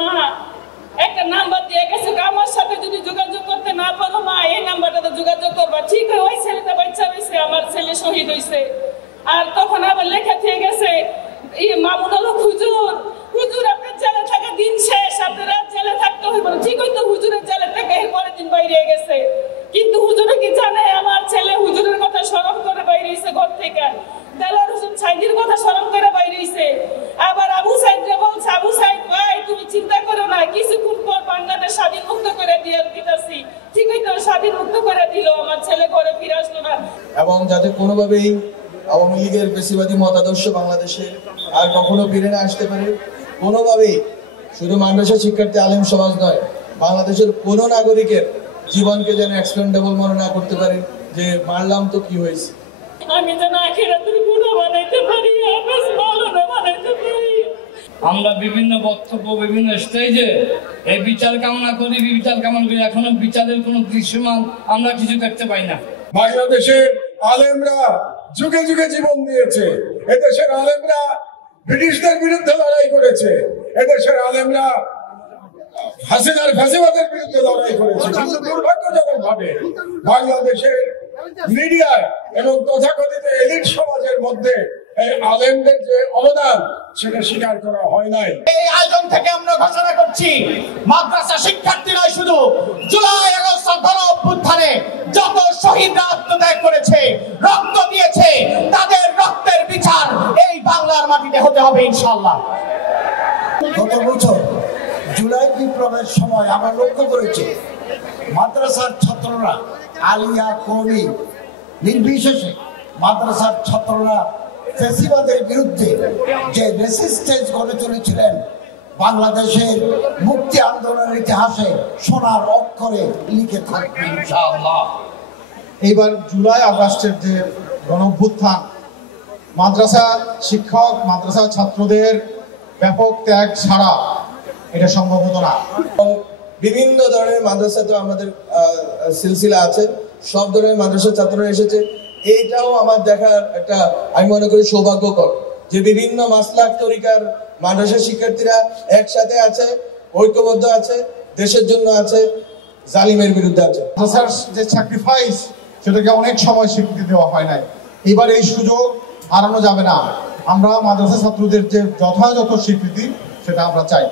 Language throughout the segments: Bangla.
মা একটা নাম্বার দিয়ে গেছে, আমার সাথে যদি যোগাযোগ করতে না পারো মা এই নাম্বারটাতে যোগাযোগ করবা। ঠিক ওই ছেলেটা বাচ্চা হয়েছে, আমার ছেলে শহীদ হয়েছে। আর তখন আবার লেখা থেকে গেছে মামুন হলো হুজুর, হুজুর আপনার জেলে থাকা দিন শেষ, আপনারা জেলে থাকতে হইব। ঠিক হয়তো হুজুরের জেলে থেকে এর পরের দিন বাইরে গেছে, কিন্তু হুজুরে কি জানে আমার ছেলে হুজুরের কথা স্মরণ করে বাইরে হয়েছে ঘর থেকে। দেলার হোসেন সাইদির কথা স্মরণ করে বাইরে হয়েছে। আবার আবু সাইদরা বলছে, আবু সাইদ ভাই তুমি চিন্তা করো না, কিছুক্ষণ পর বাংলাদেশ স্বাধীন মুক্ত করে দিতেছি। ঠিক হয়তো স্বাধীন মুক্ত করে দিল, আমার ছেলে ঘরে ফিরে আসলো না। এবং যাতে কোনোভাবেই আওয়ামী লীগের বেশিবাদী মতাদর্শ বাংলাদেশে আর কখনো ফিরে না আসতে পারে, কোনোভাবেই শুধু মাদ্রাসা শিক্ষার্থী আলেম সমাজ নয়, বাংলাদেশের কোনো নাগরিকের জীবনকে যেন এক্সপেন্ডেবল মনে না করতে পারে যে মারলাম তো কি হয়েছে। আমি যেন আখিরাতের গুনাহ বানাইতে পারি, আকাশ ভালো না বানাইতে পারি। আমরা বিভিন্ন বক্তব্য বিভিন্ন স্টেজে এই বিচার কামনা করি, বিচার কামনা করি, এখনো বিচারের কোনো দৃশ্যমান আমরা কিছু দেখতে পাই না। বাংলাদেশের আলেমরা যুগে যুগে জীবন দিয়েছে, এদেশের আলেমরা ব্রিটিশদের বিরুদ্ধে লড়াই করেছে, এদেশের আলেমরা হাসিনার ফ্যাসিবাদের বিরুদ্ধে লড়াই করেছে। কিন্তু দুর্ভাগ্যজনক ভাবে বাংলাদেশের মিডিয়ায় এবং তথাকথিত এলিট সমাজের মধ্যে এই আলেমদের যে অবদান সেটা স্বীকার করা হয় নাই। এই আয়োজন থেকে আমরা ঘোষণা করছি, মাদ্রাসা শিক্ষার্থী নয়, শুধু জুলাই আগস্ট গণ অভ্যুত্থানে যত শহীদরা আত্মত্যাগ করেছে, রক্ত দিয়েছে, তাদের রক্তের বিচার এই বাংলার মাটিতে হতে হবে ইনশাআল্লাহ। গত বছর জুলাই বিপ্লবের সময় আমরা লক্ষ্য করেছি মাদ্রাসার ছাত্ররা, আলিয়া কওমি নির্বিশেষে মাদ্রাসার ছাত্ররা ফ্যাসিবাদের বিরুদ্ধে যে রেসিস্টেন্স গড়ে চলেছিলেন, বাংলাদেশের মুক্তি আন্দোলনের ইতিহাসে সোনার অক্ষরে লিখে থাকবে ইনশাআল্লাহ। এইবার জুলাই আগস্টের যে গণঅভ্যুত্থান, মাদ্রাসা শিক্ষক মাদ্রাসা ছাত্রদের ব্যাপক ত্যাগ ছাড়া এটা সম্ভব হতো না। বিভিন্ন ধরনের মাদ্রাসা তো আমাদের সিলসিলা আছে, সব ধরনের মাদ্রাসার ছাত্ররা এসেছে। এইটাও আমার দেখার একটা, আমি মনে করি সৌভাগ্যকর যে বিভিন্ন মাসলাক তরিকার মাদ্রাসা শিক্ষার্থীরা একসাথে আছে, ঐক্যবদ্ধ আছে, দেশের জন্য আছে, জালিমের বিরুদ্ধে আছে। মাদ্রাসার যে স্যাক্রিফাইস সেটাকে অনেক সময় স্বীকৃতি দেওয়া হয় নাই, এবার এই সুযোগ হারানো যাবে না। আমরা মাদ্রাসা ছাত্রদের যে যথাযথ স্বীকৃতি সেটা আমরা চাই।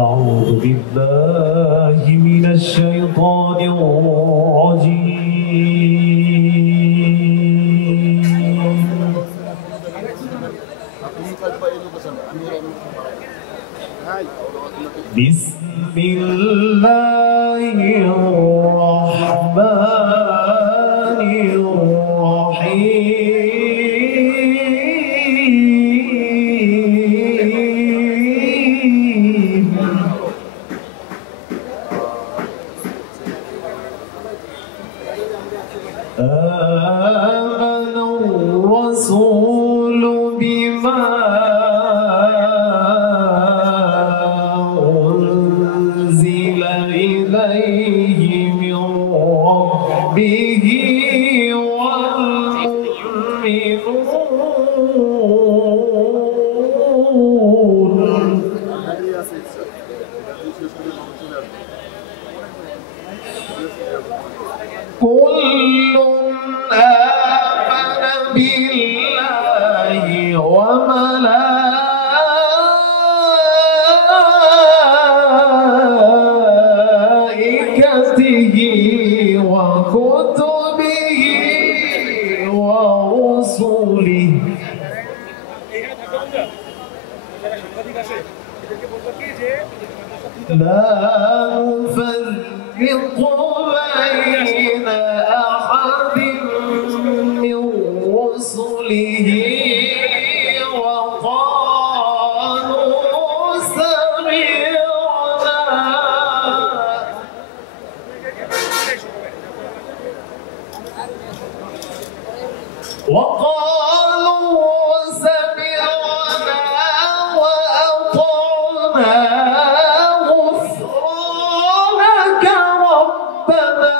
আউযু বিল্লাহি মিনাশ শাইতানির রাজীম। বিসমিল্লাহির রাহমানির রাহিম। آمن الرسول بما أنزل إليه من ربه والمؤمنون كل آمن بالله وملائكته وكتبه ورسله لا نفرق بين أحد من رسله وقالوا سمعنا وأطعنا غفرانك ربنا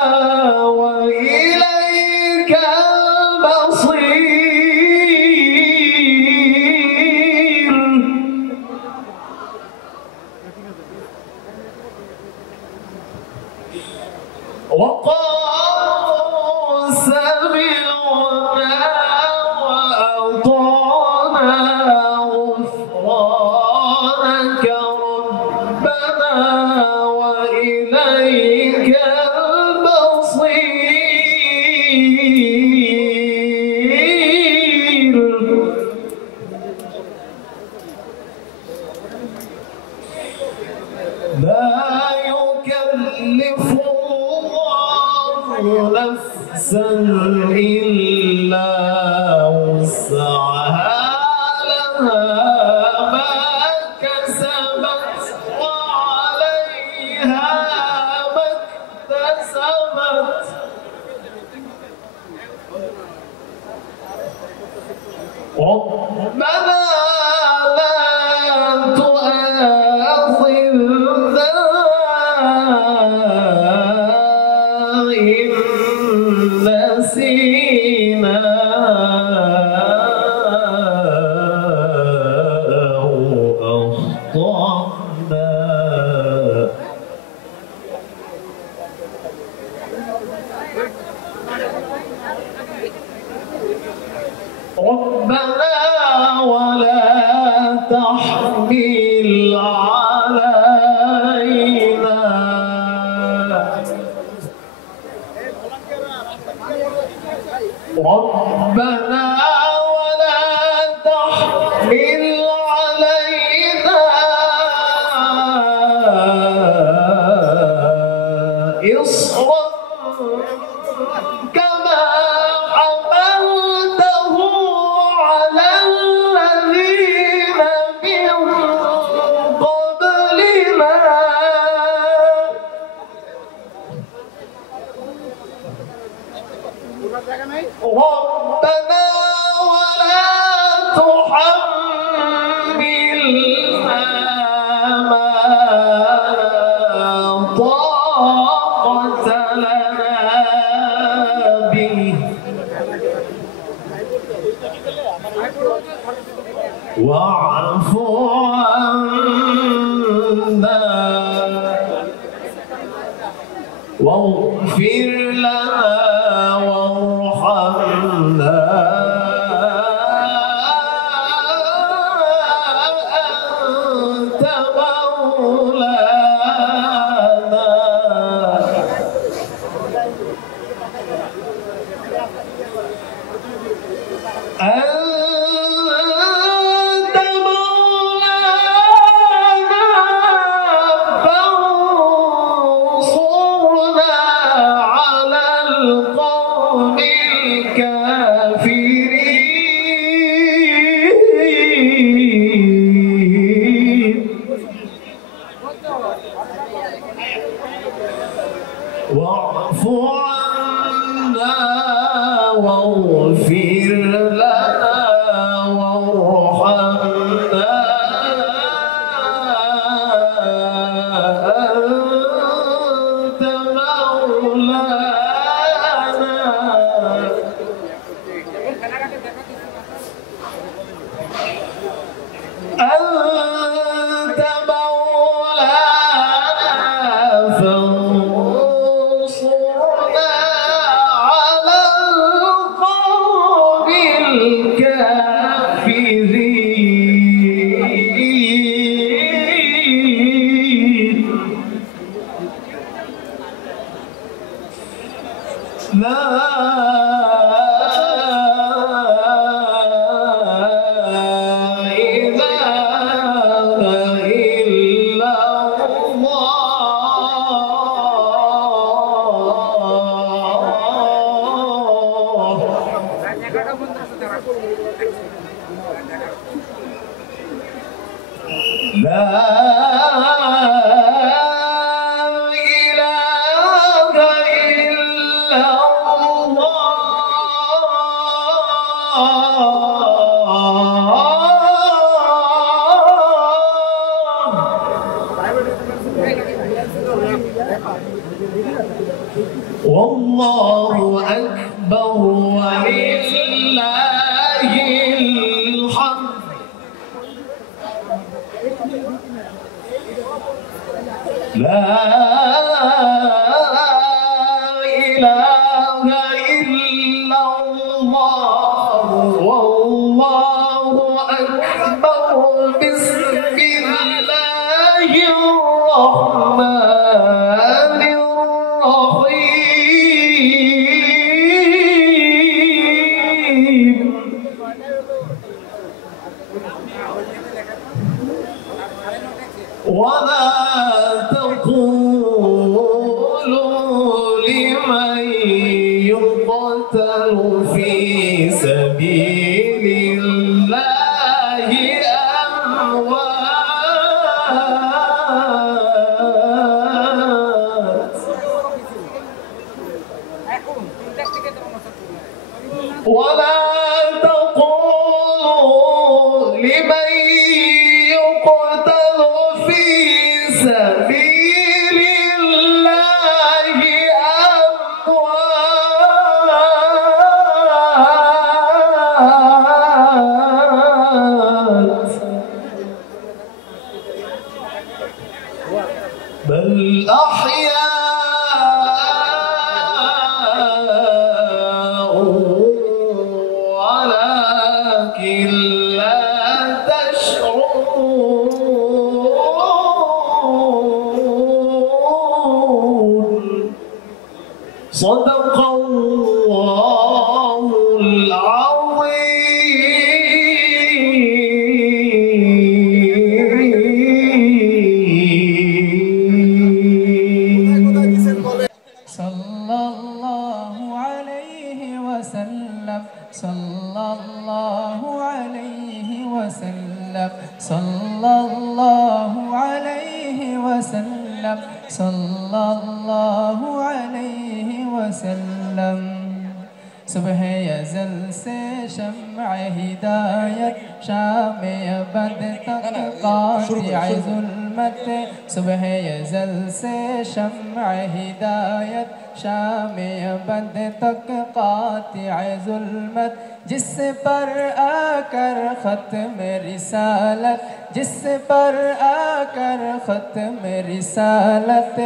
لا يكلف الله نفسا إلا وسعها لها ما كسبت وعليها ما اكتسبت ربنا لا تؤاخذنا إن نسينا أو أخطأنا ربنا ولا تحمل علينا ربنا ولا تحمل علينا إصرا كما حملته على الذين من قبلنا ربنا ولا تحملنا ما لا طاقة لنا به واعف عنا واغفر لنا وارحمنا أنت مولانا أنت مولانا فانصرنا على القوم الكافرين واعف عنا واغفر لنا وارحمنا أنت مولانا أنت مولانا فانصرنا على القوم الكافرين لا إله إلا الله والله أكبر ولله الحمد لا إله إلا الله والله أكبر بسم الله الرحمن الرحيم ولا تقولوا لمن يقتل في سبيل الله أموات ولا تقولوا لمن يقتل في سبيل الله أموات بل أحياء ولكن لا تشعرون صدق الله العظيم صلى الله عليه وسلم صلى الله عليه وسلم صلى الله عليه وسلم صلى الله عليه وسلم सुबह अज़ल से शम्अ हिदायत शाम अबद तक कातिअ ज़ुल्मत सुबह अज़ल से शम्अ हिदायत शाम अबद तक कातिअ ज़ुल्मत जिस पर आकर ख़त्म रिसालत जिस पर आकर ख़त्म रिसालत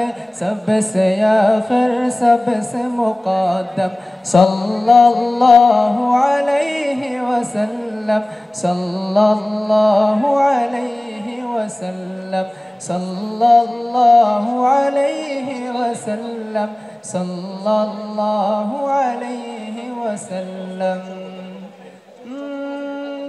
सबसे आखिर सबसे मुक़द्दम सल्लल्लाहु अलैहि वसल्लम सल्लल्लाहु अलैहि वसल्लम सल्लल्लाहु अलैहि वसल्लम सल्लल्लाहु अलैहि वसल्लम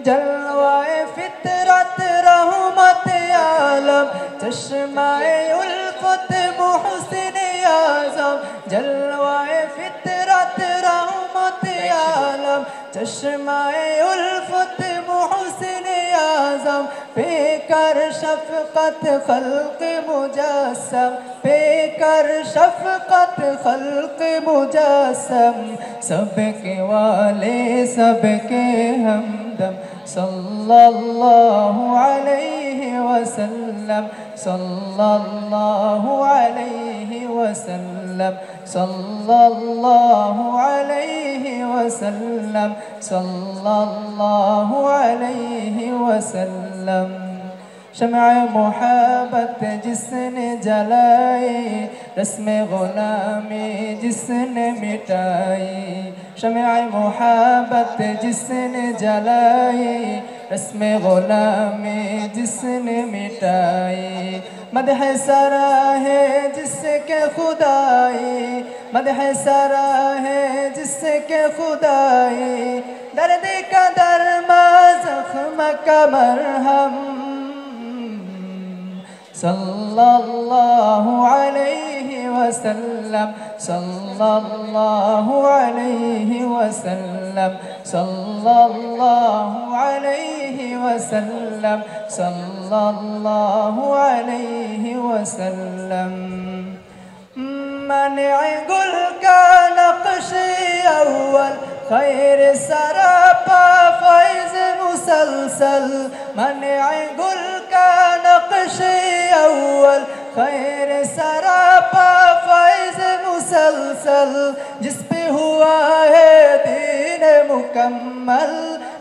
जलवाए फितरत रहमत आलम चश्माए उल्फत मुहसिन आज़म जलवाए फितरत रहमत आलम चश्माए उल्फत मुहसिन आज़म पेकर शफ़क़त खल्क़ मुजस्सम पेकर शफ़क़त खल्क़ मुजस्सम सबके वाले सबके हमदम सल्लल्लाहु अलैहि वसल्लम सल्लल्लाहु अलैहि वसल्लम सल्लल्लाहु अलैहि वसल्लम सल्लल्लाहु अलैहि वसल्लम शम्अ मोहब्बत जिसने जलाई रस्म गुलामी जिसने मिटाई शम्अ मोहब्बत जिसने जलाई रस्म गुलामी जिसने मिटाई मदह सरा है जिसके खुदाई मदह सरा है जिसके खुदाई दर्द का दरमा ज़ख्म का मरहम सल्लल्लाहु अलैहि वसल्लम सल्लल्लाहु अलैहि वसल्लम सल्लल्लाहु अलैहि वसल्लम सल्लल्लाहु अलैहि वसल्लम मने गुल का नक्श अव्वल खैर सरापा फैज़ मुसलसल मने गुल का नक्श अव्वल खैर सरापा फैज़ मुसलसल जिस पे हुआ है दीन मुकम्मल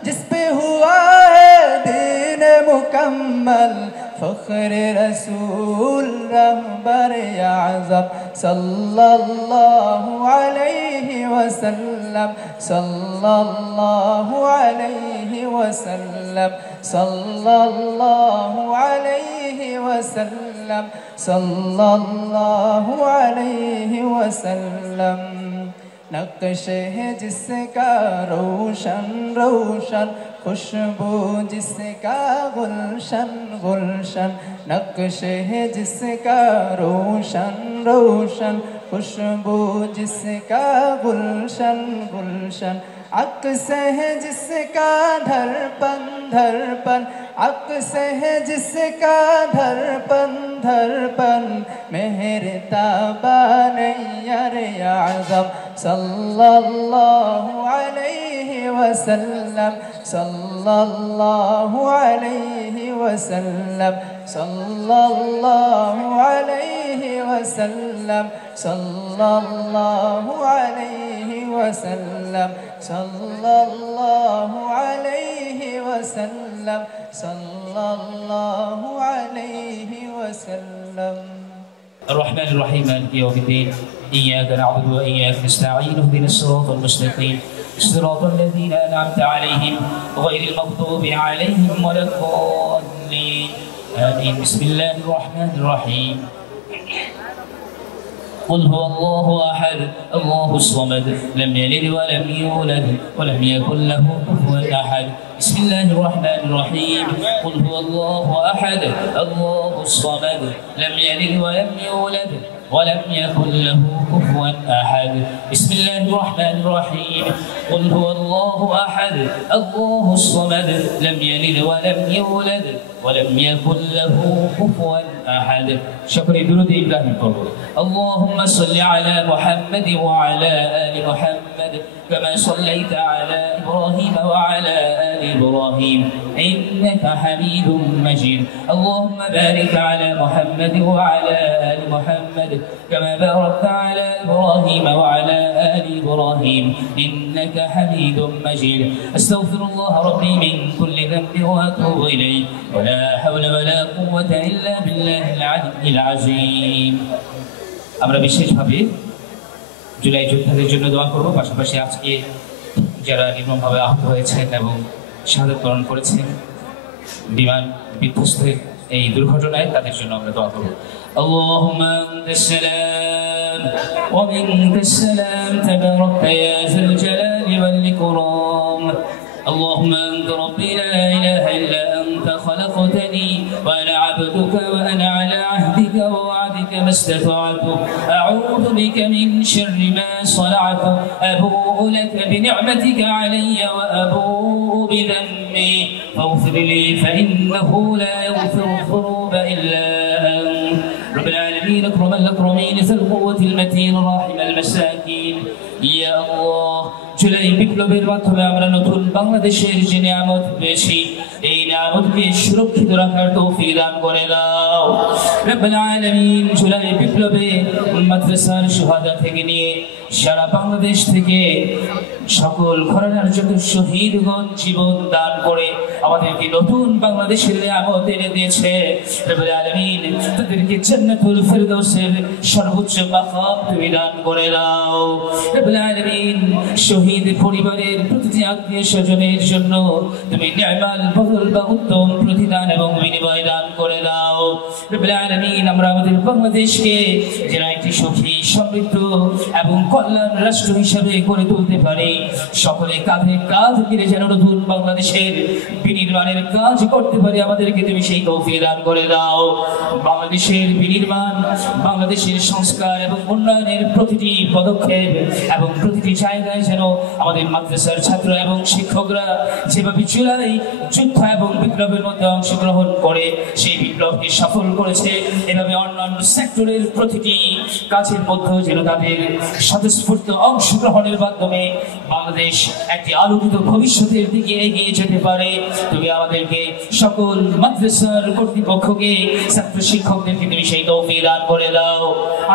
जिस पे हुआ है दीन मुकम्मल फ़ख्र रसूल रहबर आज़म सल्लल्लाहु अलैहि वसल्लम सल्लल्लाहु अलैहि वसल्लम सल्लल्लाहु अलैहि वसल्लम सल्लल्लाहु अलैहि वसल्लम नक्श है जिसका रोशन रोशन खुशबू जिसका गुलशन गुलशन नक्श है जिसका रोशन रोशन खुशबू जिसका गुलशन गुलशन अक्स है जिसका धड़पन धड़पन अक्स है जिसका धड़पन धड़पन मेहर ताबान यार आज़म सल्लल्लाहु अलैहि वसल्लम सल्लल्लाहु अलैहि वसल्लम सल्लल्लाहु अलैहि वसल्लम सल्लल्लाहु अलैहि वसल्लम सल्लल्लाहु अलैहि वसल्लम सल्लल्लाहु अलैहि वसल्लम الرحمن الرحيم مالك يوم الدين إياك نعبد وإياك نستعين اهدنا الصراط المستقيم صراط الذين أنعمت عليهم غير المغضوب عليهم ولا الضالين آمين بسم الله الرحمن الرحيم قل هو الله أحد الله الصمد لم يلد ولم يولد ولم يكن له كفوا أحد بسم الله الرحمن الرحيم قل هو الله أحد الله الصمد لم يلد ولم يولد ولم يكن له كفوا أحد بسم الله الرحمن الرحيم قل هو الله أحد الله الصمد لم يلد ولم يولد ولم يكن له كفوا أحد شكر درود إبراهيم قول اللهم صل على محمد وعلى آل محمد كما صليت على إبراهيم وعلى آل إبراهيم إنك حميد مجيد اللهم بارك على محمد وعلى آل محمد كما باركت على إبراهيم وعلى آل إبراهيم إنك حميد مجيد أستغفر الله ربي من كل ذنب وأتوب إليه ولا حول ولا قوة إلا بالله العلي العظيم আমরা বিশেষভাবে জুলাই যোদ্ধাদের জন্য দোয়া করব পাশাপাশি আজকে যারা নির্মমভাবে আহত হয়েছেন এবং শাহাদাত বরণ করেছেন বিমান বিধ্বস্তের এই দুর্ঘটনায় তাদের জন্য আমরা দোয়া করব আল্লাহুম্মা আনতাস সালাম ওয়া মিনকাস সালাম তাবারাকতা ইয়া যাল জালালি ওয়াল ইকরাম اللهم أنت ربي لا إله إلا أنت خلقتني وأنا عبدك وأنا على عهدك ووعدك ما استطعت أعوذ بك من شر ما صنعت أبوء لك بنعمتك علي وأبوء بذنبي فاغفر لي فإنه لا يغفر الذنوب إلا أنت رب العالمين أكرم الأكرمين ذا القوة المتين راحم المساكين يا الله জুলাই বিপ্লবের মাধ্যমে আমরা নতুন বাংলাদেশের যে নিয়ামত পেয়েছি এই নিয়ামতকে সুরক্ষিত রাখার তৌফিক দান করে দাও রব্বুল আলামিন জুলাই বিপ্লবে মাদ্রাসার শুহাদা থেকে নিয়ে সারা বাংলাদেশ থেকে সকল ঘরানার যত শহীদগণ জীবন দান করে আমাদেরকে নতুন বাংলাদেশের নিয়ামত এনে দিয়েছে রব্বুল আলামিন তাদেরকে জান্নাতুল ফিরদাউসের সর্বোচ্চ মাকাম তুমি দান করে দাও রব্বুল আলামিন শহীদ পরিবারের প্রতিটি আত্মীয় স্বজনের জন্য তুমি নিয়ামাল বদল বা উত্তম প্রতিদান এবং বিনিময় দান করে দাও রব্বুল আলামিন আমরা আমাদের বাংলাদেশকে যেন একটি সুখী সমৃদ্ধ এবং কল্যাণ রাষ্ট্র হিসেবে গড়ে তুলতে পারি সকলে কাঁধে কাঁধ মিলে যেন নতুন বাংলাদেশের বিনির্মাণের কাজ করতে পারি আমাদেরকে তুমি সেই তৌফিক দান করে দাও বাংলাদেশের বিনির্মাণ বাংলাদেশের সংস্কার এবং উন্নয়নের প্রতিটি পদক্ষেপ এবং প্রতিটি জায়গায় যেন আমাদের মাদ্রাসার ছাত্র এবং শিক্ষকরা যেভাবে জুলাই যুদ্ধ এবং বিপ্লবের মধ্যে অংশগ্রহণ করে সেই বিপ্লবকে সফল করেছে এভাবে অন্যান্য সেক্টরের প্রতিটি কাজের মধ্যেও যেন তাদের স্বতঃস্ফূর্ত অংশগ্রহণের মাধ্যমে বাংলাদেশ একটি আলোকিত ভবিষ্যতের দিকে এগিয়ে যেতে পারে তুমি আমাদেরকে সকল মাদ্রাসার কর্তৃপক্ষকে ছাত্র শিক্ষকদেরকে তুমি সেই তৌফিক দান করে দাও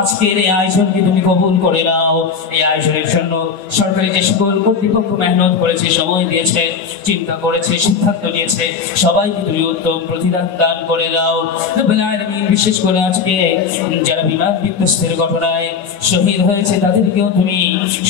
আজকের এই আয়োজনকে তুমি কবুল করে নাও এই আয়োজনের জন্য সরকারি যে সকল কর্তৃপক্ষ মেহনত করেছে সময় দিয়েছে চিন্তা করেছে সিদ্ধান্ত নিয়েছে সবাইকে তুমি উত্তম প্রতিদান দান করে দাও রব্বুল আলামিন বিশেষ করে আজকে যারা বিমান বিধ্বস্তের ঘটনায় শহীদ হয়েছে তাদেরকেও তুমি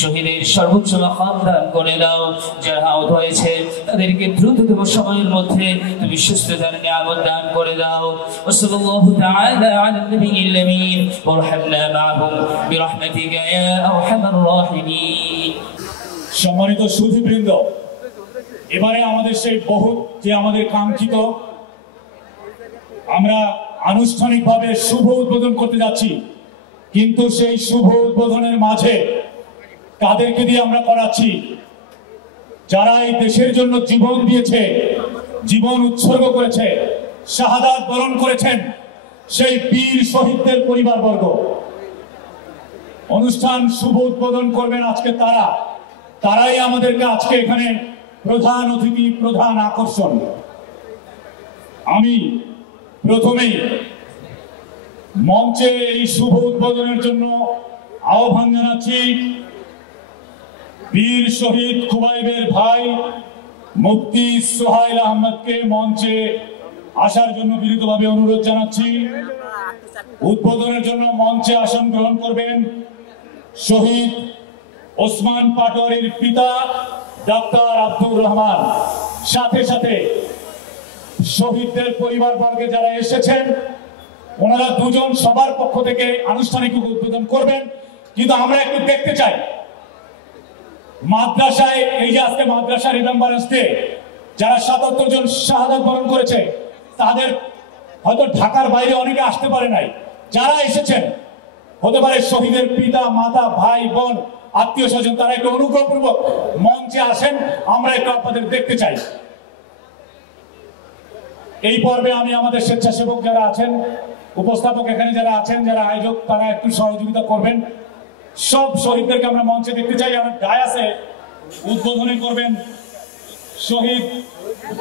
শহীদের সর্বোচ্চ মাকাম দান করে দাও যারা আহত হয়েছে তাদেরকে দ্রুততম সময়ের মধ্যে তুমি সুস্থতার নিয়ামত দান করে দাও ওয়াসাল্লাল্লাহু তাআলা আলা নবিয়িল আমিন ওয়ারহামনা মাআহুম বিরহমাতিকা ইয়া আরহামার রাহিমিন সম্মানিত সুধীবৃন্দ এবারে আমাদের সেই বহুত যে আমাদের কাঙ্ক্ষিত, আমরা আনুষ্ঠানিকভাবে শুভ উদ্বোধন করতে যাচ্ছি, কিন্তু সেই শুভ উদ্বোধনের মাঝে কাদেরকে দিয়ে আমরা করাচ্ছি? যারা এই দেশের জন্য জীবন দিয়েছে, জীবন উৎসর্গ করেছে, শাহাদাত বরণ করেছেন, সেই বীর শহীদদের পরিবারবর্গ। অনুষ্ঠান শুভ উদ্বোধন করবেন আজকে তারাই আমাদেরকে আজকে এখানে প্রধান অতিথি, প্রধান আকর্ষণ। আমি প্রথমেই মঞ্চে এই শুভ উদ্বোধনের জন্য আহ্বান জানাচ্ছি বীর শহীদ খুবাইবের ভাই মুফতি সোহাইল আহমদকে মঞ্চে আসার জন্য বিনীতভাবে অনুরোধ জানাচ্ছি। উদ্বোধনের জন্য মঞ্চে আসন গ্রহণ করবেন শহীদ ওসমান পাটোয়ারির পিতা ডাক্তার আব্দুর রহমান। সাথে সাথে শহীদদের পরিবারবর্গে যারা এসেছেন ওনারা দুজন সবার পক্ষ থেকে আনুষ্ঠানিক উদ্বোধন করবেন। কিন্তু আমরা একটু দেখতে চাই মাদ্রাসায়, এই যে আজকে মাদ্রাসা রিমেম্বারেন্স ডে, যারা ৭৭ জন শাহাদাত বরণ করেছে তাদের হয়তো ঢাকার বাইরে অনেকে আসতে পারে নাই, যারা এসেছেন হতে পারে শহীদের পিতা মাতা ভাই বোন আত্মীয় স্বজন, তারা একটু অনুগ্রহপূর্বক মঞ্চে আসেন, আমরা একটু আপনাদের দেখতে চাই। এই পর্বে আমি আমাদের স্বেচ্ছাসেবক যারা আছেন, উপস্থাপক এখানে যারা আছেন, যারা আয়োজক, তারা একটু সহযোগিতা করবেন। সব শহীদদেরকে আমরা মঞ্চে দেখতে চাই। আমার ডায়াসে উদ্বোধনী করবেন শহীদ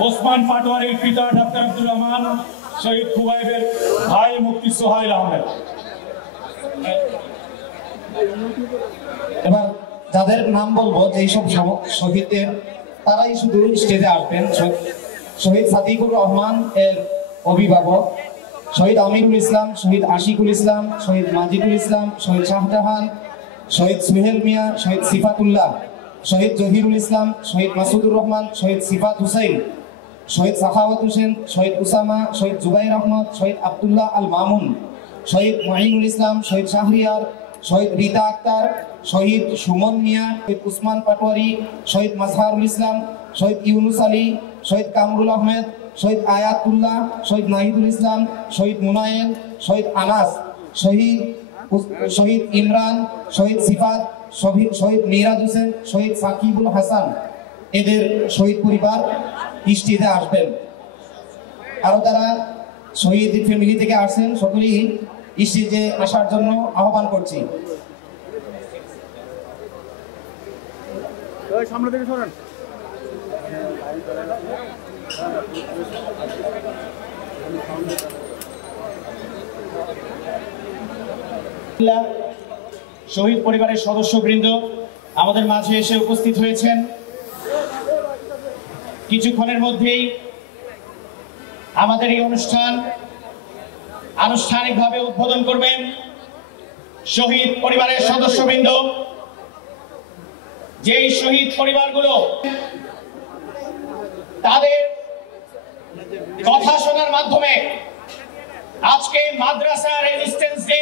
ওসমান পাটোয়ারির পিতা ডাক্তার আব্দুর রহমান, শহীদ খুবাইবের ভাই মুফতি সোহাইল আহমেদ। এবার যাদের নাম বলবো, যেই সব শহীদদের, তারাই শুধু স্টেজে আসবেন। শহীদ সাদিকুর রহমান এর অভিভাবক, শহীদ আমিরুল ইসলাম, শহীদ আশিকুল ইসলাম, শহীদ মাজিদুল ইসলাম, শহীদ শাহজাহান, শহীদ সুহেল মিয়া, শহীদ সিফাতুল্লাহ, শহীদ জহিরুল ইসলাম, শহীদ মাসুদুর রহমান, শহীদ সিফাত হুসাইন, শহীদ সাখাওয়াত হোসেন, শহীদ উসামা, শহীদ জুবাইর আহমদ, শহীদ আব্দুল্লাহ আল মামুন, শহীদ মাইনুল ইসলাম, শহীদ শাহরিয়ার, শহীদ রীতা আক্তার, শহীদ সুমন মিয়া, শহীদ উসমান পাটোয়ারি, শহীদ মাজহারুল ইসলাম, শহীদ ইউনুস আলী, শহীদ কামরুল আহমেদ, শহীদ আয়াতুল্লাহ, শহীদ নাহিদুল ইসলাম, শহীদ মুনায়েল, শহীদ আনাস, শহীদ ইমরান, শহীদ সিফাত, শহীদ মিরাজ হোসেন, শহীদ সাকিবুল হাসান, এদের শহীদ পরিবার স্টেজে আসবেন। আরো যারা শহীদ ফ্যামিলি থেকে আসছেন সকলেই স্টেজে আসার জন্য আহ্বান করছি। সামনে থেকে সরেন। শহীদ পরিবারের সদস্যবৃন্দ আমাদের মাঝে এসে উপস্থিত হয়েছেন। কিছুক্ষণের মধ্যেই আমাদের এই অনুষ্ঠান আনুষ্ঠানিকভাবে উদ্বোধন করবেন শহীদ পরিবারের সদস্যবৃন্দ। যেই শহীদ পরিবারগুলো তাদের কথা শোনার মাধ্যমে আজকে মাদ্রাসা রেজিস্ট্যান্স ডে,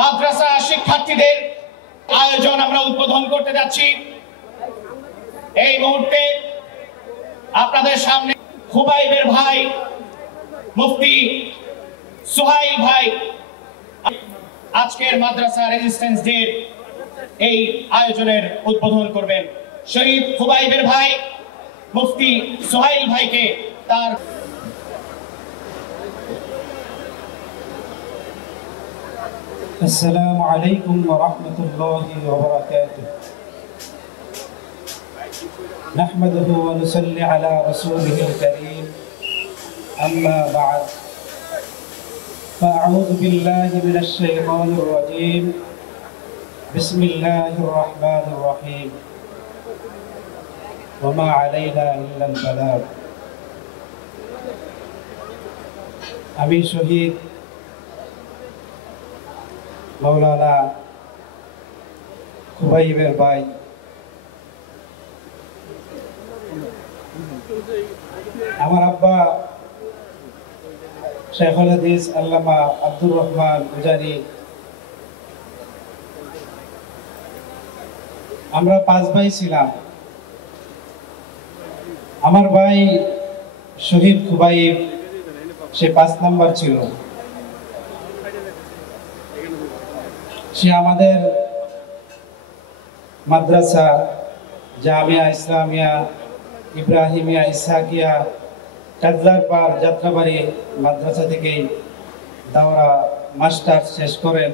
মাদ্রাসা শিক্ষার্থীদের আয়োজন আমরা উদ্বোধন করতে যাচ্ছি। এই মুহূর্তে আপনাদের সামনে খুবাইবের ভাই মুফতি সোহাইল ভাই আজকের মাদ্রাসা রেজিস্ট্যান্স ডে এই আয়োজনের উদ্বোধন করবেন। শহীদ খুবাইবের ভাই মুফতি সোহাইল ভাইকে তার السلام عليكم ورحمة الله وبركاته. نحمده ونصلي على رسوله الكريم. أما بعد فأعوذ بالله من الشيطان الرجيم. بسم الله الرحمن الرحيم. وما علينا إلا البلاغ. আমি শহীদ মৌলানা খুবাইবের ভাই আমার আব্বা শেখুল হাদিস আল্লামা আব্দুর রহমান উজানি, আমরা 5 ভাই ছিলাম। আমার ভাই শহীদ খুবাইব, সে 5 নাম্বার ছিল। সে আমাদের মাদ্রাসা জামিয়া ইসলামিয়া ইব্রাহিমিয়া ইসহাকিয়া কাজলারপাড় যাত্রাবাড়ি মাদ্রাসা থেকে দাওরা মাস্টার শেষ করেন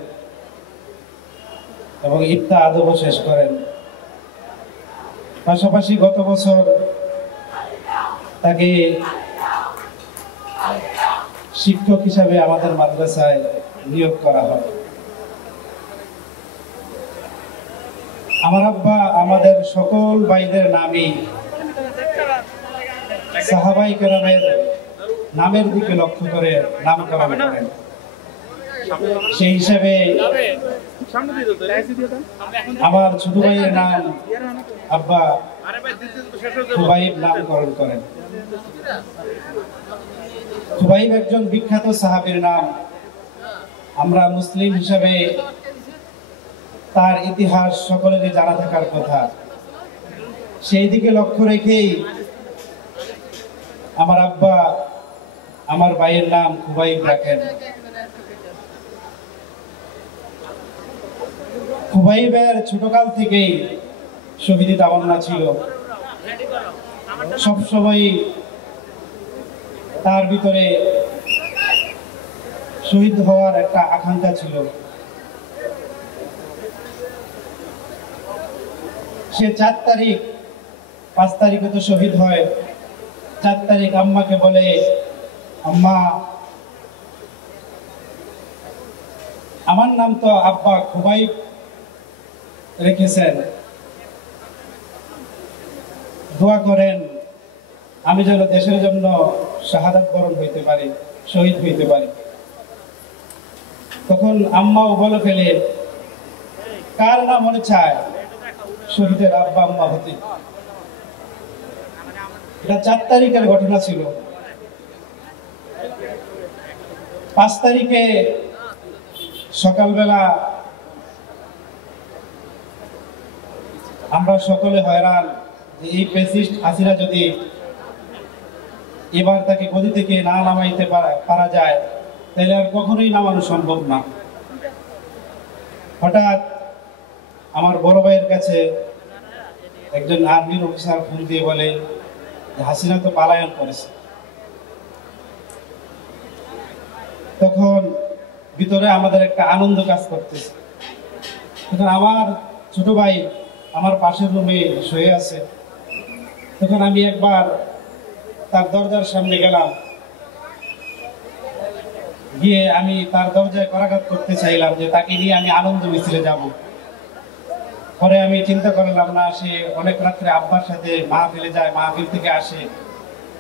এবং ইফতা আদবও শেষ করেন। পাশাপাশি গত বছর তাকে শিক্ষক হিসাবে আমাদের মাদ্রাসায় নিয়োগ করা হয়। আমার আব্বা আমাদের সকল ভাইদের নামে সাহাবাই কেরামের নামের দিকে লক্ষ্য করে নামকরণ করেন। সেই হিসাবে আমার ছোট ভাইয়ের নাম আব্বা খুবাইব নামকরণ করেন। খুবাইব একজন বিখ্যাত সাহাবীর নাম। আমরা মুসলিম হিসাবে তার ইতিহাস সকলেরই জানা থাকার কথা। সেই দিকে লক্ষ্য রেখেই আমার আব্বা আমার ভাইয়ের নাম খুবাইব রাখেন। খুবাইবের ছোটকাল থেকেই শহীদি তামান্না ছিল। সবসময় তার ভিতরে শহীদ হওয়ার একটা আকাঙ্ক্ষা ছিল। সে 4 তারিখ 5 তারিখে তো শহীদ হয়। 4 তারিখ আম্মাকে বলে, আম্মা আমার নাম তো আব্বা খুবাইব রেখেছেন, দোয়া করেন আমি যেন দেশের জন্য শাহাদাত বরণ হইতে পারি, শহীদ হইতে পারি। তখন আম্মাও বলে ফেলে, কার না মনে চায় শহীদের আব্বা আম্মা হতে। এটা 4 তারিখের ঘটনা ছিল। 5 তারিখে সকালবেলা আমরা সকলে হয়রান যে এই ফ্যাসিস্ট হাসিনা যদি এবার তাকে গদি থেকে না নামাইতে পারা যায় তাহলে আর কখনোই নামানো সম্ভব না। হঠাৎ আমার বড় ভাইয়ের কাছে একজন আর্মির অফিসার ফোন দিয়ে বলে যে হাসিনা তো পলায়ন করেছে। তখন ভিতরে আমাদের একটা আনন্দ কাজ করতেছে। তখন আমার ছোট ভাই আমার পাশের রুমে শুয়ে আছে। তখন আমি একবার তার দরজার সামনে গেলাম, গিয়ে আমি তার দরজায় করাঘাত করতে চাইলাম যে তাকে নিয়ে আমি আনন্দ মিছিলে যাব। পরে আমি চিন্তা করলাম না, সে অনেক রাত্রে আব্বার সাথে মাহফিলে যায়, মাহফিল থেকে আসে,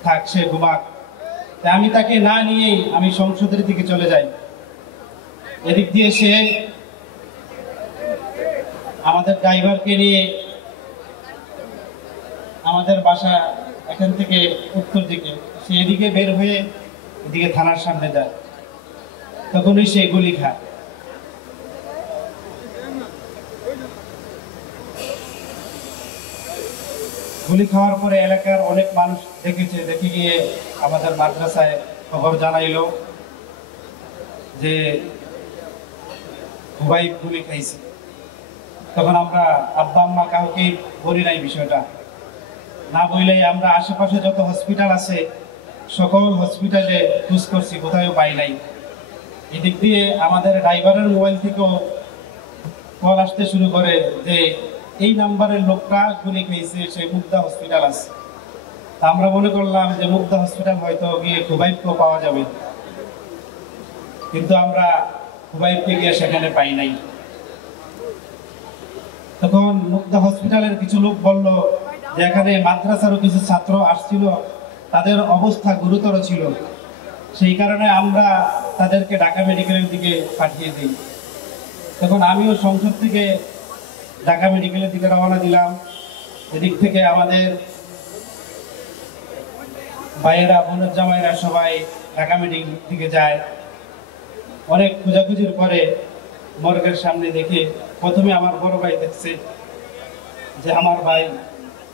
থাক সে ঘুমাক। তাই আমি তাকে না নিয়েই আমি সংসদের দিকে চলে যাই। এদিক দিয়ে সে আমাদের ড্রাইভারকে নিয়ে আমাদের বাসা এখান থেকে উত্তর দিকে, সে এদিকে বের হয়ে এদিকে থানার সামনে যায়। তখনই সে গুলি খায়। গুলি খাওয়ার পরে এলাকার অনেক মানুষ দেখেছে, দেখে গিয়ে আমাদের মাদ্রাসায় খবর জানাইলো যে খুবাইব গুলি খাইছে। তখন আমরা আব্বা আম্মা কাউকে বলি নাই বিষয়টা। না বললেই আমরা আশেপাশে যত হসপিটাল আছে সকল হসপিটালে খোঁজ করছি, কোথাও পাই নাই। এদিক দিয়ে আমাদের ড্রাইভারের মোবাইল থেকেও কল আসতে শুরু করে যে এই নাম্বারের লোকটা গুলি খেয়েছে, সে মুগ্ধা হসপিটাল আছে। তা আমরা মনে করলাম যে মুগ্ধা হসপিটাল হয়তো গিয়ে খুবাইবকেও পাওয়া যাবে, কিন্তু আমরা খুবাইবকে গিয়ে সেখানে পাই নাই। তখন মুগ্ধা হসপিটালের কিছু লোক বলল যে এখানে মাদ্রাসারও কিছু ছাত্র আসছিল, তাদের অবস্থা গুরুতর ছিল, সেই কারণে আমরা তাদেরকে ঢাকা মেডিকেলের দিকে পাঠিয়ে দিই। তখন আমিও সংসদ থেকে ঢাকা মেডিকেলের দিকে রওনা দিলাম। এদিক থেকে আমাদের ভাইয়েরা বোনের জামাইরা সবাই ঢাকা মেডিকেল দিকে যায়। অনেক খোঁজাখুঁজির পরে মর্গের সামনে দেখে প্রথমে আমার বড় ভাই দেখছে যে আমার ভাই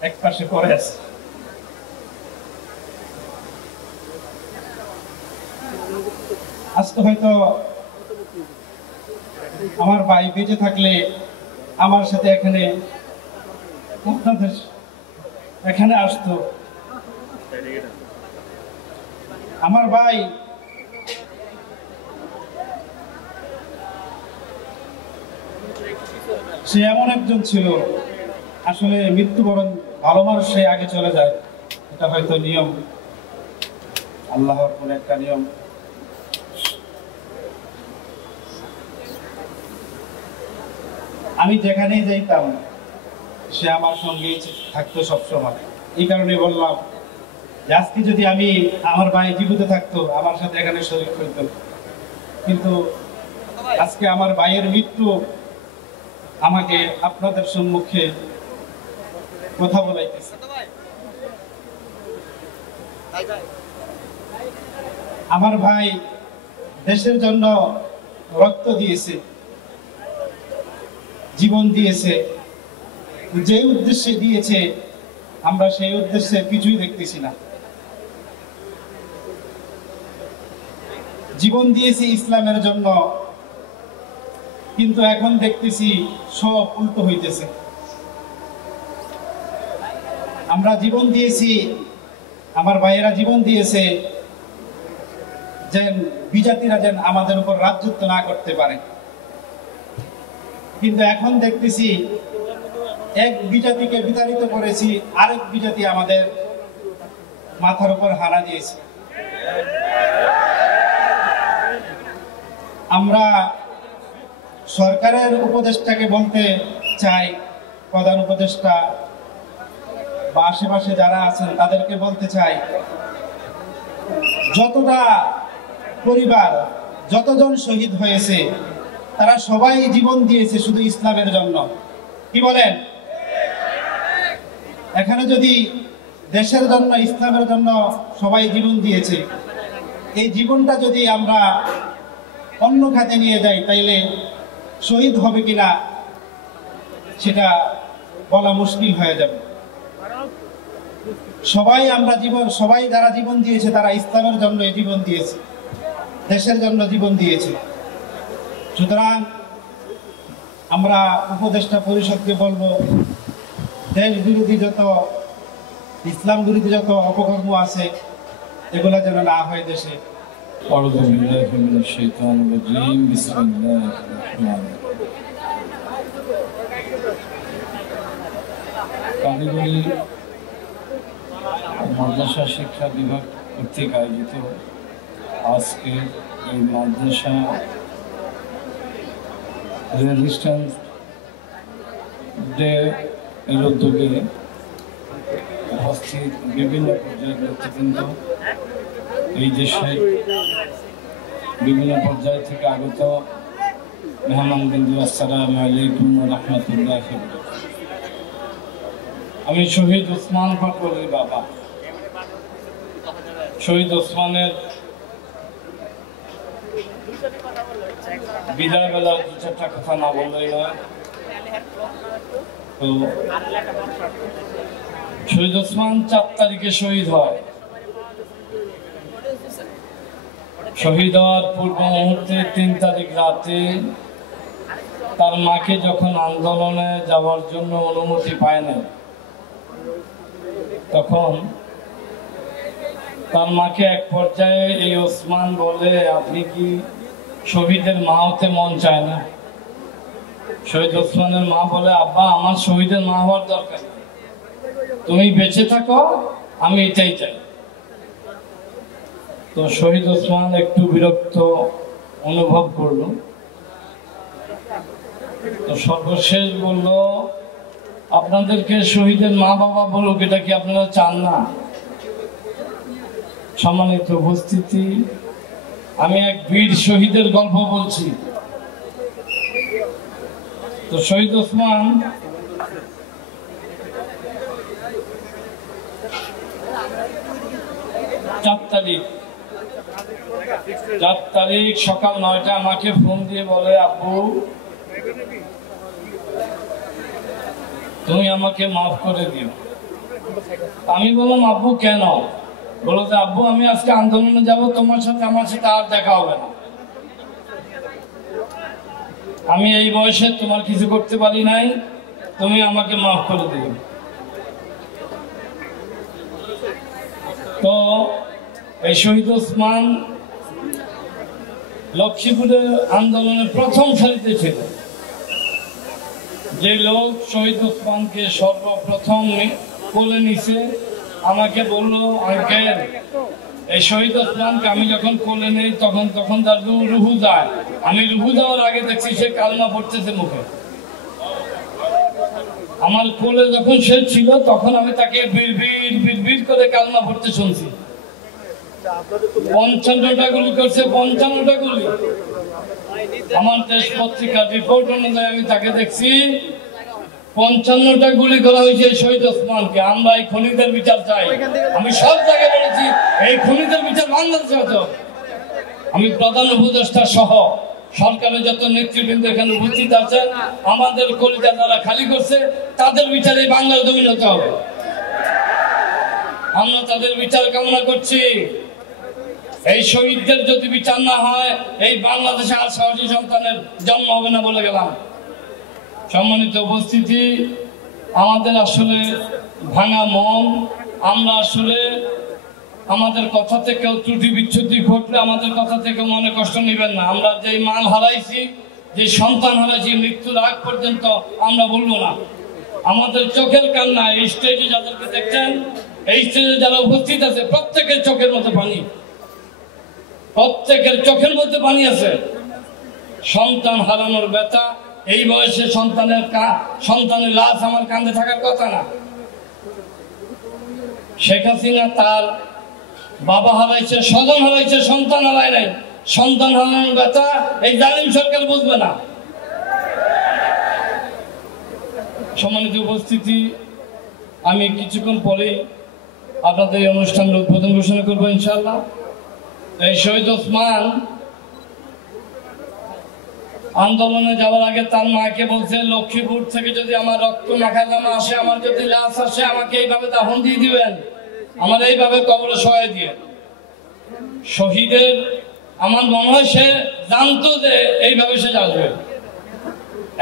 এক পাশে পড়ে আছে। আজকে হয়তো আমার ভাই বেঁচে থাকলে আমার সাথে এখানে আপনাদের এখানে আসতো। আমার ভাই সে এমন একজন ছিল, আসলে মৃত্যুবরণ ভালো মানুষ সে আগে চলে যায়, এটা হয়তো নিয়ম, আল্লাহর কোন একটা নিয়ম। আমি যেখানেই যাইতাম সে আমার সঙ্গেই থাকতো সবসময়। এই কারণে বললাম যে আজকে যদি আমি আমার ভাই জীবিত থাকতো আমার সাথে এখানে শরীর হইতো, কিন্তু আজকে আমার ভাইয়ের মৃত্যু আমাকে আপনাদের সম্মুখে কথা বলাইতেছে। আমার ভাই দেশের জন্য রক্ত দিয়েছে, জীবন দিয়েছে, যে উদ্দেশ্যে দিয়েছে আমরা সেই উদ্দেশ্যে কিছুই দেখতেছি না। জীবন দিয়েছি ইসলামের জন্য, কিন্তু এখন দেখতেছি সব উল্টো হইতেছে। আমরা জীবন দিয়েছি, আমার ভাইয়েরা জীবন দিয়েছে যেন বিজাতিরা যেন আমাদের উপর রাজত্ব না করতে পারে, কিন্তু এখন দেখতেছি এক বিজাতিকে বিতাড়িত করেছি, আরেক বিজাতি আমাদের মাথার উপর হানা দিয়েছে। আমরা সরকারের উপদেষ্টাকে বলতে চাই, প্রধান উপদেষ্টা বা আশেপাশে যারা আছেন তাদেরকে বলতে চাই, যতটা পরিবার, যতজন শহীদ হয়েছে তারা সবাই জীবন দিয়েছে শুধু ইসলামের জন্য। কি বলেন? এখানে যদি দেশের জন্য, ইসলামের জন্য সবাই জীবন দিয়েছে, এই জীবনটা যদি আমরা অন্য খাতে নিয়ে যাই তাইলে শহীদ হবে কিনা সেটা বলা মুশকিল হয়ে যাবে। সবাই আমরা জীবন, সবাই যারা জীবন দিয়েছে তারা ইসলামের জন্য জীবন দিয়েছে, দেশের জন্য জীবন দিয়েছে। সুতরাং আমরা উপদেষ্টা পরিষদকে বলবো, দেশ বিরোধী যত, ইসলাম বিরোধী যত অপকর্ম আছে এগুলা যেন না হয় দেশে। কারিগরি মাদ্রাসা শিক্ষা বিভাগ কর্তৃক আয়োজিত আজকে এই মাদ্রাসা রেজিস্ট্যান্স ডে এর উদ্যোগে উপস্থিত বিভিন্ন পর্যায়ের নেতৃবৃন্দ, এই দেশের বিভিন্ন পর্যায় থেকে আগত মেহমানবৃন্দ, আসসালামু আলাইকুম ওয়া রাহমাতুল্লাহি। আমি শহীদ ওসমান পাটোয়ারির বাবা। শহীদ ওসমানের বিদায় বেলার দু চারটা কথা না বললেই নয়। তো শহীদ ওসমান 4 তারিখে শহীদ হয়। শহীদ হওয়ার পূর্ব মুহূর্তে 3 তারিখ রাতে তার মাকে যখন আন্দোলনে যাওয়ার জন্য অনুমতি পায় না, তখন তার মাকে এক পর্যায়ে এই ওসমান বলে, আপনি কি শহীদের মা হতে মন চায় না? শহীদ ওসমানের মা বলে, আব্বা আমার শহীদের মা হওয়ার দরকার, তুমি বেঁচে থাকো, আমি এটাই চাই। তো শহীদ ওসমান একটু বিরক্ত অনুভব করলো। তো সর্বশেষ বলল, আপনাদেরকে শহীদের মা বাবা বলুক, এটা কি আপনারা চান না? সম্মানিত উপস্থিতি, আমি এক বীর শহীদের গল্প বলছি। তো শহীদ ওসমান চার তারিখ সকাল 9টা আমাকে ফোন দিয়ে বলে, আব্বু তুমি আমাকে মাফ করে দিও। আমি বললাম, আব্বু কেন? বলো যে, আব্বু আমি আজকে আন্দোলনে যাব, তোমার সাথে আমার সাথে আর দেখা হবে না। আমি এই বয়সে তোমার কিছু করতে পারি নাই, তুমি আমাকে মাফ করে দিও। তো এই শহীদ ওসমান লক্ষ্মীপুরের আন্দোলনের প্রথম সারিতে ছিল। যে লোক শহীদ ওসমানকে সর্বপ্রথম কোলে নিছে, আমাকে বললো, আঙ্কেল এই শহীদ ওসমানকে আমি যখন কোলে নেই তখন তার রুহু যায়। আমি রুহু যাওয়ার আগে দেখছি সে কালমা পড়তেছে মুখে। আমার কোলে যখন সে ছিল তখন আমি তাকে বিড় করে কালমা পড়তে শুনছি। 55টা গুলি করছে, 55টা গুলি। আমার দেশ পত্রিকার রিপোর্ট অনুযায়ী আমি তাকে দেখছি 55টা গুলি করা হয়েছে শহীদ ওসমানকে। আমরা এই খুনিদের বিচার চাই। আমি সব জায়গায় বলেছি এই খুনিদের বিচার বাংলাদেশে হতো। আমি প্রধান উপদেষ্টা সহ সরকারের যত নেতৃবৃন্দ এখানে উপস্থিত আছেন, আমাদের কলিজা যারা খালি করছে তাদের বিচারে বাংলার জমিন হতে হবে। আমরা তাদের বিচার কামনা করছি। এই শহীদদের যদি বিচার না হয় এই বাংলাদেশে আর সাহসী সন্তানের জন্ম হবে না বলে গেলাম। সম্মানিত উপস্থিতি, আমাদের আসলে ভাঙা মন, আমরা আসলে আমাদের কথা থেকে ত্রুটি বিচ্ছুতি ঘটলে আমাদের কথা থেকে মনে কষ্ট নেবেন না। আমরা যে মাল হারাইছি, যে সন্তান হারাইছি, মৃত্যুর আগ পর্যন্ত আমরা বলবো না। আমাদের চোখের কান্না, এই স্টেজে যাদেরকে দেখছেন, এই স্টেজে যারা উপস্থিত আছে, প্রত্যেকের চোখের মধ্যে পানি, প্রত্যেকের চোখের মধ্যে পানি আছে। সন্তান হারানোর ব্যথা, এই বয়সে সন্তানের লাশ আমার কাঁধে থাকার কথা না। শেখ হাসিনা তার বাবা হারাইছে, স্বজন হারাইছে, সন্তান হারায় নাই। সন্তান হারানোর ব্যথা এই জালিম সরকার বুঝবে না। সম্মানিত উপস্থিতি, আমি কিছুক্ষণ পরে আপনাদের এই অনুষ্ঠানের উদ্বোধন ঘোষণা করবো ইনশাআল্লাহ। এই শহীদ ওসমান আন্দোলনে যাওয়ার আগে তার মাকে বলছে, লক্ষ্মীপুর থেকে যদি আমার রক্ত মাখা জামা আসে, আমার যদি লাশ আসে, আমাকে এইভাবে দাফন দিয়ে দিবেন, আমার এইভাবে কবরে সহায় দিয়ে। শহীদের আমার মনে হয় সে জানতো যে এইভাবে সে আসবে।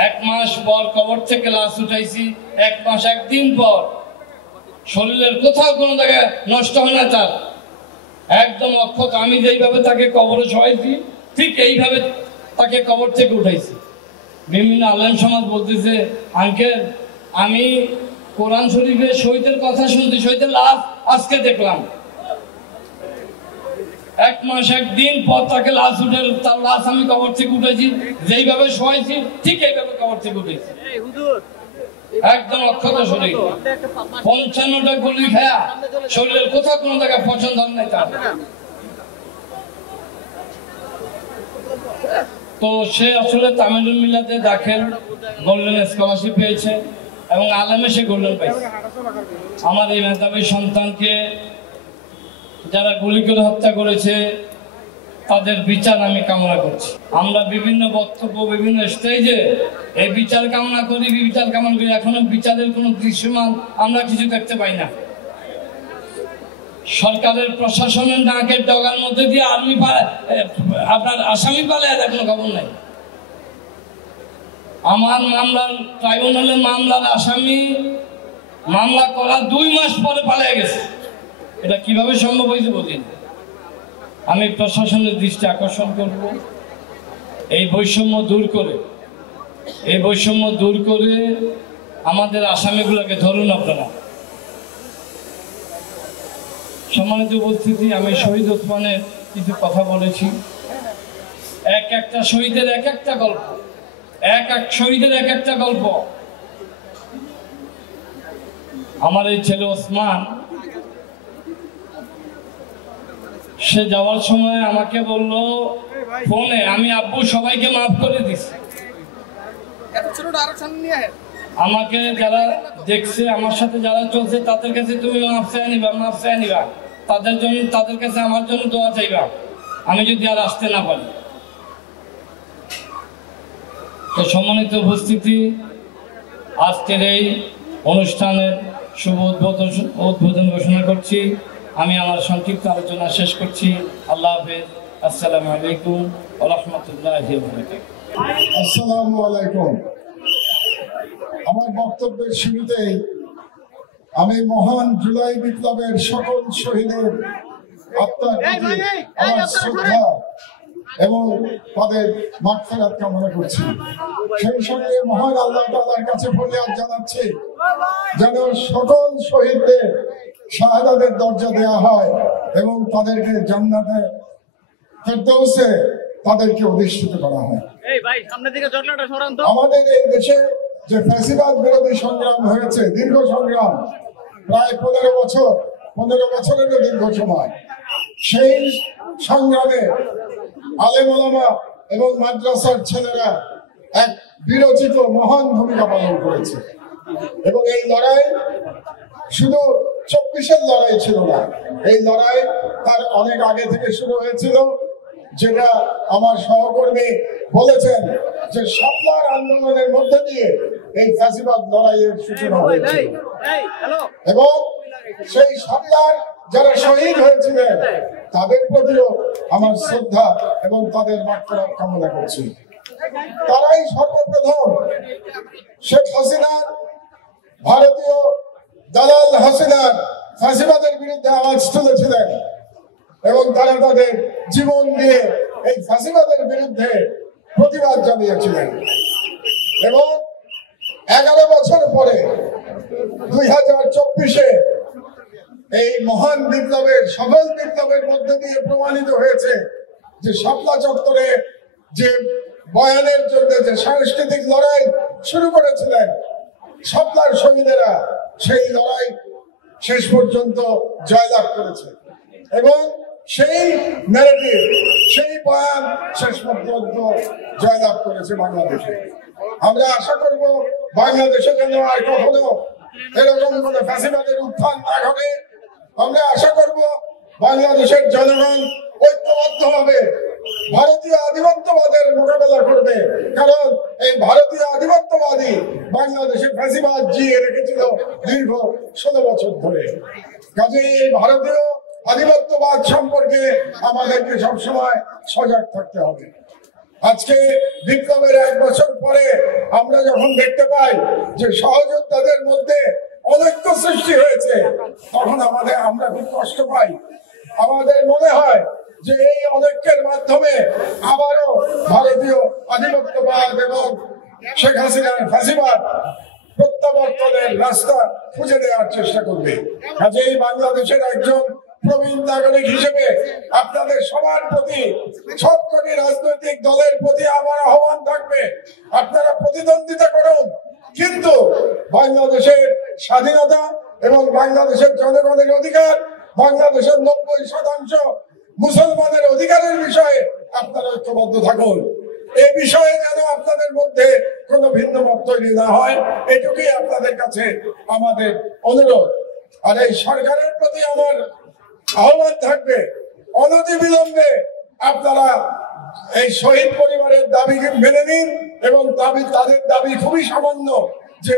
1 মাস পর কবর থেকে লাশ উঠাইছি, 1 মাস 1 দিন পর শরীরের কোথাও কোনো জায়গায় নষ্ট হয় না তার, একদম অক্ষত। আমি যেইভাবে তাকে কবরে সহাইছি ঠিক এইভাবে তাকে কবর থেকে উঠাইছি। বিভিন্ন আলেম সমাজ বলতেছে, আঙ্কেল আমি কোরআন শরীফে শহীদের কথা শুনছি, শহীদের লাশ আজকে দেখলাম। 1 মাস 1 দিন পর তাকে লাশ উঠে, তার লাশ আমি কবর থেকে উঠেছি, যেইভাবে শোয়াইছি ঠিক এইভাবে কবর থেকে উঠেছি, একদম অক্ষত শরীর। 55টা গুলি খায়া শরীরের কোথাও কোনো জায়গায় পছন্দ নেই তার। তো সে আসলে তামিলুল মিলাতে দাখিল গোল্ডেন স্কলারশিপ পেয়েছে এবং আলেমে সে গোল্ডেন পাইছে। আমার এই মেধাবী সন্তানকে যারা গুলি করে হত্যা করেছে তাদের বিচার আমি কামনা করছি। আমরা বিভিন্ন বক্তব্য, বিভিন্ন স্টেজে এই বিচার কামনা করি, বিচার কামনা করি, এখনো বিচারের কোনো দৃশ্যমান আমরা কিছু দেখতে পাই না। সরকারের প্রশাসনের নাকের ডগার মধ্যে দিয়ে আর্মি আপনার আসামি পালায় এখনো খবর নাই। আমার মামলার ট্রাইব্যুনালের মামলার আসামি মামলা করা 2 মাস পরে পালিয়ে গেছে। এটা কিভাবে সম্ভব হয়েছে বুঝি না। আমি প্রশাসনের দৃষ্টি আকর্ষণ করব, এই বৈষম্য দূর করে আমাদের আসামিগুলোকে ধরুন আপনারা। সম্মানিত উপস্থিতি, আমি শহীদ ওসমানের কিছু কথা বলেছি। একটা শহীদের একটা গল্প, এক শহীদের একটা গল্প। আমার এই ছেলে ওসমান, সে যাওয়ার সময় আমাকে বলল ফোনে, আমি আব্বু সবাইকে মাফ করে দিছি। আমাকে যারা দেখছে, আমার সাথে যারা চলছে, তাদের কাছে তুমি মাফ চাই নিবা, তাদের কাছে আমার জন্য দোয়া চাইবা, আমি যদি আর আসতে না পারি। তো সম্মানিত উপস্থিতি, আজকের এই অনুষ্ঠানের শুভ উদ্বোধন ঘোষণা করছি। আমি আমার সংক্ষিপ্ত আলোচনা শেষ করছি। আল্লাহ হাফেজ। আসসালামু আলাইকুম ওয়া রাহমাতুল্লাহি ওয়া বারাকাতুহু। আসসালামু আলাইকুম। আমার বক্তব্যের শুরুতেই আমি মহান জুলাই বিপ্লবের সকল শহীদের আত্মার প্রতি আমার শ্রদ্ধা এবং তাদের মাগফিরাত কামনা করছি। সেই সঙ্গে মহান আল্লাহ তাআলার কাছে ফরিয়াদ জানাচ্ছি যেন সকল শহীদদের শাহাদাতের দরজা দেওয়া হয় এবং তাদেরকে জান্নাতে ফেরদৌসে তাদেরকে অধিষ্ঠিত করা হয়। আমাদের এই দেশে যে ফ্যাসিবাদ বিরোধী সংগ্রাম হয়েছে, দীর্ঘ সংগ্রাম, প্রায় 15 বছরেরও দীর্ঘ সময়, সেই সংগ্রামে আলেম ওলামা এবং মাদ্রাসার ছেলেরা এক বিরচিত মহান ভূমিকা পালন করেছে এবং এই লড়াই শুধু 24-এর লড়াই ছিল না, এই লড়াই তার অনেক আগে থেকে শুরু হয়েছিল, যেটা আমার সহকর্মী বলেছেন যে শাপলার আন্দোলনের মধ্যে দিয়ে এই ফ্যাসিবাদ লড়াইয়ের সূচনা হয়েছে এবং সেই শাপলার যারা শহীদ হয়েছিলেন তাদের প্রতিও আমার শ্রদ্ধা এবং তাদের মাগফিরাত কামনা করছি। তারাই সর্বপ্রথম শেখ হাসিনার, ভারতীয় দালাল হাসিনার ফ্যাসিবাদের বিরুদ্ধে আওয়াজ তুলেছিলেন এবং তারা তাদের জীবন দিয়ে এই ফ্যাসিবাদের বিরুদ্ধে প্রতিবাদ জানিয়েছিলেন এবং 11 বছর পরে 2024-এ এই মহান বিপ্লবের, সফল বিপ্লবের মধ্যে দিয়ে প্রমাণিত হয়েছে যে শাপলা চত্বরে যে বয়ানের জন্য যে সাংস্কৃতিক লড়াই শুরু করেছিলেন শাপলার শহীদেরা, সেই লড়াই শেষ পর্যন্ত জয়লাভ করেছে এবং সেই ন্যারেটিভ, সেই বয়ান শেষ পর্যন্ত জয়লাভ করেছে বাংলাদেশে। আমরা আশা করব বাংলাদেশে যেন আর কখনো এরকম কোন ফ্যাসিবাদের উত্থান না ঘটে। আমরা আশা করব বাংলাদেশের জনগণ ঐক্যবদ্ধভাবে ভারতীয় আধিপত্যবাদের মোকাবেলা করবে, কারণ এই ভারতীয় আধিপত্যবাদী বাংলাদেশে ফ্যাসিবাদ জিয়ে রেখেছিল দীর্ঘ 16 বছর ধরে। কাজেই এই ভারতীয় আধিপত্যবাদ সম্পর্কে আমাদেরকে সবসময় সজাগ থাকতে হবে। আজকে বিপ্লবের 1 বছর পরে আমরা যখন দেখতে পাই যে সহযোদ্ধাদের মধ্যে অনৈক্য সৃষ্টি হয়েছে, তখন আমরা খুব কষ্ট পাই। আমাদের মনে হয় যে এই অনৈক্যের মাধ্যমে আবারও ভারতীয় আধিপত্যবাদ এবং শেখ হাসিনার ফ্যাসিবাদ প্রত্যাবর্তনের রাস্তা খুঁজে দেওয়ার চেষ্টা করবে। কাজেই বাংলাদেশের একজন প্রবীণ নাগরিক হিসেবে আপনাদের সবার প্রতি, সবকটি রাজনৈতিক দলের প্রতি আমার আহ্বান থাকবে, আপনারা প্রতিদ্বন্দ্বিতা করুন, কিন্তু বাংলাদেশের স্বাধীনতা এবং বাংলাদেশের জনগণের অধিকার, বাংলাদেশের 90% মুসলমানের অধিকারের বিষয়ে আপনারা ঐক্যবদ্ধ থাকুন। এই বিষয়ে যেন আপনাদের মধ্যে কোনো ভিন্ন মত তৈরি না হয়, এটুকুই আপনাদের কাছে আমাদের অনুরোধ। আর এই সরকারের প্রতি আমার আহ্বান থাকবে, অনতিবিলম্বে আপনারা এই শহীদ পরিবারের দাবিকে মেনে নিন এবং তাদের দাবি খুবই সামান্য, যে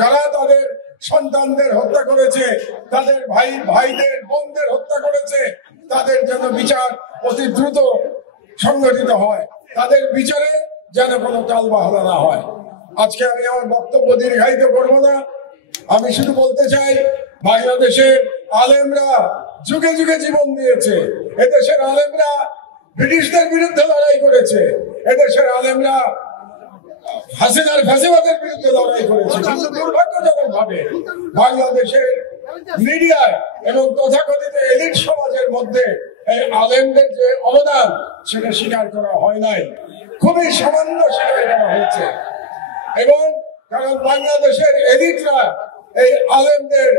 যারা তাদের সন্তানদের হত্যা করেছে, তাদের ভাইদের বোনদের হত্যা করেছে, তাদের যেন বিচার অতি দ্রুত সংগঠিত হয়, তাদের বিচারে যেন কোনো টালবাহানা না হয়। আজকে আমি আমার বক্তব্য দীর্ঘায়িত করব না, আমি শুধু বলতে চাই বাংলাদেশের আলেমরা যুগে যুগে জীবন দিয়েছে, এদেশের আলেমরা ব্রিটিশদের বিরুদ্ধে লড়াই করেছে, এদেশের আলেমরা হাসিনার ফ্যাসিবাদের বিরুদ্ধে লড়াই করেছে, কিন্তু দুর্ভাগ্যজনক ভাবে বাংলাদেশের মিডিয়ায় এবং তথাকথিত এলিট সমাজের মধ্যে এই আলেমদের যে অবদান সেটা স্বীকার করা হয় নাই, খুবই সামান্য স্বীকার করা হয়েছে। এবং কারণ বাংলাদেশের এলিটরা এই আলেমদের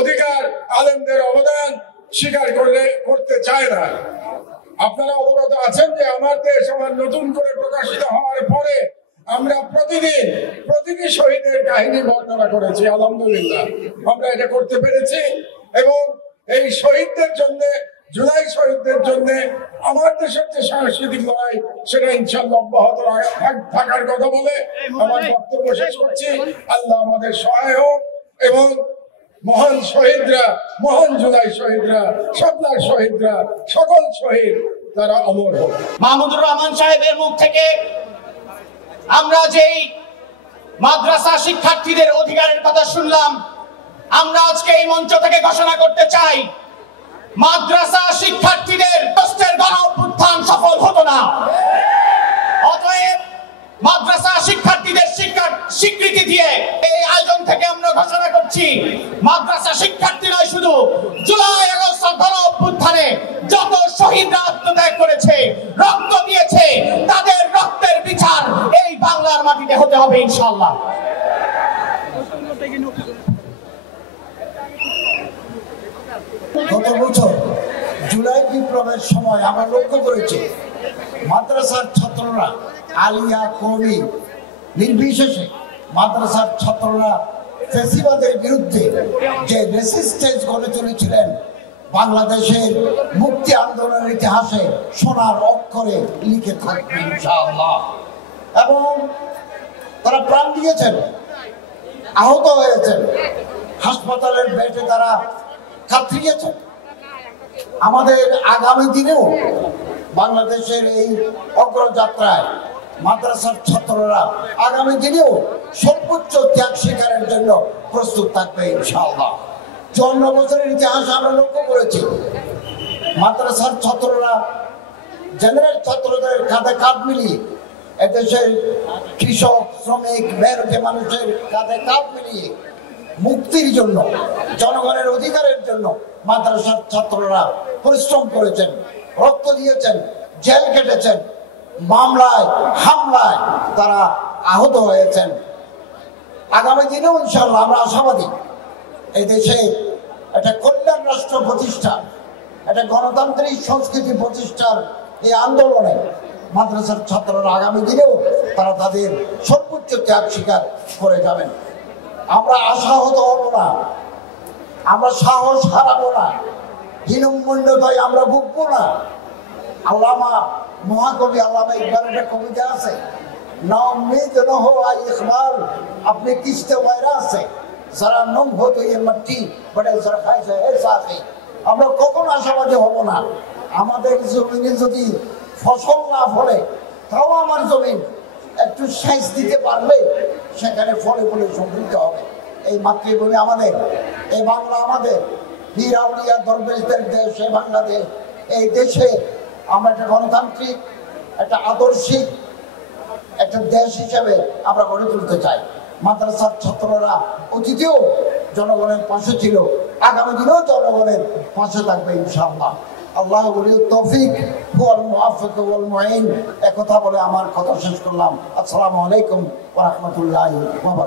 অধিকার, আলেমদের অবদান স্বীকার করতে চায় না। আপনারা অবগত আছেন যে আমার দেশ আমার নতুন করে প্রকাশিত হওয়ার পরে আমরা প্রতিটি শহীদের কাহিনী বর্ণনা করেছি, আলহামদুলিল্লাহ আমরা এটা করতে পেরেছি। এবং এই শহীদদের জন্য, জুলাই শহীদদের জন্য আমার দেশের যে সাংস্কৃতিক লড়াই সেটা ইনশাআল্লাহ অব্যাহত থাকার কথা বলে আমার বক্তব্য শেষ করছি। আল্লাহ আমাদের সহায় হোক এবং মহান শহীদরা, মহান জুলাই শহীদরা, শাপলার শহীদরা, সকল শহীদ তারা অমর হোক। মাহমুদুর রহমান সাহেবের মুখ থেকে আমরা যেই মাদ্রাসা শিক্ষার্থীদের অধিকারের কথা শুনলাম, আমরা আজকে এই মঞ্চ থেকে ঘোষণা করতে চাই, মাদ্রাসা শিক্ষার্থীদের কষ্টের গণ অভ্যুত্থান সফল হতো না। অতএব মাদ্রাসা শিক্ষার্থীদের শিক্ষার স্বীকৃতি দিয়ে এই আয়োজন থেকে আমরা ঘোষণা করছি, মাদ্রাসা শিক্ষার্থী নয়, শুধু জুলাই আগস্ট গণ অভ্যুত্থানে যত শহীদরা আত্মত্যাগ করেছে, রক্ত দিয়েছে, তাদের রক্তের বিচার এই বাংলার মাটিতে হতে হবে ইনশাআল্লাহ। গত বছর জুলাই বিপ্লবের সময় আমরা লক্ষ্য করেছি মাদ্রাসার ছাত্ররা, আলিয়া কওমি নির্বিশেষে মাদ্রাসার ছাত্ররা ফ্যাসিবাদের বিরুদ্ধে যে রেসিস্টেন্স গড়ে তুলেছিলেন, বাংলাদেশের মুক্তি আন্দোলনের ইতিহাসে সোনার অক্ষরে লিখে থাকবে ইনশাআল্লাহ। এবং তারা প্রাণ দিয়েছেন, আহত হয়েছেন, হাসপাতালের বেডে তারা কাতরিয়েছেন। আমাদের আগামী দিনেও বাংলাদেশের এই অগ্রযাত্রায় মাদ্রাসার ছাত্ররা আগামী দিনেও সর্বোচ্চ ত্যাগ স্বীকারের জন্য প্রস্তুত থাকবে ইনশাআল্লাহ। 54 বছরের ইতিহাস আমরা লক্ষ্য করেছি, মাদ্রাসার ছাত্ররা জেনারেল ছাত্রদের কাঁধে কাঁধ মিলিয়ে, এদেশের কৃষক, শ্রমিক, মেহনতি মানুষের কাঁধে কাঁধ মিলিয়ে মুক্তির জন্য, জনগণের অধিকারের জন্য মাদ্রাসার ছাত্ররা পরিশ্রম করেছেন, রক্ত দিয়েছেন, জেল কেটেছেন, মামলায় হামলায় তারা আহত হয়েছেন। আগামী দিনেও ইনশাআল্লাহ আমরা আশাবাদী, এই দেশে একটা কল্যাণ রাষ্ট্র প্রতিষ্ঠা, একটা গণতান্ত্রিক সংস্কৃতি প্রতিষ্ঠার এই আন্দোলনে মাদ্রাসার ছাত্ররা আগামী দিনেও তারা তাদের সর্বোচ্চ ত্যাগ স্বীকার করে যাবেন। আমরা আশাহত হব না, আমরা সাহস হারাবো না, হীনম্মন্যতায় আমরা ভুগবো না। আল্লামা মহাকবি আল্লামা ইকবালের একটা কবিতা আছে, না উম্মীদ ন হো আই ইকবাল আপনি কিস্তে ওয়াইরা আছে, যারা নম হতো এই মাটি বড়ে জরখায় সাথে। আমরা কখন আশাবাদী হব না, আমাদের জমিনে যদি ফসল না ফলে তাও আমার জমিন একটু সেচ দিতে পারলে সেখানে ফলে ফলে সমৃদ্ধ হবে। এই মাতৃভূমি আমাদের, এই বাংলা আমাদের, বীর আউলিয়া দরবেশদের দেশ এই বাংলাদেশ। এই দেশে আমরা একটা গণতান্ত্রিক, একটা আদর্শিক একটা দেশ হিসেবে আমরা গড়ে তুলতে চাই। মাদ্রাসার ছাত্ররা অতীতেও জনগণের পাশে ছিল, আগামী দিনেও জনগণের পাশে থাকবে ইনশাআল্লাহ। আল্লাহ ওয়ালিউত তৌফিক ওয়াল মুআফফিক ওয়াল মুঈন। একথা বলে আমার কথা শেষ করলাম। আসসালামু আলাইকুম ওয়া রাহমাতুল্লাহি ওয়া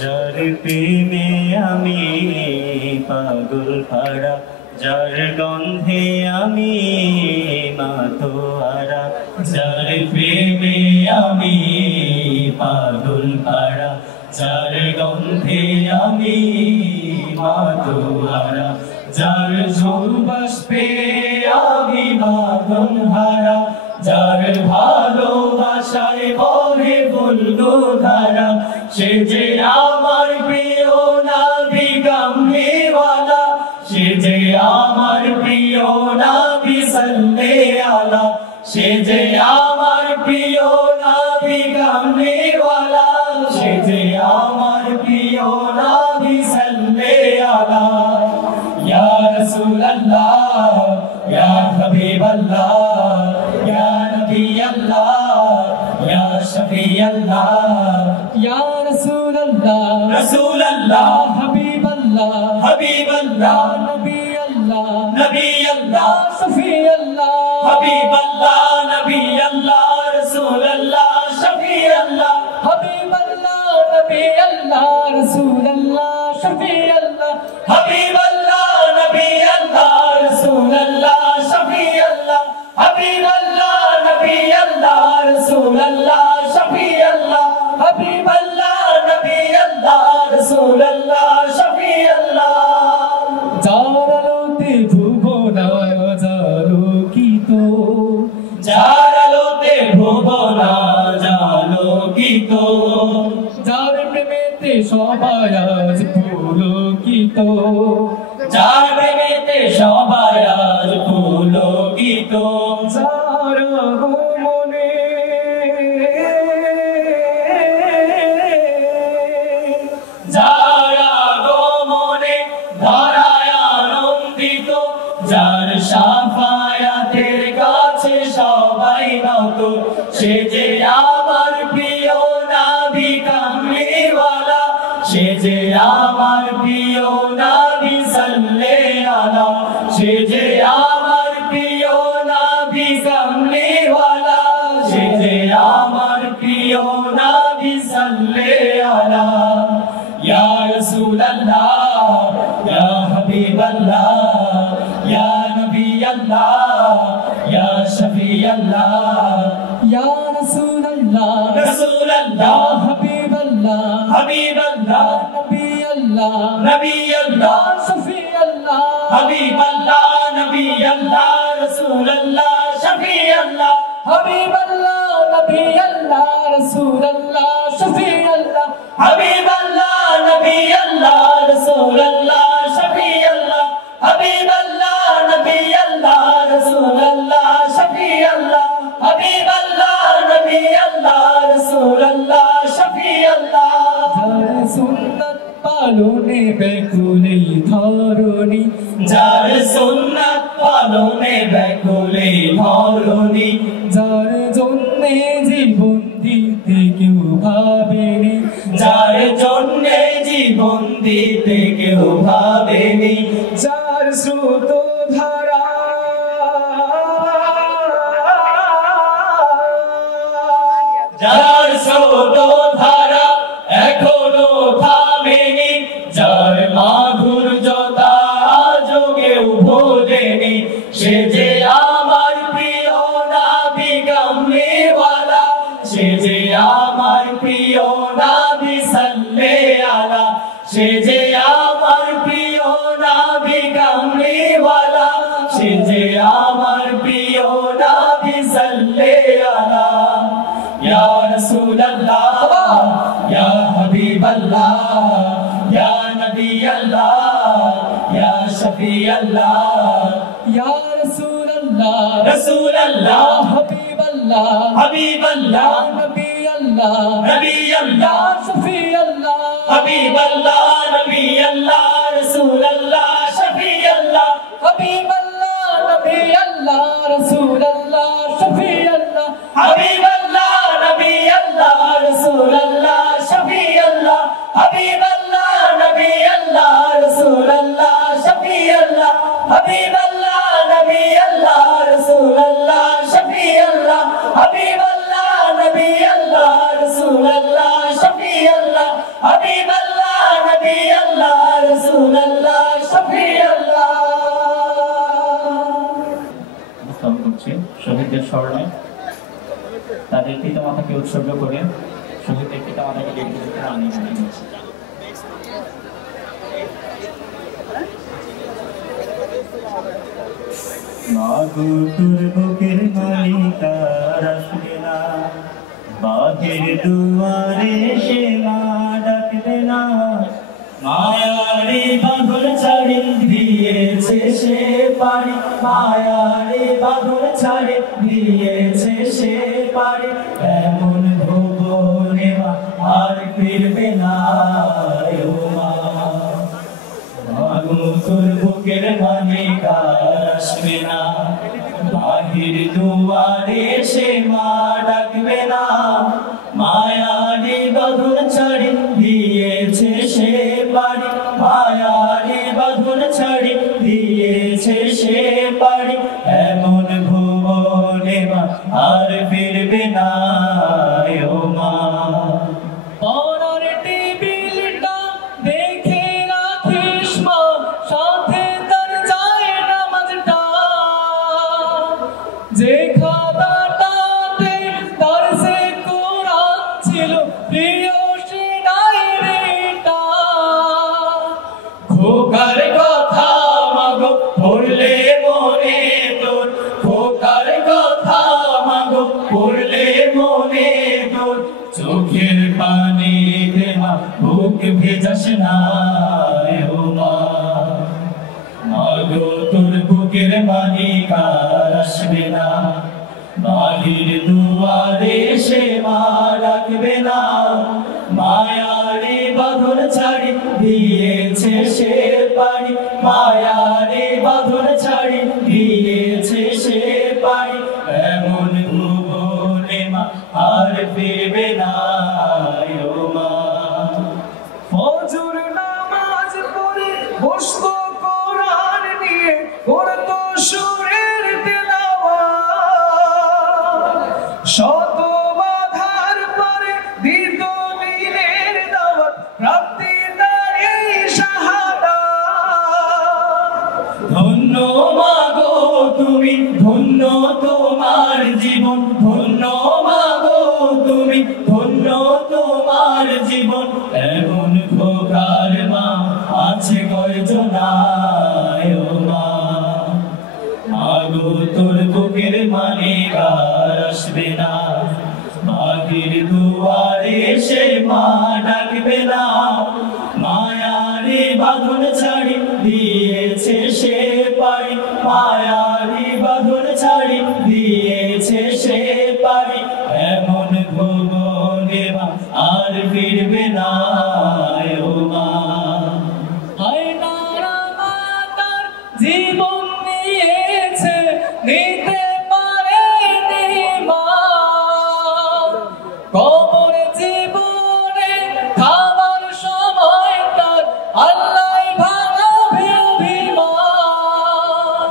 যার প্রেমে আমি পাগল পাড়া, যার গন্ধে আমি মাতোয়ারা, যার প্রেমে আমি পাগল পাড়া, যার গন্ধে আমি মাতোয়ারা, যার ঝোল বাষ্পে আমি বাঁধন হারা, যার সাল্লি আলা সে যে আমার প্রিয় নবী কামলিওয়ালা সে যে আমার প্রিয় নবী সাল্লি আলা ইয়া রাসূলুল্লাহ ইয়া হাবিবাল্লাহ ইয়া নবিয়াল্লাহ ইয়া শফিয়াল্লাহ ইয়া রাসূলুল্লাহ রাসূলুল্লাহ হাবিবাল্লাহ হাবিবাল্লাহ নবিয়াল্লাহ নবিয়াল্লাহ শফিয়াল্লাহ হাবিবাল্লাহ নবিয়াল্লাহ রাসূলুল্লাহ শফিয়াল্লাহ হাবিবাল্লাহ নবিয়াল্লাহ রাসূলুল্লাহ শফিয়াল্লাহ হাবিবাল্লাহ নবিয়াল্লাহ রাসূলুল্লাহ শফিয়াল্লাহ হাবিবাল্লাহ নবিয়াল্লাহ রাসূলুল্লাহ শফিয়াল্লাহ হাবিবাল্লাহ নবিয়াল্লাহ রাসূলুল্লাহ শফিয়াল্লাহ জালালতে ভুবন জালোকিত জালালতে ভুবন জালোকিত যার প্রেমেতে সবাই আজ পুলকিত যার প্রেমেতে সবাই আজ পুলকিত যার মনে যার আগমনে ধরায় আনন্দিত যার শাফায়াতের কাছে সবাই নত সে যে আমার প্রিয় নবী কামলিওয়ালা সে যে আমার প্রিয় নবী সাল্লি আলা সে যে আমার প্রিয় নবী কামলিওয়ালা সে যে আমার প্রিয় নবী সাল্লি আলা ইয়া রাসূলুল্লাহ ইয়া হাবিবাল্লাহ ইয়া নবিয়াল্লাহ ইয়া শফিয়াল্লাহ ইয়া রাসূলুল্লাহ রাসূলুল্লাহ হাবিবাল্লাহ হাবিবাল্লাহ নবিয়াল্লাহ নবিয়াল্লাহ শফিয়াল্লাহ হাবিবাল্লাহ নবিয়াল্লাহ রাসূলুল্লাহ শফিয়াল্লাহ হাবিবাল্লাহ নবিয়াল্লাহ রাসূলুল্লাহ শফিয়াল্লাহ হাবিবাল্লাহ নবিয়াল্লাহ রাসূলুল্লাহ শফিয়াল্লাহ হাবিবাল্লাহ নবিয়াল্লাহ রাসূলুল্লাহ শফিয়াল্লাহ হাবিবাল্লাহ নবিয়াল্লাহ রাসূলুল্লাহ শফিয়াল্লাহ যার সুন্নাত পালনে ব্যাকুলে ধরণী যার সুন্নাত পালনে ব্যাকুলে ধরণী যার জন্যে জীবন দিতে কেউ ভাবেনি যার জন্যে জীবন দিতে কেউ ভাবেনি যার স্রোত ধারা যার স্রোত ধারা এখনো থামেনি যার মাধুর্যতা যোগেও ভোলেনি সে যে আমার প্রিয় নবী কামলিওয়ালা সে যে আমার প্রিয় নবী সাল্লি আলা সে যে আমার প্রিয় নবী কামলিওয়ালা সে যে আমার প্রিয় নবী সাল্লি আলা ইয়া রাসূলুল্লাহ ইয়া হাবিবাল্লাহ ইয়া নবিয়াল্লাহ ইয়া শফিয়াল্লাহ ইয়া রাসূলুল্লাহ রাসূলুল্লাহ হাবিবাল্লাহ হাবিবাল্লাহ নবিয়াল্লাহ নবিয়াল্লাহ শফিয়াল্লাহ হাবিবাল্লাহ নবিয়াল্লাহ রাসূলুল্লাহ শফিয়াল্লাহ হাবিবাল্লাহ নবিয়াল্লাহ রাসূলুল্লাহ শফিয়াল্লাহ হাবিবাল্লাহ নবিয়াল্লাহ রাসূলুল্লাহ শফিয়াল্লাহ হাবিবাল্লাহ নবিয়াল্লাহ রাসূলুল্লাহ শফিয়াল্লাহ হাবিবাল্লাহ নবিয়াল্লাহ রাসূলুল্লাহ শফিয়াল্লাহ হাবিবাল্লাহ নবিয়াল্লাহ রাসূলুল্লাহ শফিয়াল্লাহ হাবিবাল্লাহ নবিয়াল্লাহ রাসূলুল্লাহ শফিয়াল্লাহ উৎসর্গ করছি শহীদদের স্মরণে তাদের পিতামাতাকে উৎসর্গ করে শহীদদের পিতামাতাকে ব্যক্তিগত আনিয়ে নিয়েছে। মাগো তোর বুকের মালিকা আসবে না, বাঘের দুয়ারে সে মা ডাকবে না, মায়ারে বাঁধন ছাড়ি দিয়েছে সে পারি, মায়ারে বাঁধন ছাড়ি দিয়েছে সে পারি, এমন ভুবনে মা আর ফিরবে না ও মা। মাগো তোর বুকের মানে কার আসবে না, বাহির দুয়ারে সে মা ডাকবে না, মায়ারে বাঁধন ছাড়ি দিয়েছে সে পারি, মায়ারে বাঁধন ছাড়ি দিয়েছে সে পারি, এমন ভুবনে মা আর ফিরবে না ও মা। পরার টেবিলটা দেখে রাখিস মা, সাথে তার যায় নামাজটা, যে খাতাটাতে তার সে কোরআন ছিল প্রিয় সে ডায়েরিটা। খোকার কথা মাগো পড়লে মনে তোর, খোকার কথা মাগো পড়লে মনে তোর, চোখের পানি দেমা বুক ভেজাস না ও মা। মাগো তোর বুকের মানে কার আসবে না, বাহির দুয়ারে সে মা ডাকবে না, মায়ারে বাঁধন ছাড়ি দিয়েছে সে পারি, মায়ারে বাঁধন ছাড়ি দিয়েছে সে পারি, এমন ভুবনে মা আর ফিরবে না ও মা। ফজর নামাজ পড়ে বসতো কোরআন নিয়ে, করতো সুরের তেলাওয়াত, শত বাধার পরে দিত দিনের দাওয়াত, প্রাপ্তি তার এই শাহাদাত। ধন্য মাগো তুমি, ধন্য তোমার জীবন, ধন্য মাগো তুমি, ধন্য তোমার জীবন, এমন খোকার মা আছে কয়জনা ও মা। মাগো তোর বুকের মানে কার আসবে না, বাহির দুয়ারে সে মা ডাকবে না, মায়ারে বাঁধন ছাড়ি দিয়েছে সে পারি, মায়ারে বাঁধন ছাড়ি দিয়েছে সে পারি, এমন ভুবনে মা আর ফিরবে না ও মা। হায় নারা মাতার জীবন নিয়েছে, নিতে পারেনি মা, কবর জীবনে খাবার সময় তার আল্লাহ ভাঙাবে অভিমান।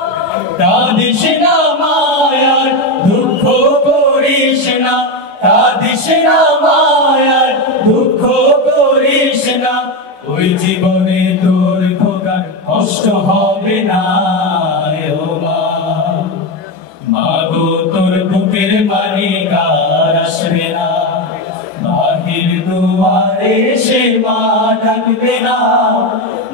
কাঁদিস না মায়ার দুঃখ করিস না, কাঁদিস না মায়ার দুঃখ করিস না, ওই জীবনে তোর খোকার কষ্ট হবে না ও মা। মাগো তোর বুকের মানে কার আসবে না, বাহির দুয়ারে সে মা ডাকবে না,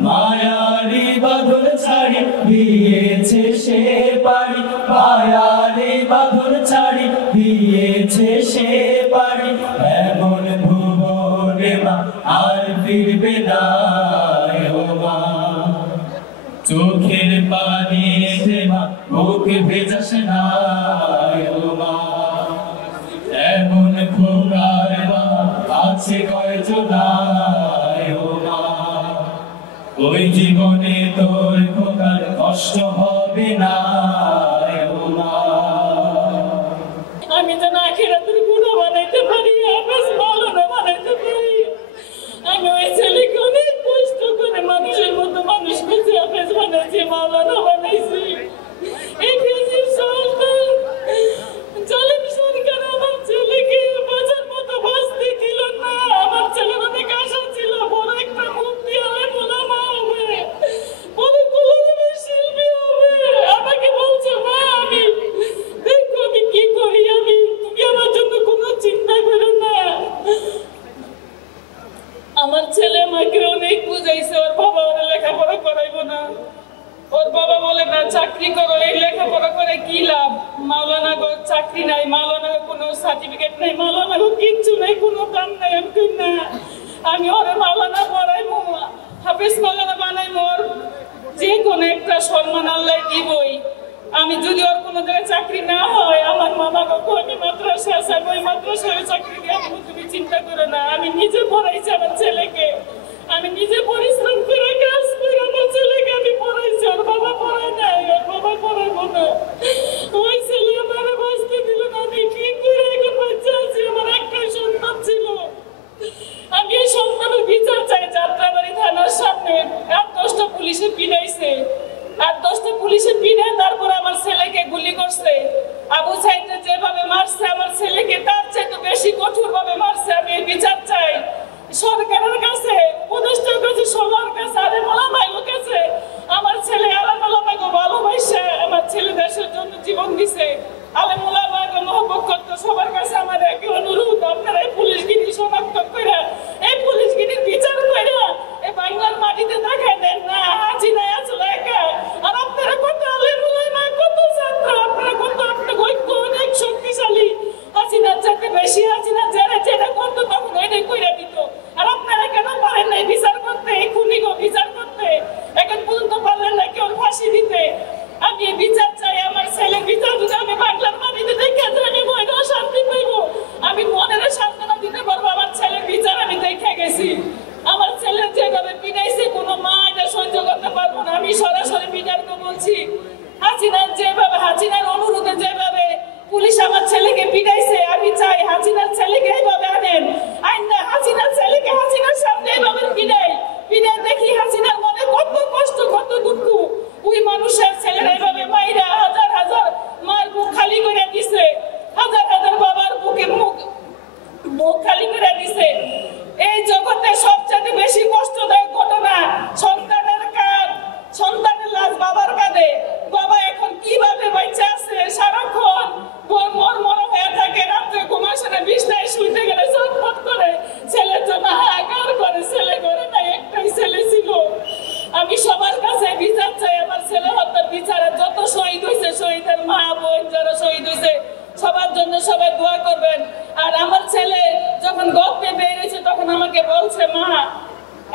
মায়ারি বাঁধন ছাড়ি দিয়েছে সে পারি, মায়ারি বাঁধন ছাড়ি দিয়েছে সে পারি, এমন ভুবনে মা আর ফিরবে না ও মা। চোখের পানি মা বুক ভেজাস না ও মা, এমন খোকার মা আছে কয়জনা ও মা, ওই জীবনে তোর খোকার কষ্ট হবে না ও মা। আমি যেন আখিরাতের গুণা বানাইতে পারি, আবেশ মাওলানা বানাইতে পারি। আমি ওই ছেলেকে অনেক কষ্ট করে মানুষের মতো মানুষ করছি, আবেশ বানাইছি, মাওলানা বানাইছি। এই ফেজির সরকার, জালিম সরকার আমার ছেলেকে বাঁচার মতো বাঁচতে দিল না। আমার ছেলের অনেক আশা ছিল, বড় একটা মুক্তি হবে, ওলামা হবে, বড় কলমের শিল্পী হবে। আমাকে বলছে মা, আমি দেখো আমি কি করি, আমি তুমি আমার জন্য কোনো চিন্তা করো না। আমার ছেলে আমাকে অনেক বুঝাইছে, ওর বাবা ওরা লেখাপড়া করাইবো না। ওর বাবা বলে না, চাকরি করো, এই লেখাপড়া করে কি লাভ? মাওলানা গো চাকরি নাই, মাওলানা কোনো সার্টিফিকেট নাই, মাওলানা গো কিচ্ছু নাই, কোনো কাম নাই। আমি কই না, আমি ওরে মাওলানা পড়াইবো। হাফেজ মাওলানা বানাই মোর যে কোনো একটা সম্মান আল্লাহ দিবই। আমি যদি ওর কোনো জায়গায় চাকরি না হয়, আমার মামা কাকু আমি মাদ্রাসা আছে, ওই মাদ্রাসায় চাকরি দিয়ে তুমি চিন্তা করো না। আমি নিজে পড়াইছি আমার ছেলেকে, আমি নিজে পরিশ্রম করে কাজ করে আমার ছেলেকে আমি পড়াইছি। ওর বাবা পড়ায় নাই, ওর বাবা পড়াবো না। ওই ছেলে আমার বাঁচতে দিল না। আমি কি করে এখন বাচ্চা আছি? আমার একটাই সন্তান ছিল। আমি এই সন্তানের বিচার চাই। যাত্রাবাড়ি থানার সামনে 8-10টা পুলিশে পিটাইছে, 8-10টা পুলিশে পিটে তারপর আমার ছেলেকে গুলি করছে। আবু সাইদকে যেভাবে মারছে আমার ছেলেকে, তার চাইতে বেশি কঠোর ভাবে মারছে। আমি এই বিচার চাই সরকারের কাছে, উপদেষ্টার কাছে, সবার কাছে, আলেম ওলামার কাছে। আমার ছেলে আলেম ওলামাকে ভালোবাসে, আমার ছেলে দেশের জন্য জীবন দিছে। আলেম ওলামাকে মহব্বত করতে সবার কাছে আমার একই অনুরোধ, আপনারা এই পুলিশগিরি শনাক্ত করে, এই পুলিশগিরির বিচার করে এই বাংলার মাটিতে দেখাই দেন না হাসিনা আসলে একা। আর আপনারা কত আলেম ওলামা, কত ছাত্র, আপনারা কত আপনার ঐক্য অনেক শক্তিশালী। হাসিনার চাইতে বেশি হাসিনা যারা যেটা করতো তখন এটাই করে দিত। আর আপনারা কেন পারেন না বিচার করতে, এই খুনিকে বিচার করতে? এখন পর্যন্ত পারলেন না কেউ ফাঁসি দিতে। আমি এই বিচার চাই, আমার ছেলের বিচার যদি আমি বাংলার মাটিতে দেখে যাই, আমি মনে শান্তি পাইব, আমি মনের সান্ত্বনা দিতে পারবো। আমার ছেলের বিচার আমি দেখে গেছি। আমার ছেলে যেভাবে পিটাইছে কোনো মা এটা সহ্য করতে পারবো না। আমি সরাসরি বিচারকে বলছি, হাসিনার যেভাবে, হাসিনার অনুরোধে যেভাবে পুলিশ আমার ছেলেকে পিটাইছে, আমি চাই হাসিনার ছেলেকে এইভাবে আনেন। আইনা হাসিনার ছেলেকে হাসিনার সামনে এইভাবে পিটাই, পিটাই দেখি হাসিনার মনে কত কষ্ট, কত দুঃখ। ওই মানুষের ছেলেরা এইভাবে মাইরা হাজার হাজার মার মুখ খালি করে দিছে, হাজার হাজার বাবার বুকে মুখ খালি করে দিছে। এই জগতে সবচেয়ে বেশি কষ্টদায়ক ঘটনা সন্তানের কাঁদ, সন্তানের লাশ বাবার কাঁধে। বাবা এখন কিভাবে বাচ্চা আছে, সারাক্ষণ মর হয়ে থাকে, রাত্রে ঘুমাসে না, বিছনায় শুইতে গেলে চটপট করে, ছেলের জন্য হাহাকার করে। ছেলে করে না, একটাই ছেলে ছিল। আমি সবার কাছে বিচার চাই, আমার ছেলে হত্যার বিচারে যত শহীদ হয়েছে, শহীদের মা বোন যারা শহীদ হয়েছে সবার জন্য সবাই দোয়া করবেন। আর আমার ছেলে যখন গর্তে বের হয়েছে তখন আমাকে বলছে, মা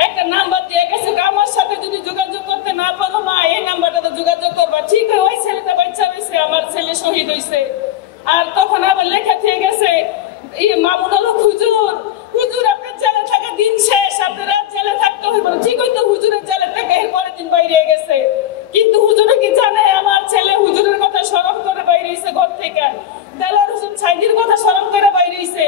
একটা নাম্বার দিয়ে গেছে, আমার সাথে যদি যোগাযোগ করতে না পারো মা এই নাম্বারটাতে যোগাযোগ করবা। ঠিক হয়, ওই ছেলেটা বাচ্চা হয়েছে, আমার ছেলে শহীদ হয়েছে। আর তখন আবার লেখা থেকে গেছে, মামুনুল হক হুজুর, হুজুর আপনার জেলে থাকা দিন শেষ, আপনারা জেলে থাকতে হইব না। ঠিক হয়তো হুজুরের জেলে থেকে এর পরের দিন বাইরে গেছে, কিন্তু হুজুরে কি জানে আমার ছেলে হুজুরের কথা স্মরণ করে বাইরে হয়েছে ঘর থেকে। দেলার হোসেন সাইদির কথা স্মরণ করে বাইরে হয়েছে।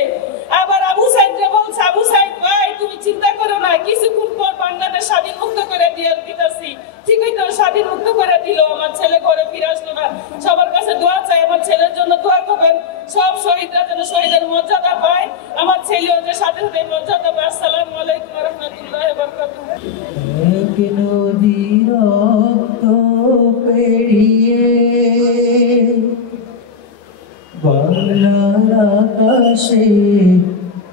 আবার আবু সাইদরে বলছে, আবু সাইদ ভাই তুমি চিন্তা করো না, কিছুক্ষণ পর বাংলাদেশ স্বাধীন মুক্ত করে দিয়ে দিতেছি। ঠিক হয়তো স্বাধীন মুক্ত করে দিল, আমার ছেলে ঘরে ফিরে আসলো না। সবার কাছে দোয়া চাই, আমার ছেলের জন্য দোয়া করবেন। সব শহীদরা যেন শহীদের মর্যাদা পায়, আমার ছেলেও যে সাথে সাথে মর্যাদা পায়। আসসালামু আলাইকুম ওয়া রাহমাতুল্লাহি ওয়া বারাকাতুহু। এক নদী রক্ত পেরিয়ে বাংলার আকাশে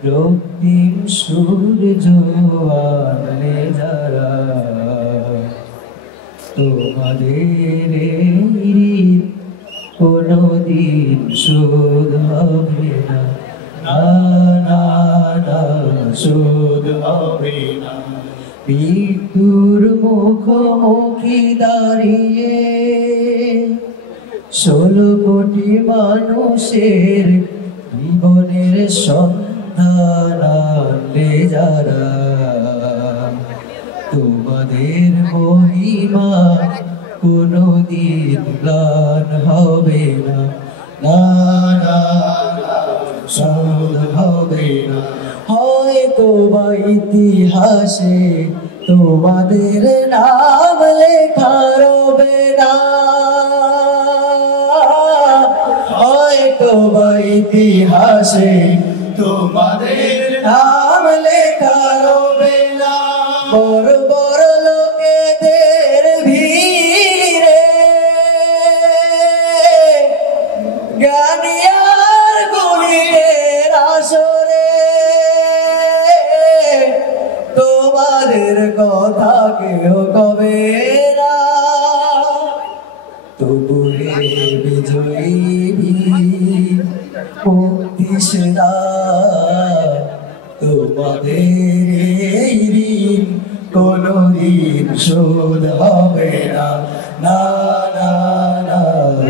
রক্তিম সূর্য আনলে যারা, তোমাদের কোনদিন শোধ হবে না, না না না শোধ হবে না। মৃত্যুর মুখোমুখি দাঁড়িয়ে 16 কোটি মানুষের জীবনের সন্ধান আনলে যারা, তোমাদের মহিমা কোনদিন ম্লান হবে না, না না শোধ হবে না। হয়তো বা ইতিহাসে তোমাদের নাম লেখা রবে না, হয়তো বা ইতিহাসে তোমাদের নাম লেখা রবে না। বড় বড় লোকেদের ভিড়ে জ্ঞানিয়ার গুণীদের আসরে তোমাদের কথা কেউ কবে না, তবু বিজয়ী মুক্তি সেনা তোমাদের ঋণ কোন কোনদিন শোধ হবে না, না না না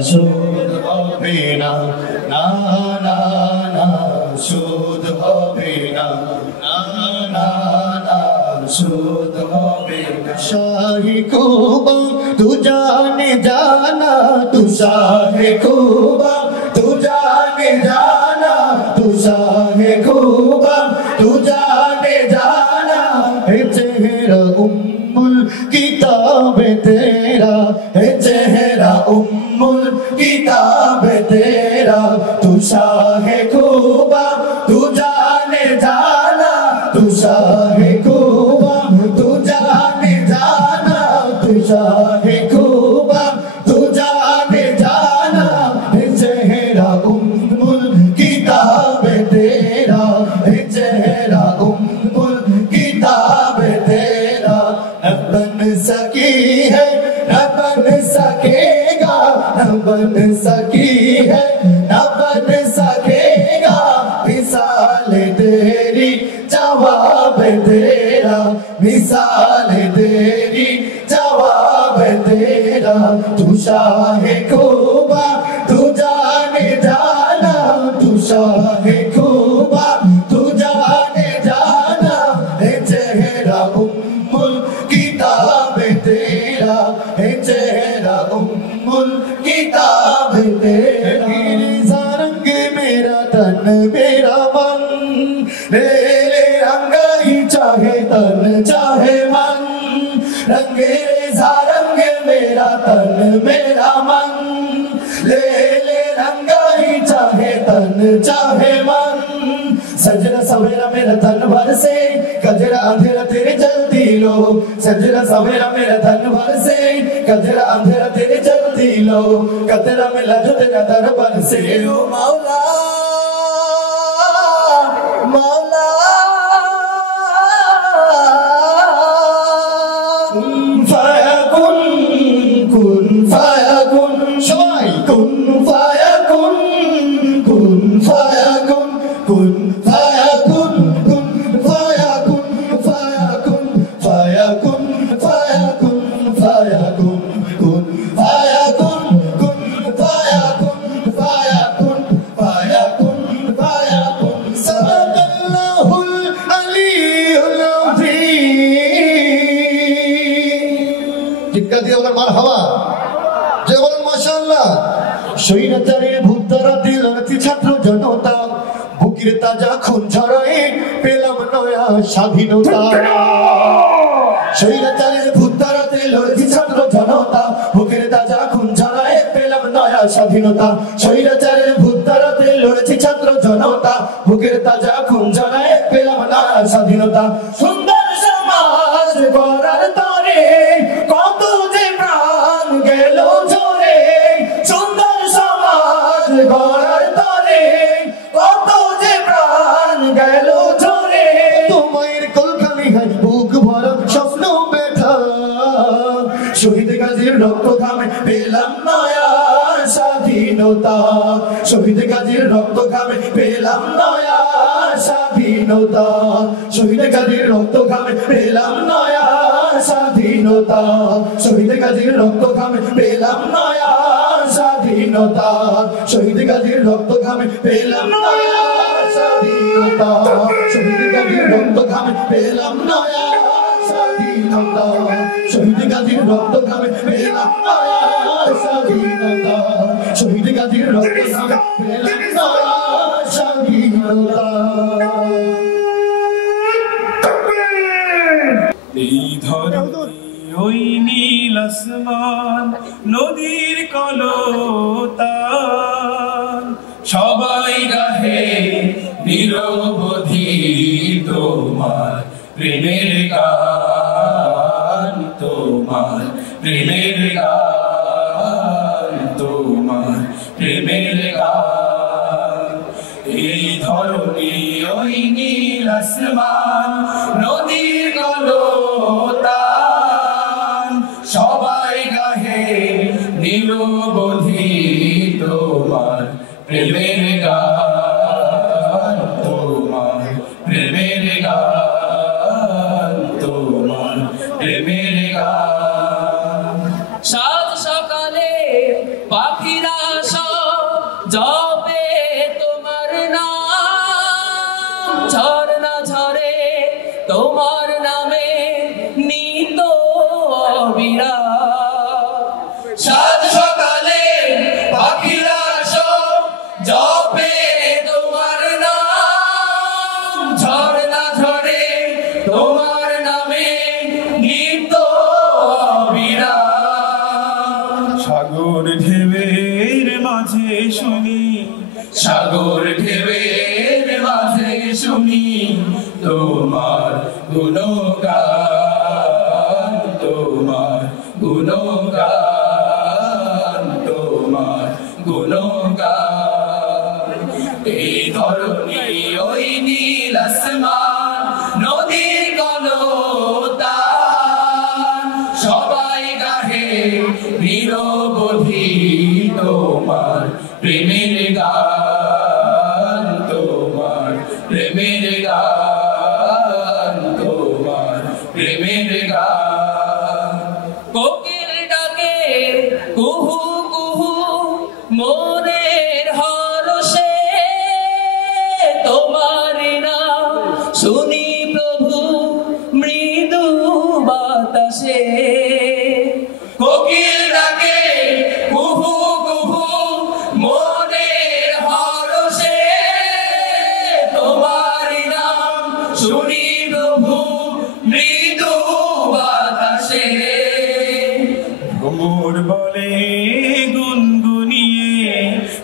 শোধ হবে না, না না না শোধ হবে না, না না না শোধ হবে না। শাহে কুবা তু জানে জানা, তু শাহে কুবা তু জানে জানা, তু শাহে কুবা তু জানে জানা। है चेहरा उम्मुल किताब तेरा, है चेहरा उम्मुल किताब तेरा। तू शाहे खूबा तू जाने जाना, तू शाहे खूबा तू जाने जाना, तू शाहे खूबा तू जाने जाना। है चेहरा उम्मुल किताब तेरा, है चेहरा उम्मुल किताब तेरा। न बन सकी है न बन सकेगा, न बन सकी है न बन सकेगा। मिसाल तेरी जवाब तेरा, मिसाल तेरी जवाब तेरा। तू शाहे खूबा तू जाने जाना, तू शाहे खूबा तू जाने जाना। है चेहरा उम्मुल किताब तेरा, है चेहरा उम्मुल किताब तेरा। रंग मेरा तन मेरा मन, ले ले रंगा ही चाहे तन चाहे मन। रंगेजा रंग मेरा तन मेरा मन, ले ले रंगा ही चाहे तन चाहे मन। सजरा सवेरा मेरा तन भर से, कजरा अंधेरा तेरे जलती लो। सजरा सवेरा मेरा तन भर से, कजरा अंधेरा तेरे जलती लो। कतरा मिला जो तेरा दरबार से। ओ मौला मौला कुन फायाकुन, সবাই কুন ফায়াকুন, কুন ফায়াকুন, কুন ফায়াকুন, কুন ফায়াকুন, ফায়াকুন ফায়াকুন ফায়াকুন ফায়াকুন, কুন ফায়াকুন, কুন ফায়াকুন, ফায়াকুন ফায়াকুন ফায়াকুন। সাদাকাল্লাহুল আলিয়ুল আযীম। টিক্কা দিয়ে বলেন মারহাবা, যে বলেন মাশাআল্লাহ। স্বৈরাচারের ভূত তারা দিল ছাত্র জনতা, বুকের তাজা খুন ঝরায় পেলাম নয়া স্বাধীনতা। স্বৈরাচারের ভূত তারাতে লড়েছি ছাত্র জনতা, বুকের তাজা খুন ঝরায় পেলাম নয়া স্বাধীনতা। স্বৈরাচারের ভূত তারাতে লড়েছি ছাত্র জনতা, বুকের তাজা খুন ঝরায় পেলাম নয়া স্বাধীনতা। সুন্দর সমাজ গড়ার তরে কত যে প্রাণ গেল ঝরে, সুন্দর সমাজ গড়ার তরে কত যে প্রাণ গেল ঝরে। তোমার কলকালি হয় বুক ভরা স্বপ্ন ব্যথা, শহীদ গাজীর রক্ত ঘামে পেলাম নয়া স্বাধীনতা। শহীদ গাজীর রক্ত ঘামে পেলাম নয়া স্বাধীনতা। শহীদ গাজীর রক্ত ঘামে পেলাম নয়া স্বাধীনতা। শহীদ গাজীর রক্ত ঘামে পেলাম নয়া স্বাধীনতা। শহীদ গাজীর রক্ত ঘামে পেলাম নয়া স্বাধীনতা। শহীদ গাজীর রক্ত ঘামে পেলাম নয়া স্বাধীনতা। শহীদ গাজীর রক্ত ঘামে পেলাম নয়া স্বাধীনতা। শহীদ গাজীর রক্ত ঘামে পেলাম নয়া স্বাধীনতা। এই ধরনী ওই নীল আসমান, নদীর কলতান, সবাই গাহে নিরবধি তোমার প্রেমের গান, তোমার প্রেমের গান, তোমার প্রেমের গান। এই ধরনী ওই নীল আসমান, নদীর কলতান, সবাই গাহে নিরবধি তোমার প্রেমের গান, তোমার প্রেমের গান, তোমার প্রেমের জপে তোমার নাম ঝরনা ঝরে তোমার নামে নিত অবিরাম সাত সকালে পাখিরা সব জপে তোমার নাম ঝরনা ঝরে তোমার নামে নিত অবিরাম সাগর ঢেউয়ের মাঝে শুনি সাগর ঢেউয়ের মাঝে শুনি তোমার গুণগান তোমার গুণগান তোমার গুণগান এই ধরনী ওই নীল আসমান নদীর কলতান সবাই গাহে নিরবধি তোমার প্রেমের গান তোমার প্রেমের গান তোমার প্রেমের গান কোকিল ডাকে কুহু কুহু মনের হরষে তোমার নাম শুনি প্রভু মৃদু বাতাসে কোকিল ডাকে কুহু কুহু মনের হরষে তোমার নাম শুনি প্রভু মৃদু বাতাসে ভ্রমর বলে গুনগুনিয়ে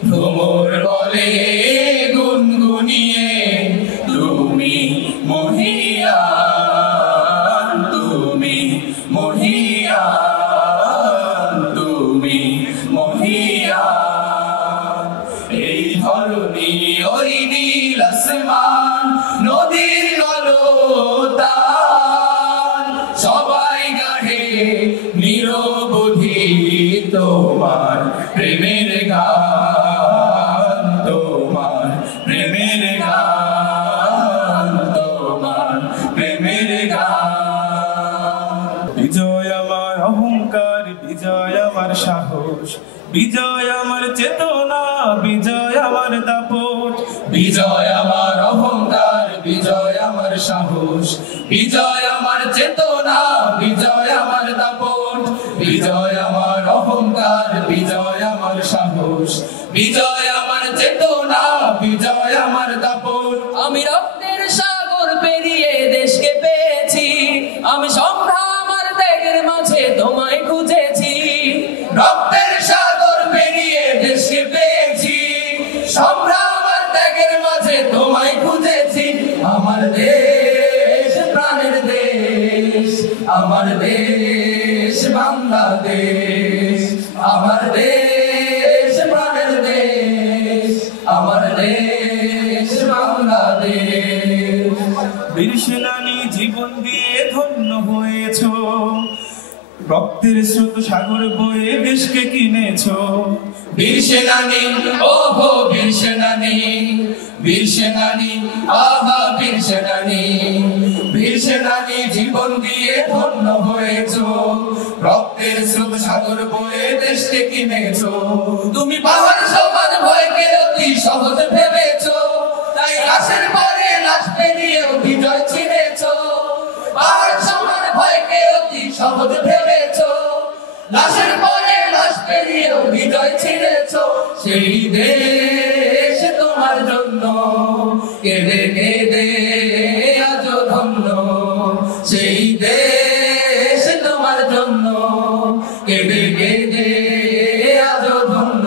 ভ্রমর বলে গুনগুনিয়ে তুমি মহিয়ান তুমি মহিয়ান তুমি মহিয়ান এই ধরনী ওই নীল আসমান নদীর কলতান সবাই গাহে নিরবধি তোমার প্রেমের গান তোমার প্রেমের গান তোমার প্রেমের গান বিজয় আমার অহংকার বিজয় আমার সাহস বিজয় আমার চেতনা বিজয় আমার দাপট বিজয় আমার অহংকার বিজয় আমার সাহস বিজয় আমার চেতনা বিজয় আমার দাপট বিজয় আমার অহংকার বিজয় আমার সাহস বিজয় আমার চেতনা বিজয় আমার দাপট আমি রক্তের সাগর পেরিয়ে দেশকে পেয়েছি আমি সংগ্রাম আর ত্যাগের মাঝে তোমায় খুঁজেছি রক্তের সাগর পেরিয়ে দেশকে পেয়েছি সংগ্রাম আর ত্যাগের মাঝে তোমায় খুঁজেছি আমার দেশ প্রাণের দেশ আমার দেশ বাংলাদেশ আমার দেশ প্রাণের দেশ আমার দেশ বাংলাদেশ বীর সেনানী জীবন দিয়ে ধন্য হয়েছো রক্তের স্রোত সাগর বয়ে দেশকে কিনেছো বীর সেনানী ওহো বীর সেনানী বীর সেনানী আহা বীর সেনানী বীর সেনানী জীবন দিয়ে ধন্য হয়েছো রক্তের স্রোত সাগর বয়ে দেশকে কিনেছো তুমি পাহাড় সমান ভয়কে অতি সহজ ভেবেছো তাই লাশের পরে লাশ পেরিয়েও বিজয় ছিনেছো পাহাড় সমান ভয়কে অতি সহজ ভেবেছো লাশের পরে লাশ পেরিয়েও বিজয় ছিনেছো সেই দেশ তোমার জন্য কেঁদে কেঁদে আজ ধন্য সেই দেশ তোমার জন্য কেঁদে কেঁদে আজ ধন্য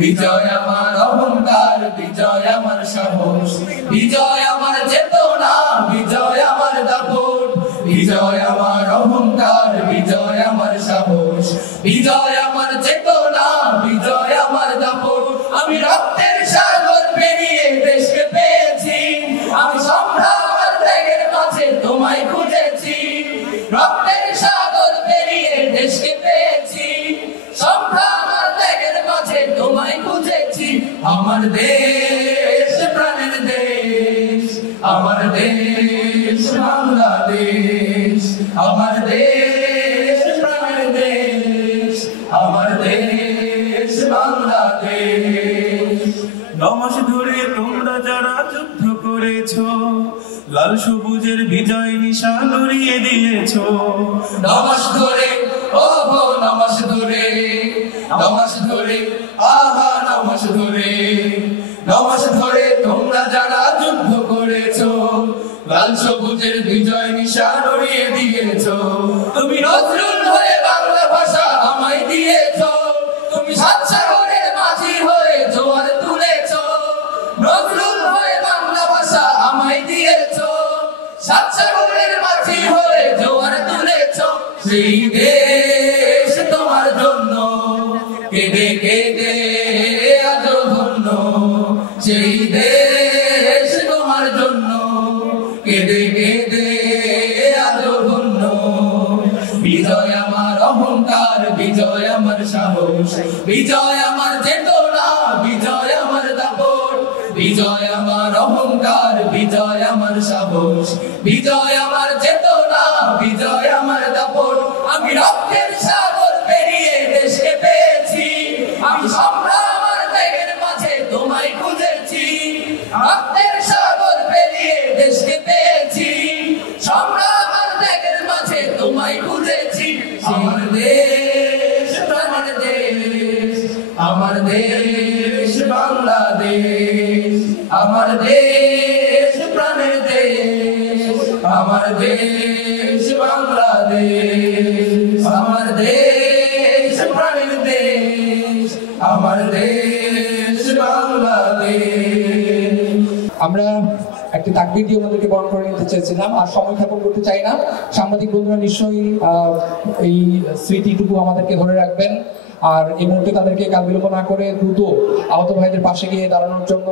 বিজয় আমার অহংকার বিজয় আমার সাহস বিজয় আমার চেতনা বিজয় আমার দাপট বিজয় আমার অহংকার বিজয় আমার সাহস বিজয় আমার চেতনা বিজয় আমার দাপট আমি রক্তের সাগর পেরিয়ে দেশকে পেয়েছি আমি সংগ্রাম আর ত্যাগের মাঝে তোমায় খুঁজেছি রক্তের সাগর পেরিয়ে দেশকে পেয়েছি সংগ্রাম আর ত্যাগের মাঝে তোমায় খুঁজেছি আমার দেশ প্রাণের দেশ আমার দেশ বাংলাদেশ আমার দেশ প্রাণের দেশ আমার দেশ বাংলাদেশ 9 মাস ধরে তোমরা যারা যুদ্ধ করেছো, লাল সবুজের বিজয় নিশান উড়িয়ে দিয়েছো। 9 মাস ধরে, ওহো 9 মাস ধরে, 9 মাস ধরে, আহা 9 মাস ধরে, 9 মাস ধরে তোমরা যারা যুদ্ধ করেছো, লাল সবুজের বিজয় নিশান উড়িয়ে দিয়েছো। তুমি নজরুল হয়ে বাংলা ভাষা আমায় দিয়েছো, তুমি সাত সাগরের মাঝি হয়ে জোয়ার তুলেছো। নজরুল হয়ে বাংলা ভাষা আমায় দিয়েছো, সাত সাগরের মাঝি হয়ে জোয়ার তুলেছো। সেই দেশ তোমার জন্য কেঁদে কেঁদে আজ ধন্য, সেই দেশ তোমার জন্য কেঁদে কেঁদে আজ ধন্য। বিজয় আমার অহংকার, বিজয় আমার সাহস, বিজয় আমার চেতনা, বিজয় আমার দাপট। বিজয় আমার অহংকার, বিজয় আমার সাহস, বিজয় আমার চেতনা, বিজয় আমার দাপট। আমি রক্তের সাগর পেরিয়ে দেশকে পেয়েছি, আমি সংগ্রাম আর ত্যাগের মাঝে তোমায় খুঁজেছি। রক্তের সাগর পেরিয়ে দেশকে পেয়েছি, সংগ্রাম আর ত্যাগের মাঝে তোমায় খুঁজেছি। আমার দেশ প্রাণের দেশ, আমার দেশ বাংলাদেশ, আমার দেশ প্রাণের দেশ, আমার দেশ বাংলাদেশ, আমার দেশ প্রাণের দেশ, আমার দেশ বাংলাদেশ। আমরা একটি তাকবীর দিয়ে ওনাদেরকে বরণ করে নিতে চেয়েছিলাম, আর সময় ক্ষেপণ করতে চাই না। সাংবাদিক বন্ধুরা নিশ্চয়ই এই স্মৃতিটুকু আমাদেরকে ধরে রাখবেন, আর এই মুহূর্তে তাদেরকে কাল বিলম্ব না করে দ্রুত আহত ভাইদের পাশে গিয়ে দাঁড়ানোর জন্য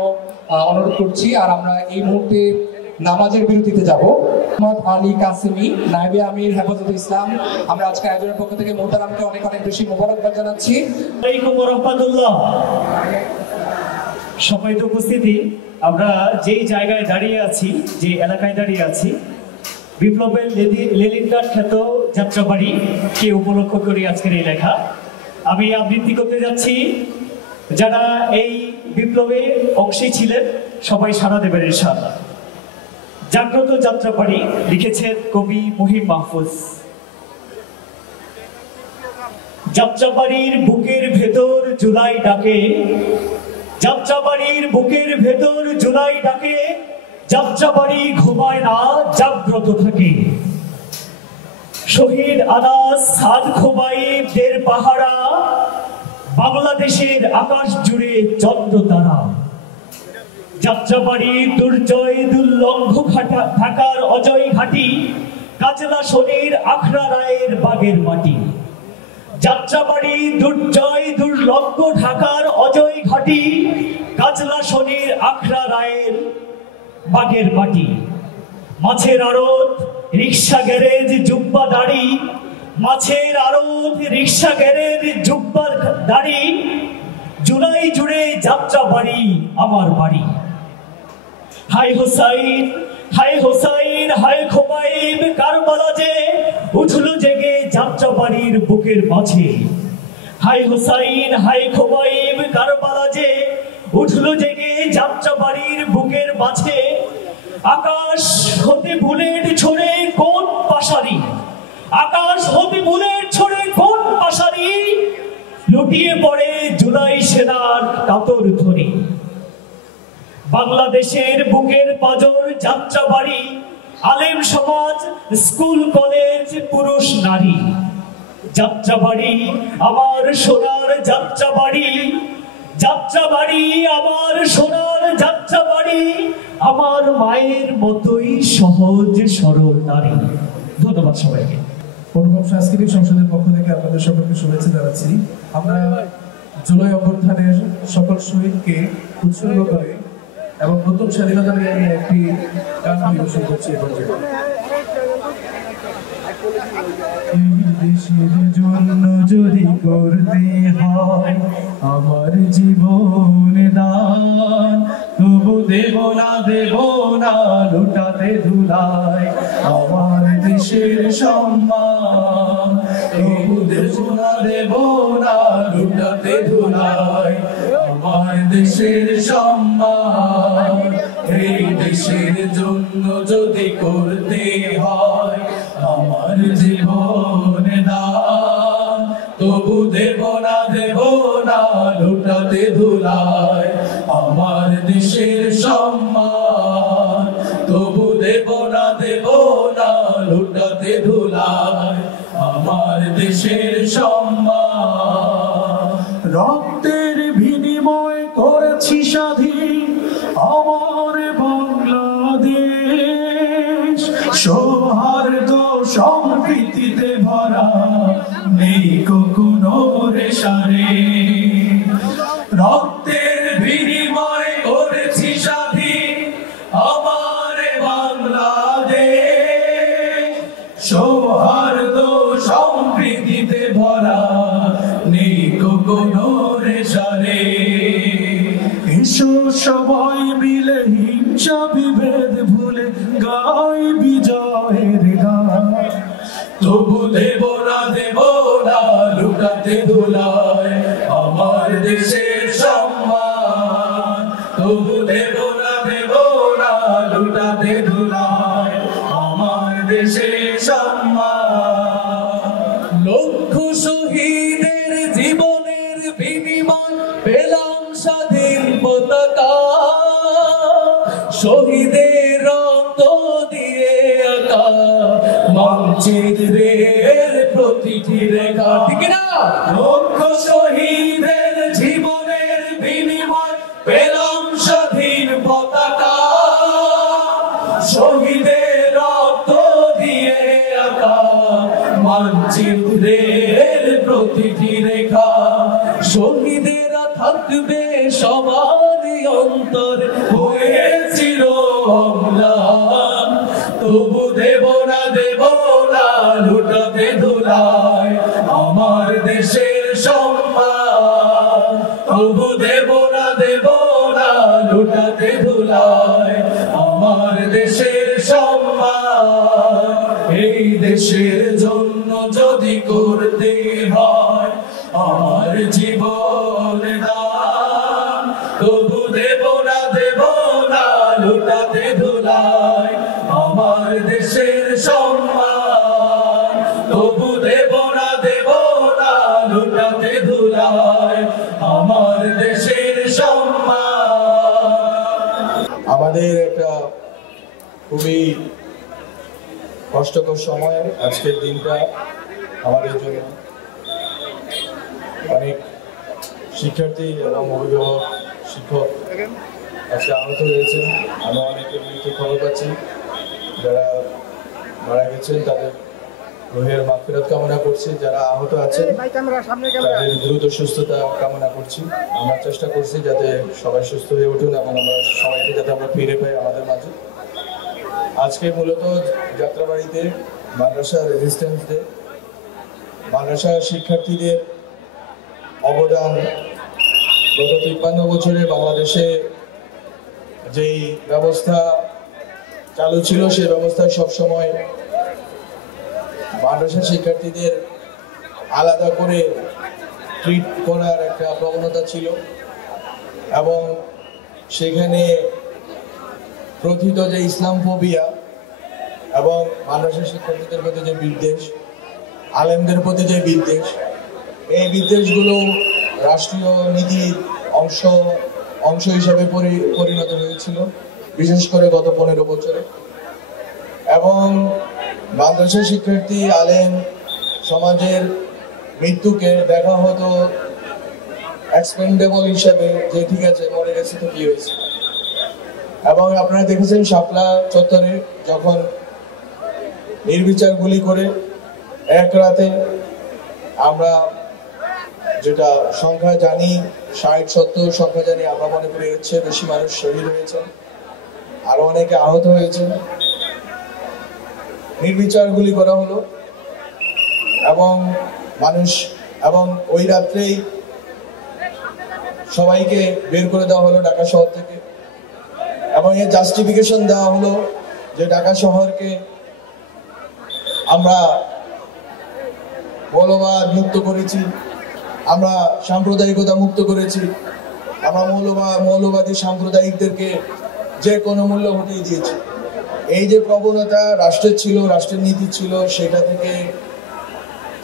অনুরোধ করছি। আর আমরা এই মুহূর্তে নামাজের বিরতিতে যাব। মোহাম্মদ আলী কাসেমি, নায়েবে আমির হেফাজতে ইসলাম, আমরা আজকে আয়োজনের পক্ষ থেকে মোহতারামকে অনেক অনেক বেশি মোবারকবাদ জানাচ্ছি। ওয়ালাইকুম ওয়া রাহমাতুল্লাহ। সবাই তো উপস্থিতি, আমরা যেই জায়গায় দাঁড়িয়ে আছি, যে এলাকায় দাঁড়িয়ে আছি, বিপ্লবের লেলিনগ্রাড খ্যাত যাত্রাবাড়িকে উপলক্ষ করে আজকের এই লেখা। আমি আবৃত্তি করতে যাচ্ছি। যারা এই বিপ্লবে অংশী ছিলেন সবাই সাড়া দেবেন ইনশাআল্লাহ। জাগ্রত যাত্রাবাড়ি লিখেছেন কবি মুহিব মাহফুজ। যাত্রাবাড়ির বুকের ভেতর জুলাই ডাকে, যাত্রাবাড়ির বুকের ভেতর জুলাই ডাকে, যাত্রাবাড়ি ঘুমায় না, জাগ্রত থাকে। শহীদ আনাস সাদ খোবাইবদের পাহারা, বাংলাদেশের আকাশ জুড়ে চন্দ্র তারা। যাত্রাবাড়ি দুর্জয় দুর্লঙ্ঘ ঢাকার অজয় ঘাটি, কাজলা শনির আখড়া রায়ের বাগের মাটি। যাত্রাবাড়ি দুর্জয় দুর্লঙ্ঘ ঢাকার অজয় ঘাটি, কাজলা শনির আখড়া রায়ের বাগের মাটি। মাছের আড়ত, রিক্সা গ্যারেজ, জুব্বা দাড়ি, মাছের আড়ত, রিক্সা গ্যারেজ, জুব্বা দাড়ি। জুলাই জুড়ে যাত্রাবাড়ি আমার বাড়ি। হাই হোসাইন, হাই হোসাইন, হাই খোবাইব, কারবালা যে উঠল জেগে যাত্রাবাড়ির বুকের মাঝে। হাই হোসাইন, হাই খোবাইব, কারবালা যে উঠল জেগে যাত্রাবাড়ির বুকের মাঝে। আকাশ হতে বুলেট ছড়ে কোন পাশারি, আকাশ হতে বুলেট ছড়ে কোন পাশারি। লুটিয়ে পড়ে জুলাই সেনার কাতর ধ্বনি। বাংলাদেশের বুকের পাজর যাত্রাবাড়ি, আলেম সমাজ, স্কুল কলেজ, পুরুষ নারী। যাত্রাবাড়ি আমার সোনার যাত্রাবাড়ি, যাত্রাবাড়ি আমার সোনার যাত্রাবাড়ি। আমার মায়ের মতোই সহজ সরল নারী। ধন্যবাদ সবাইকে। অনুভব সাংস্কৃতিক সংসদের পক্ষ থেকে আপনাদের সকলকে শুভেচ্ছা জানাচ্ছি। আমরা জুলাই অভ্যুত্থানের সকল শহীদকে উৎসর্গ করে এবং নতুন স্বাধীনতা নিয়ে একটি গান পরিবেশন করছি। দেশের জন্য যদি করতে হয় আমার জীবন দান, তবু দেব না লুটাতে ধুলায় আমার দেশের সম্মান। তবু দেব না লুটাতে ধুলায় আমার দেশের সম্মান এই দেশের জন্য যদি করতে হয় আমার জীবন দান তবু দেব না লুটাতে ধুলায় আমার দেশের সম্মান তবু দেব না লুটাতে ধুলায় আমার দেশের সম্মান রক্তের বিনিময় করেছি স্বাধীন আমার বাংলাদেশ সৌহার্দ্য সম্প্রীতিতে ভরা নেই কোনো রেশারে রক্তের বিনিময় করেছি স্বাধীন আমার বাংলাদেশ সৌহার্দ্য সম্প্রীতিতে ভরা নেই কোনো রেশারে এসো সবাই মিলে হিংসা বিভেদ ভুলে গাই বিজয়ের গান তবু দেব না লুটাতে ধুলায় আমার দেশের সম্মান তবু দেব না লুটাতে ধুলায় আমার দেশের সম্মান লক্ষ শহীদের জীবনের বিনিময় পেলাম স্বাধীন পতাকা শহীদের রক্ত দিয়ে আঁকা মানচিত্রের প্রতিটি রেখা ঠিক না লক্ষ শহীদের জীবনের বিনিময় পেলাম স্বাধীন পতাকা শহীদের রক্ত দিয়ে আঁকা মানচিত্রের প্রতিটি রেখা শহীদেরা থাকবে সবার অন্তর হয়েছিল অম্লান তবু দেব না লুটাতে ধুলায় আমার দেশের সম্মান তবু দেব না লুটাতে ধুলায় আমার দেশের সম্মান এই দেশের জন্য যদি করতে হয় আমার জীবন দান তবু দেব না লুটাতে ধুলায় আমার দেশের সম্মান তবু দেব না লুটাতে ধুলায় আমার দেশের সম্মান আমাদের একটা খুবই কষ্টকর সময় আজকের দিনটা আমাদের জন্য অনেক শিক্ষার্থী এবং অভিভাবক শিক্ষক আজকে আহত হয়েছে আমরা অনেকের মৃত্যু খবর পাচ্ছি যারা মারা গেছেন তাদের রোহের মাগফিরাত কামনা করছি যারা আহত আছেন তাদের দ্রুত সুস্থতা কামনা করছি আমরা চেষ্টা করছি যাতে সবাই সুস্থ হয়ে উঠুন এবং আমরা সবাইকে যাতে আমরা ফিরে পাই আমাদের মাঝে আজকে মূলত যাত্রাবাড়িতে মাদ্রাসা রেজিস্ট্যান্স ডে মাদ্রাসা শিক্ষার্থীদের অবদান গত 53 বছরে বাংলাদেশে যেই ব্যবস্থা চালু ছিল সেই ব্যবস্থায় সবসময় মাদ্রাসা শিক্ষার্থীদের আলাদা করে ট্রিট করার একটা প্রবণতা ছিল এবং সেখানে প্রথিত যে ইসলাম ফোবিয়া এবং মাদ্রাসা শিক্ষার্থীদের প্রতি যে বিদ্বেষ আলেমদের প্রতি যে বিদ্বেষ এই বিদ্বেষগুলো রাষ্ট্রীয় নীতির অংশ হিসাবে পরিণত হয়েছিল বিশেষ করে গত 15 বছরে এবং মাদ্রাসা শিক্ষার্থী আলেম সমাজের মৃত্যুকে দেখা হতো এক্সপেন্ডেবল হিসাবে যে ঠিক আছে মরে গেছে তো কি হয়েছে এবং আপনারা দেখেছেন শাপলা চত্বরে যখন নির্বিচার গুলি করে এক রাতে আমরা যেটা সংখ্যা জানি 60-70 সংখ্যা জানি আমরা মনে করি হচ্ছে বেশি মানুষ শহীদ হয়েছে আরো অনেকে আহত হয়েছে নির্বিচার গুলি করা হলো এবং মানুষ এবং ওই রাত্রেই সবাইকে বের করে দেওয়া হলো ঢাকা শহর থেকে এবং এর জাস্টিফিকেশন দেওয়া হলো যে ঢাকা শহরকে আমরা মৌলবাদ মুক্ত করেছি আমরা সাম্প্রদায়িকতা মুক্ত করেছি আমরা মৌলবাদী সাম্প্রদায়িকদেরকে যে কোনো মূল্য হটিয়ে দিয়েছি। এই যে প্রবণতা রাষ্ট্রের ছিল, রাষ্ট্রের নীতি ছিল, সেটা থেকে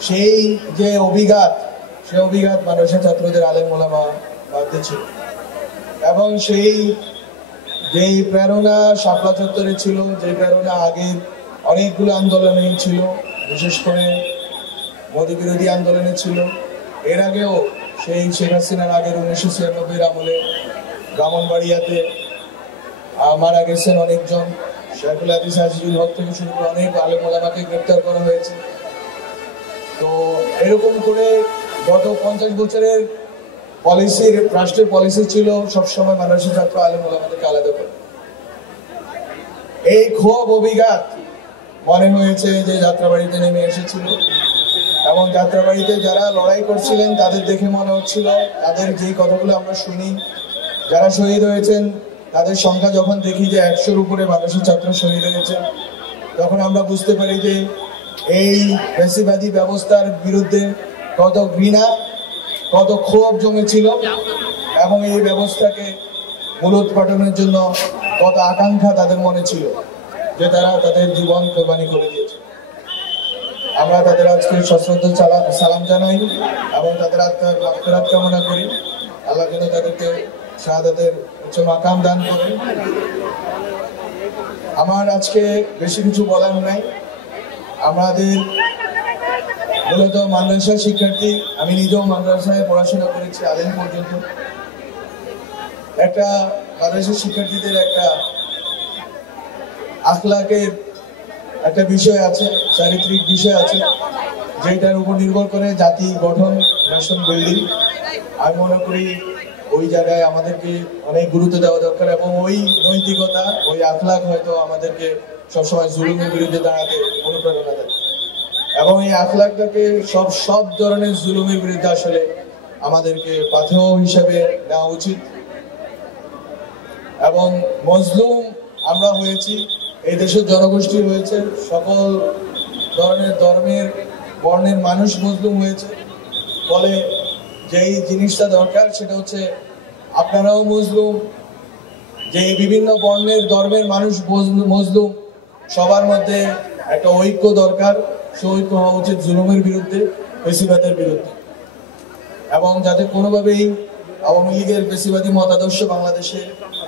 সেই যে অভিঘাত, সে অভিঘাত মাদ্রাসা ছাত্রদের আলেম ওলামা বাদ দিয়েছিল। এবং সেই যেই প্রেরণা শাপলা চত্বরে ছিল, যে প্রেরণা আগের অনেকগুলো আন্দোলনে ছিল, বিশেষ করে মোদী বিরোধী আন্দোলনে ছিল, এর আগেও সেই শেখ হাসিনার আগের 1996 আমলে ব্রাহ্মণবাড়িয়াতে মারা গেছেন অনেকজন, শেখুল হাদিস আজিজুল হক থেকে শুরু করে অনেক আলেম ওলামাকে গ্রেপ্তার করা হয়েছে। তো এরকম করে গত 50 বছরের পলিসির, রাষ্ট্রের পলিসি ছিল সবসময় মাদ্রাসা ছাত্র আলেম ওলামাদেরকে আলাদা করে। এই ক্ষোভ অভিঘাত মনে হয়েছে যে যাত্রাবাড়িতে নেমে এসেছিল, এবং যাত্রাবাড়িতে যারা লড়াই করছিলেন তাদের দেখে মনে হচ্ছিল, তাদের যে কথাগুলো আমরা শুনি, যারা শহীদ হয়েছেন তাদের সংখ্যা যখন দেখি যে 100-র উপরে মাদ্রাসা ছাত্র শহীদ হয়েছে, তখন আমরা বুঝতে পারি যে এই ফ্যাসিবাদী ব্যবস্থার বিরুদ্ধে কত ঘৃণা, কত ক্ষোভ জমেছিল, এবং এই ব্যবস্থাকে মূলোৎপাটনের জন্য কত আকাঙ্ক্ষা তাদের মনে ছিল, যে তারা তাদের জীবন কোরবানি করে দিয়েছে। আমরা তাদের আজকে সশ্রদ্ধ সালাম জানাই এবং তাদের আত্মার মাগফিরাত কামনা করি। আল্লাহ যেন তাদেরকে শাহাদাতের উচ্চ মাকাম দান করেন। আমার আজকে বেশি কিছু বলার নাই। আমাদের মূলত মাদ্রাসা শিক্ষার্থী, আমি নিজেও মাদ্রাসায় পড়াশোনা করেছি আলেম পর্যন্ত। একটা মাদ্রাসা শিক্ষার্থীদের একটা আখলাকের একটা বিষয় আছে, চারিত্রিক বিষয় আছে, যেটার উপর নির্ভর করে জাতি গঠন, ন্যাশন বিল্ডিং। আমি মনে করি ওই জায়গায় আমাদেরকে অনেক গুরুত্ব দেওয়া দরকার, এবং ওই নৈতিকতা, ওই আখলাক হয়তো আমাদেরকে সবসময় জুলুমের বিরুদ্ধে দাঁড়াতে অনুপ্রেরণা দেয়, এবং এই আখলাকটাকে সব ধরনের জুলুমের বিরুদ্ধে আসলে আমাদেরকে পাথেয় হিসেবে নেওয়া উচিত। এবং মজলুম আমরা হয়েছি, এই দেশের জনগোষ্ঠী হয়েছে, সকল ধরনের ধর্মের বর্ণের মানুষ মজলুম হয়েছে। ফলে যেই জিনিসটা দরকার সেটা হচ্ছে আপনারাও মজলুম, যে বিভিন্ন বর্ণের ধর্মের মানুষ মজলুম, সবার মধ্যে একটা ঐক্য দরকার। সে ঐক্য হওয়া উচিত জুলুমের বিরুদ্ধে, ফ্যাসিবাদের বিরুদ্ধে, এবং যাতে কোনোভাবেই আওয়ামী লীগের ফ্যাসিবাদী মতাদর্শ বাংলাদেশে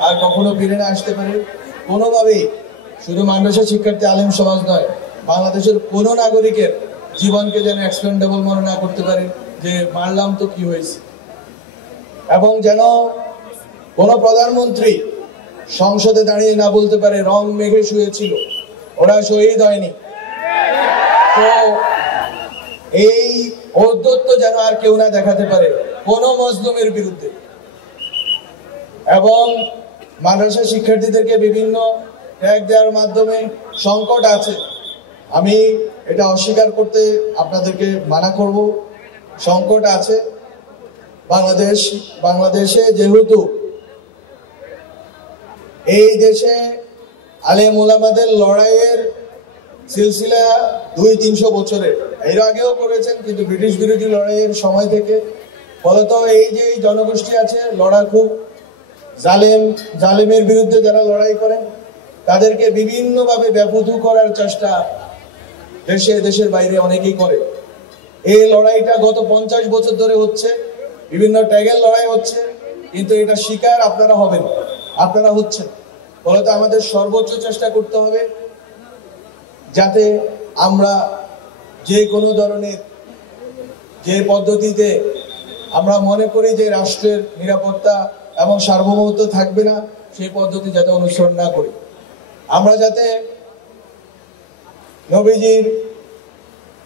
আর কখনো ফিরে না আসতে পারে। কোনোভাবেই শুধু মাদ্রাসা শিক্ষার্থী আলেম সমাজ নয়, বাংলাদেশের কোনো নাগরিকের জীবনকে যেন এক্সপেন্ডেবল মনে না করতে পারে, যে মারলাম তো কি হয়েছে। এবং যেন কোন প্রধানমন্ত্রী সংসদে দাঁড়িয়ে না বলতে পারে রং মেঘে শুয়েছিল, ওরা শহীদ হয়নি। তো এই ঔদ্ধত্য যেন আর কেউ না দেখাতে পারে কোন মজলুমের বিরুদ্ধে। এবং মাদ্রাসা শিক্ষার্থীদেরকে বিভিন্ন ট্যাগ দেওয়ার মাধ্যমে সংকট আছে, আমি এটা অস্বীকার করতে আপনাদেরকে মানা করব। সংকট আছে। বাংলাদেশে যেহেতু এই দেশে আলেম ওলামাদের লড়াইয়ের সিলসিলা 200-300 বছরের, এর আগেও করেছেন, কিন্তু ব্রিটিশ বিরোধী লড়াইয়ের সময় থেকে ফলত এই যে জনগোষ্ঠী আছে লড়াকু, জালেমের বিরুদ্ধে যারা লড়াই করেন, তাদেরকে বিভিন্নভাবে ব্যাপৃত করার চেষ্টা দেশের বাইরে অনেকেই করে। এই লড়াইটা গত 50 বছর ধরে হচ্ছে, বিভিন্ন ট্যাগের লড়াই হচ্ছে, কিন্তু এটা শিকার আপনারা হবেন, আপনারা হচ্ছেন। ফলত আমাদের সর্বোচ্চ চেষ্টা করতে হবে যাতে আমরা যে কোনো ধরনের যে পদ্ধতিতে আমরা মনে করি যে রাষ্ট্রের নিরাপত্তা এবং সার্বভৌমত্ব থাকবে না, সেই পদ্ধতি যাতে অনুসরণ না করি। আমরা যাতে নবীজির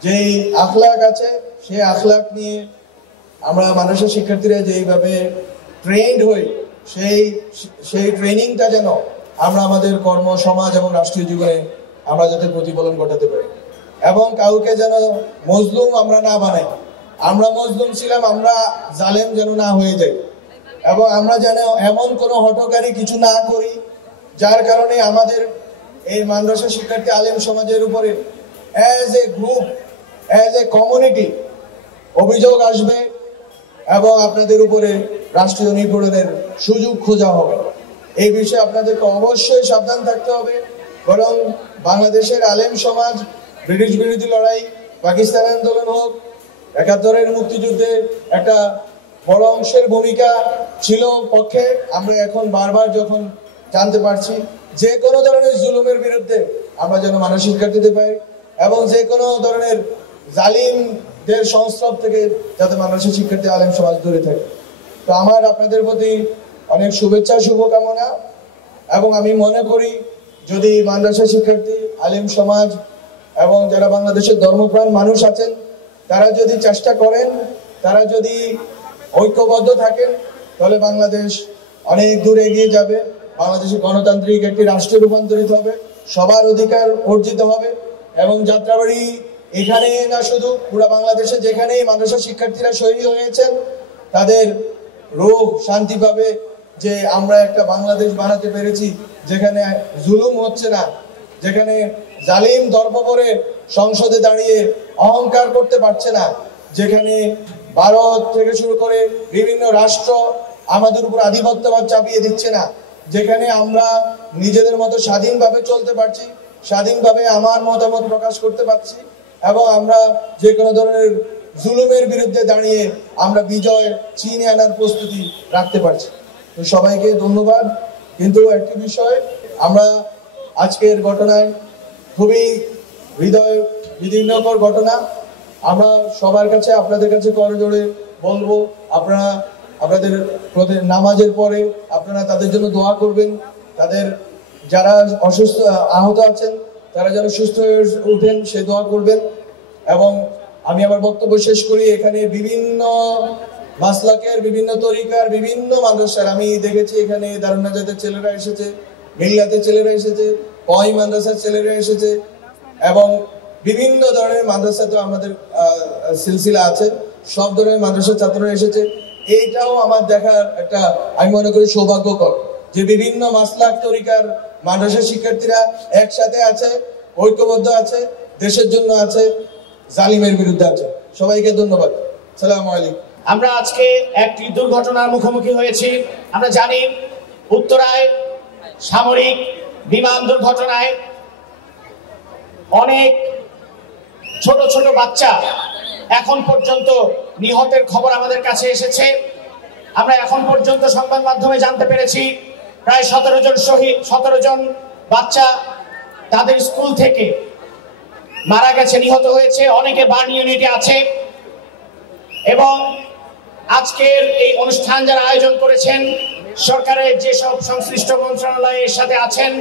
যেই আখলাক আছে সেই আখলাক নিয়ে আমরা মাদ্রাসা শিক্ষার্থীরা যেইভাবে ট্রেন্ড হই, সেই ট্রেনিংটা যেন আমরা আমাদের কর্ম, সমাজ এবং রাষ্ট্রীয় জীবনে আমরা যাতে প্রতিফলন ঘটাতে পারি, এবং কাউকে যেন মজলুম আমরা না বানাই। আমরা মজলুম ছিলাম, আমরা জালেম যেন না হয়ে যাই, এবং আমরা যেন এমন কোনো হঠকারী কিছু না করি যার কারণে আমাদের এই মাদ্রাসা শিক্ষার্থী আলেম সমাজের উপরে as a group, as a community অভিযোগ আসবে এবং আপনাদের উপরে রাষ্ট্রীয় নিপীড়নের সুযোগ খোঁজা হবে। এই বিষয়ে আপনাদেরকে অবশ্যই সাবধান থাকতে হবে। বরং বাংলাদেশের আলেম সমাজ ব্রিটিশ বিরোধী লড়াই, পাকিস্তান আন্দোলন হোক, ৭১-এর মুক্তিযুদ্ধে একটা বড় অংশের ভূমিকা ছিল পক্ষে। আমরা এখন বারবার যখন জানতে পারছি যে কোনো ধরনের জুলুমের বিরুদ্ধে আমরা যেন মানুষ শিক্ষা দিতে পারি এবং যে কোনো ধরনের জালিমদের সংস্রব থেকে যাতে মানুষের শিক্ষার্থী আলেম সমাজ দূরে থাকে। তো আমার আপনাদের প্রতি অনেক শুভেচ্ছা, শুভকামনা। এবং আমি মনে করি যদি মাদ্রাসা শিক্ষার্থী, আলেম সমাজ এবং যারা বাংলাদেশের ধর্মপ্রাণ মানুষ আছেন তারা যদি চেষ্টা করেন, তারা যদি ঐক্যবদ্ধ থাকেন, তাহলে বাংলাদেশ অনেক দূর এগিয়ে যাবে। বাংলাদেশের গণতান্ত্রিক একটি রাষ্ট্রে রূপান্তরিত হবে, সবার অধিকার অর্জিত হবে। এবং যাত্রাবাড়ি এখানে না, শুধু পুরো বাংলাদেশে যেখানেই মাদ্রাসা শিক্ষার্থীরা শহীদ হয়েছেন তাদের রূহ শান্তি পাবে যে আমরা একটা বাংলাদেশ বানাতে পেরেছি যেখানে জুলুম হচ্ছে না, যেখানে জালিম দর্প করে সংসদে দাঁড়িয়ে অহংকার করতে পারছে না, যেখানে ভারত থেকে শুরু করে বিভিন্ন রাষ্ট্র আমাদের উপর আধিপত্যবাদ চাপিয়ে দিচ্ছে না, যেখানে আমরা নিজেদের মতো স্বাধীনভাবে চলতে পারছি, স্বাধীনভাবে আমার মতামত প্রকাশ করতে পারছি এবং আমরা যে কোনো ধরনের জুলুমের বিরুদ্ধে দাঁড়িয়ে আমরা বিজয় ছিনিয়ে আনার প্রস্তুতি রাখতে পারছি। তো সবাইকে ধন্যবাদ। কিন্তু একটি বিষয়, আমরা আজকের ঘটনায় খুবই হৃদয় বিদীর্ণকর ঘটনা। আমরা সবার কাছে, আপনাদের কাছে করজোড়ে বলবো, আপনারা আপনাদের নামাজের পরে আপনারা তাদের জন্য দোয়া করবেন। তাদের যারা অসুস্থ আহত আছেন তারা যেন সুস্থ হয়ে উঠেন সে দোয়া করবেন। এবং আমি আমার বক্তব্য শেষ করি, এখানে বিভিন্ন মাসলাকের, বিভিন্ন তরিকার, বিভিন্ন মাদ্রাসার আমি দেখেছি। এখানে দারুন নাজাতের ছেলেরা এসেছে, মিল্লাতের ছেলেরা এসেছে, কয় মাদ্রাসার ছেলেরা এসেছে এবং বিভিন্ন ধরনের মাদ্রাসা তো আমাদের সিলসিলা আছে, সব ধরনের মাদ্রাসার ছাত্ররা এসেছে। এইটাও আমার দেখার একটা, আমি মনে করি সৌভাগ্যকর যে বিভিন্ন মাসলাক তরিকার মাদ্রাসা শিক্ষার্থীরা একসাথে আছে, ঐক্যবদ্ধ আছে, দেশের জন্য আছে, জালিমের বিরুদ্ধে আছে। সবাইকে ধন্যবাদ। আসসালামু আলাইকুম। আমরা আজকে একটি দুর্ঘটনার মুখোমুখি হয়েছি। আমরা জানি উত্তরায় সামরিক বিমান দুর্ঘটনায় অনেক ছোট ছোট বাচ্চা এখন পর্যন্ত নিহতের খবর আমাদের কাছে এসেছে। আমরা এখন পর্যন্ত সংবাদ মাধ্যমে জানতে পেরেছি প্রায় 17 জন বাচ্চা তাদের স্কুল থেকে মারা গেছে, নিহত হয়েছে, অনেকে বার্ন ইউনিটে আছে। এবং আজকের এই অনুষ্ঠান যারা আয়োজন করেছেন, সরকারের যেসব সংশ্লিষ্ট মন্ত্রণালয়ের সাথে আছেন,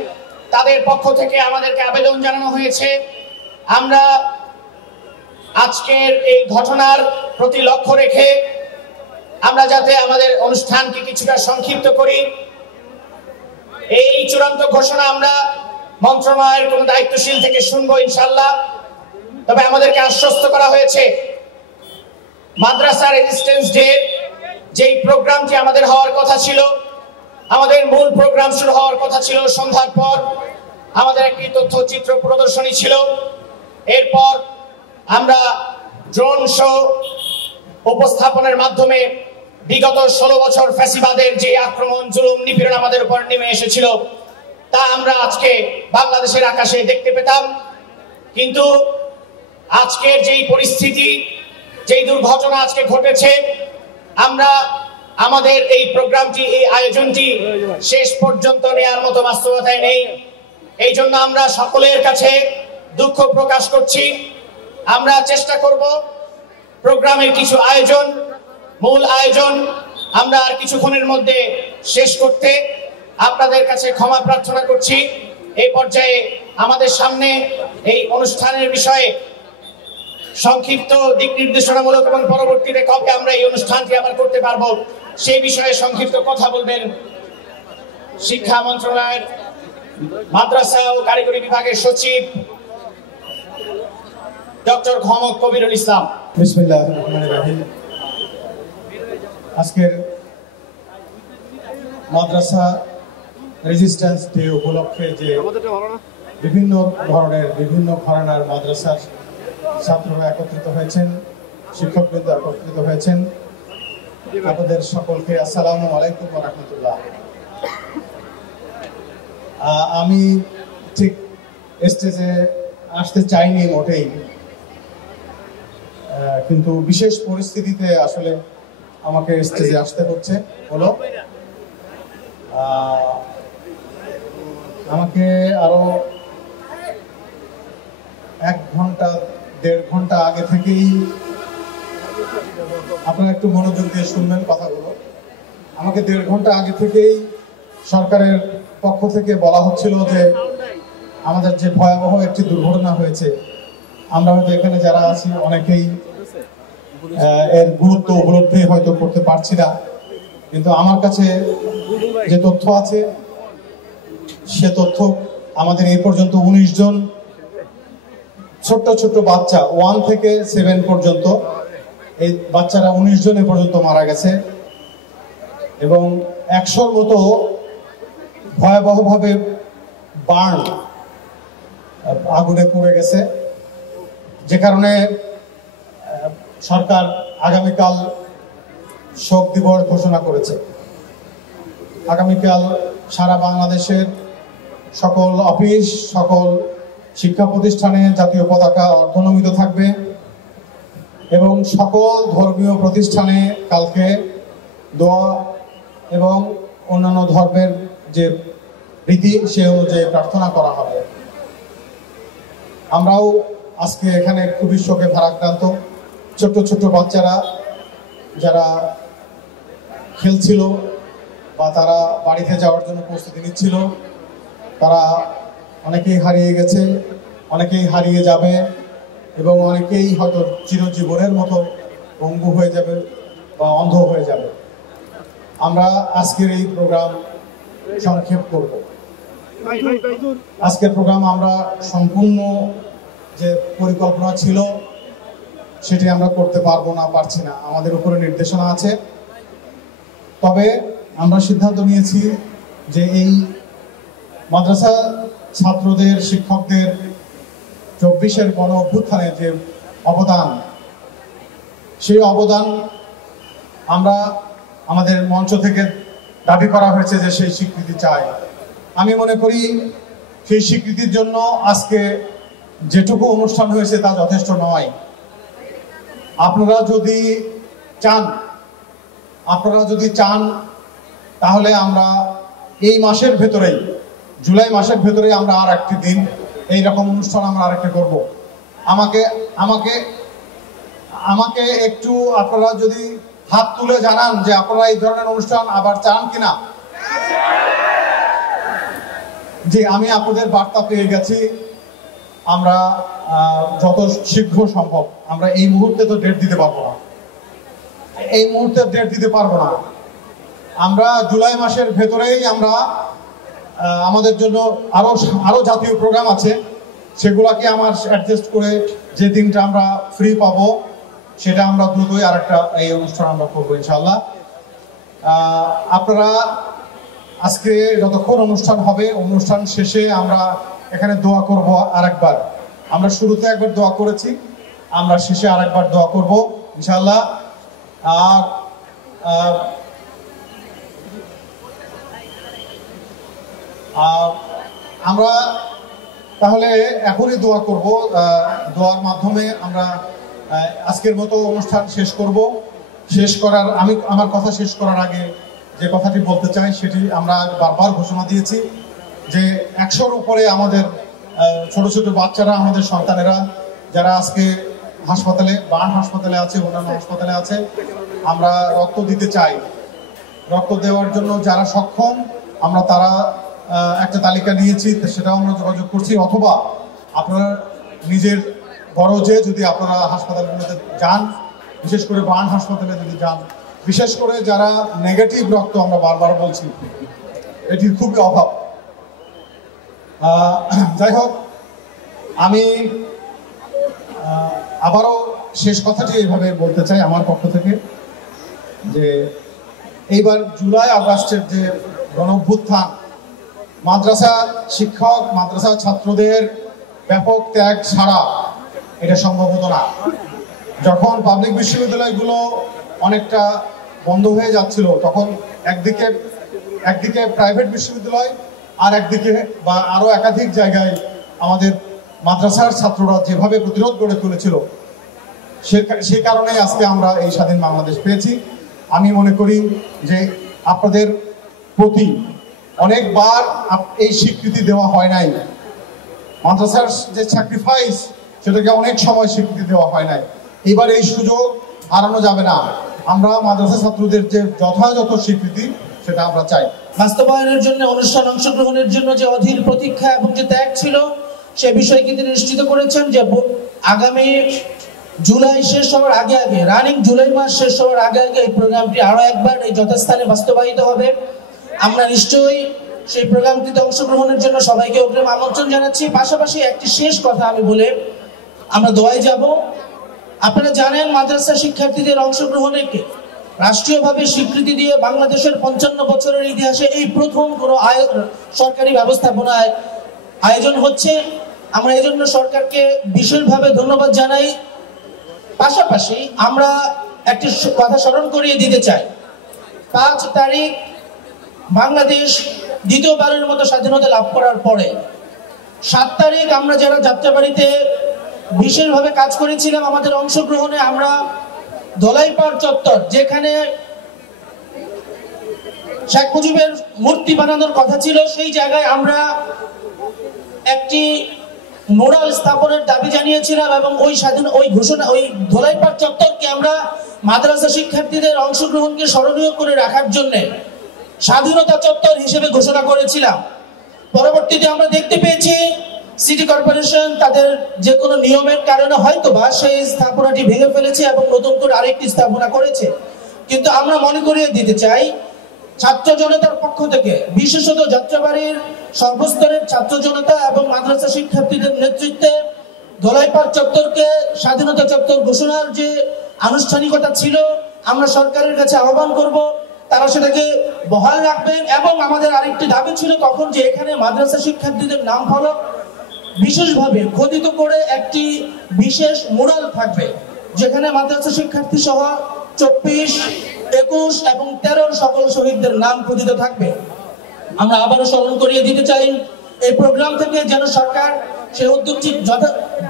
তাদের পক্ষ থেকে আমাদেরকে আবেদন জানানো হয়েছে আমরা আজকের এই ঘটনার প্রতি লক্ষ্য রেখে আমরা যাতে আমাদের অনুষ্ঠানকে কিছুটা সংক্ষিপ্ত করি। এই চূড়ান্ত ঘোষণা আমরা মন্ত্রণালয়ের কোন দায়িত্বশীল থেকে শুনবো ইনশাআল্লাহ। তবে আমাদেরকে আশ্বস্ত করা হয়েছে মাদ্রাসা রেজিস্ট্যান্স ডে যেই প্রোগ্রামটি আমাদের হওয়ার কথা ছিল, আমাদের মূল প্রোগ্রাম শুরু হওয়ার কথা ছিল সন্ধ্যার পর, আমাদের একটি তথ্যচিত্র প্রদর্শনী ছিল। এরপর আমরা ড্রোন শো উপস্থাপনের মাধ্যমে বিগত 16 বছর ফ্যাসিবাদের যে আক্রমণ, জুলুম, নিপীড়ন আমাদের উপর নেমে এসেছিল তা আমরা আজকে বাংলাদেশের আকাশে দেখতে পেতাম। কিন্তু আজকের যেই পরিস্থিতি, যেই দুর্ঘটনা আজকে ঘটেছে, আমরা আমাদের এই প্রোগ্রামটি, এই আয়োজনটি শেষ পর্যন্ত নেওয়ার মতো বাস্তবতায় নেই। এই জন্য আমরা সকলের কাছে দুঃখ প্রকাশ করছি। আমরা চেষ্টা করব প্রোগ্রামের কিছু আয়োজন, মূল আয়োজন আমরা আর কিছুক্ষণের মধ্যে শেষ করতে আপনাদের কাছে ক্ষমা প্রার্থনা করছি। এই পর্যায়ে আমাদের সামনে এই অনুষ্ঠানের বিষয়ে সংক্ষিপ্ত দিক নির্দেশনামূলক এবং পরবর্তীতে কবে আমরা এই অনুষ্ঠানটি আবার করতে পারবো সেই বিষয়ে সংক্ষিপ্ত কথা বলবেন শিক্ষা মন্ত্রণালয়ের মাদ্রাসা ও কারিগরি বিভাগের সচিব ডক্টর মোহাম্মদ কবিরুল ইসলাম। বিসমিল্লাহির রহমানির রহিম। আজকের মাদ্রাসা রেজিস্ট্যান্স ডে উপলক্ষে যে বিভিন্ন ধরনের বিভিন্ন ঘরানার মাদ্রাসার ছাত্ররা একত্রিত হয়েছেন, শিক্ষকবৃন্দ একত্রিত হয়েছেন, আপনাদের সকলকে আসসালামু আলাইকুম ওয়া রাহমাতুল্লাহ। আমি ঠিক স্টেজে আসতে চাইনি মোটেই, কিন্তু বিশেষ পরিস্থিতিতে আসলে আমাকে স্টেজে আসতে হলো। আমাকে আরো 1-1.5 ঘন্টা আগে থেকেই, আপনারা একটু মনোযোগ দিয়ে শুনবেন কথাগুলো, আমাকে 1.5 ঘন্টা আগে থেকেই সরকারের পক্ষ থেকে বলা হচ্ছিল যে আমাদের যে ভয়াবহ একটি দুর্ঘটনা হয়েছে, আমরা হয়তো এখানে যারা আছি অনেকেই এর গুরুত্ব উপলব্ধি হয়তো করতে পারছি না, কিন্তু আমার কাছে যে তথ্য আছে সে তথ্য আমাদের এই পর্যন্ত 19 জন ছোট্ট ছোট্ট বাচ্চা 1 থেকে 7 পর্যন্ত, এই বাচ্চারা 19 জন পর্যন্ত মারা গেছে এবং 100-র মতো ভয়াবহভাবে বার্ন, আগুনে পুড়ে গেছে, যে কারণে সরকার আগামীকাল শোক দিবস ঘোষণা করেছে। আগামীকাল সারা বাংলাদেশের সকল অফিস, সকল শিক্ষা প্রতিষ্ঠানে জাতীয় পতাকা অর্ধনমিত থাকবে এবং সকল ধর্মীয় প্রতিষ্ঠানে কালকে দোয়া এবং অন্যান্য ধর্মের যে রীতি সে অনুযায়ী প্রার্থনা করা হবে। আমরাও আজকে এখানে খুবই শোকে ভারাক্রান্ত। ছোট্ট ছোট্ট বাচ্চারা যারা খেলছিল বা তারা বাড়িতে যাওয়ার জন্য প্রস্তুতি নিচ্ছিল, তারা অনেকেই হারিয়ে গেছে, অনেকেই হারিয়ে যাবে এবং অনেকেই হয়তো চিরজীবনের মতো পঙ্গু হয়ে যাবে বা অন্ধ হয়ে যাবে। আমরা আজকের এই প্রোগ্রাম সংক্ষেপ করব। আজকের প্রোগ্রাম আমরা সম্পূর্ণ যে পরিকল্পনা ছিল সেটি আমরা করতে পারছি না, আমাদের উপরে নির্দেশনা আছে। তবে আমরা সিদ্ধান্ত নিয়েছি যে এই মাদ্রাসা ছাত্রদের, শিক্ষকদের 24-এর গণ অভ্যুত্থানে যে অবদান, সেই অবদান আমরা আমাদের মঞ্চ থেকে দাবি করা হয়েছে যে সেই স্বীকৃতি চাই। আমি মনে করি সেই স্বীকৃতির জন্য আজকে যেটুকু অনুষ্ঠান হয়েছে তা যথেষ্ট নয়। আপনারা যদি চান তাহলে আমরা এই মাসের ভেতরেই, জুলাই মাসের ভেতরেই আমরা আর একটি দিন এইরকম অনুষ্ঠান আমরা আরেকটা করব। আমাকে একটু আপনারা যদি হাত তুলে জানান যে আপনারা এই ধরনের অনুষ্ঠান আবার চান কিনা। যে আমি আপনাদের বার্তা পেয়ে গেছি, আমরা যত শীঘ্র সম্ভব, আমরা এই মুহূর্তে তো ডেট দিতে পারবো না, আমরা জুলাই মাসের ভেতরেই আমরা আমাদের জন্য আরো জাতীয় প্রোগ্রাম আছে, সেগুলাকে আমার অ্যাডজাস্ট করে যে দিনটা আমরা ফ্রি পাবো সেটা আমরা দ্রুতই আরেকটা এই অনুষ্ঠান আমরা করবো ইনশাআল্লাহ। আপনারা আজকে যতক্ষণ অনুষ্ঠান হবে, অনুষ্ঠান শেষে আমরা এখানে দোয়া করব আরেকবার। আমরা শুরুতে একবার দোয়া করেছি, আমরা শেষে আরেকবার দোয়া করব ইনশাআল্লাহ। আর আমরা তাহলে এখনই দোয়া করব, দোয়ার মাধ্যমে আমরা আজকের মতো অনুষ্ঠান শেষ করব। আমার কথা শেষ করার আগে যে কথাটি বলতে চাই সেটি আমরা বারবার ঘোষণা দিয়েছি যে 100-র উপরে আমাদের ছোট ছোট বাচ্চারা, আমাদের সন্তানেরা যারা আজকে হাসপাতালে, বার্ন হাসপাতালে আছে, অন্যান্য হাসপাতালে আছে, আমরা রক্ত দিতে চাই। রক্ত দেওয়ার জন্য যারা সক্ষম আমরা তারা একটা তালিকা নিয়েছি, সেটাও আমরা যোগাযোগ করছি। অথবা আপনারা নিজের গরজে যদি আপনারা হাসপাতালগুলোতে যান, বিশেষ করে বার্ন হাসপাতালে যদি যান, বিশেষ করে যারা নেগেটিভ রক্ত, আমরা বারবার বলছি এটির খুবই অভাব। যাই হোক, আমি আবারও শেষ কথাটি এইভাবে বলতে চাই আমার পক্ষ থেকে যে এইবার জুলাই আগস্টের যে গণঅভ্যুত্থান, মাদ্রাসা শিক্ষক, মাদ্রাসা ছাত্রদের ব্যাপক ত্যাগ ছাড়া এটা সম্ভব হতো না। যখন পাবলিক বিশ্ববিদ্যালয়গুলো অনেকটা বন্ধ হয়ে যাচ্ছিল, তখন একদিকে প্রাইভেট বিশ্ববিদ্যালয় আর একদিকে বা আরো একাধিক জায়গায় আমাদের মাদ্রাসার ছাত্ররা যেভাবে প্রতিরোধ গড়ে তুলেছিল, সে কারণে আজকে আমরা এই স্বাধীন বাংলাদেশ পেয়েছি। আমি মনে করি যে আপনাদের প্রতি অনেকবার এই স্বীকৃতি দেওয়া হয় নাই, মাদ্রাসার যে স্যাক্রিফাইস সেটাকে অনেক সময় স্বীকৃতি দেওয়া হয় নাই। এবার এই সুযোগ হারানো যাবে না। আমরা মাদ্রাসা ছাত্রদের যে যথাযথ স্বীকৃতি সেটা আমরা চাই। বাস্তবায়নের জন্য, অনুষ্ঠান অংশগ্রহণের জন্য যে অধীর প্রতীক্ষা এবং যে ত্যাগ ছিল, সে বিষয়কে তিনি নিশ্চিত করেছেন যে আগামী জুলাই শেষ হওয়ার আগে রানিং জুলাই মাস শেষ হওয়ার আগে এই প্রোগ্রামটি আরো একবার এই যথাস্থানে বাস্তবায়িত হবে। আমরা নিশ্চয়ই সেই প্রোগ্রামটিতে অংশগ্রহণের জন্য সবাইকে অগ্রিম আমন্ত্রণ জানাচ্ছি। পাশাপাশি একটি শেষ কথা আমি বলে আমরা দোয়ায় যাব। আপনারা জানেন, মাদ্রাসা শিক্ষার্থীদের অংশগ্রহণকে রাষ্ট্রীয়ভাবে স্বীকৃতি দিয়ে বাংলাদেশের 55 বছরের ইতিহাসে এই প্রথম কোনো সরকারি ব্যবস্থাপনায় আয়োজন হচ্ছে। আমরা এই জন্য সরকারকে বিশেষভাবে ধন্যবাদ জানাই। পাশাপাশি আমরা একটি কথা স্মরণ করিয়ে দিতে চাই, 5 তারিখ বাংলাদেশ দ্বিতীয়বারের মতো স্বাধীনতা লাভ করার পরে 7 তারিখ আমরা যারা যাত্রাবাড়িতে বিশেষভাবে কাজ করেছিলাম, আমাদের অংশগ্রহণে আমরা ধলাইপাড় চত্বর, যেখানে শেখ মুজিবের মূর্তি বানানোর কথা ছিল, সেই জায়গায় আমরা একটি মোরাল স্থাপনের দাবি জানিয়েছিলাম এবং ওই ধলাইপাড় চত্বরকে আমরা মাদ্রাসা শিক্ষার্থীদের অংশগ্রহণকে স্মরণীয় করে রাখার জন্য স্বাধীনতা চত্বর হিসেবে ঘোষণা করেছিলাম। পরবর্তীতে আমরা দেখতে পেয়েছি সিটি কর্পোরেশন তাদের যে কোনো নিয়মের কারণে হয়তোবা সেই স্থাপনাটি ভেঙে ফেলেছে এবং নতুন করে আরেকটি স্থাপনা করেছে। কিন্তু আমরা মনে করিয়ে দিতে চাই, ছাত্র জনতার পক্ষ থেকে, বিশেষত যাত্রাবাড়ির সর্বস্তরের ছাত্র জনতা এবং মাদ্রাসা শিক্ষার্থীদের নেতৃত্বে ধলাইপাড় চত্বরকে স্বাধীনতা চত্বর ঘোষণার যে আনুষ্ঠানিকতা ছিল, আমরা সরকারের কাছে আহ্বান করব তারা সেটাকে বহাল রাখবেন। এবং আমাদের আরেকটি দাবি ছিল তখন যে এখানে মাদ্রাসা শিক্ষার্থীদের নাম ফলক বিশেষভাবে খোদিত করে একটি বিশেষ মুরাল থাকবে, যেখানে মাদ্রাসা শিক্ষার্থী সহ 24, 21 এবং 13 সকল শহীদদের নাম খোদিত থাকবে। আমরা আবারও স্মরণ করিয়ে দিতে চাই, এই প্রোগ্রাম থেকে যেন সরকার সেই উদ্যোগটি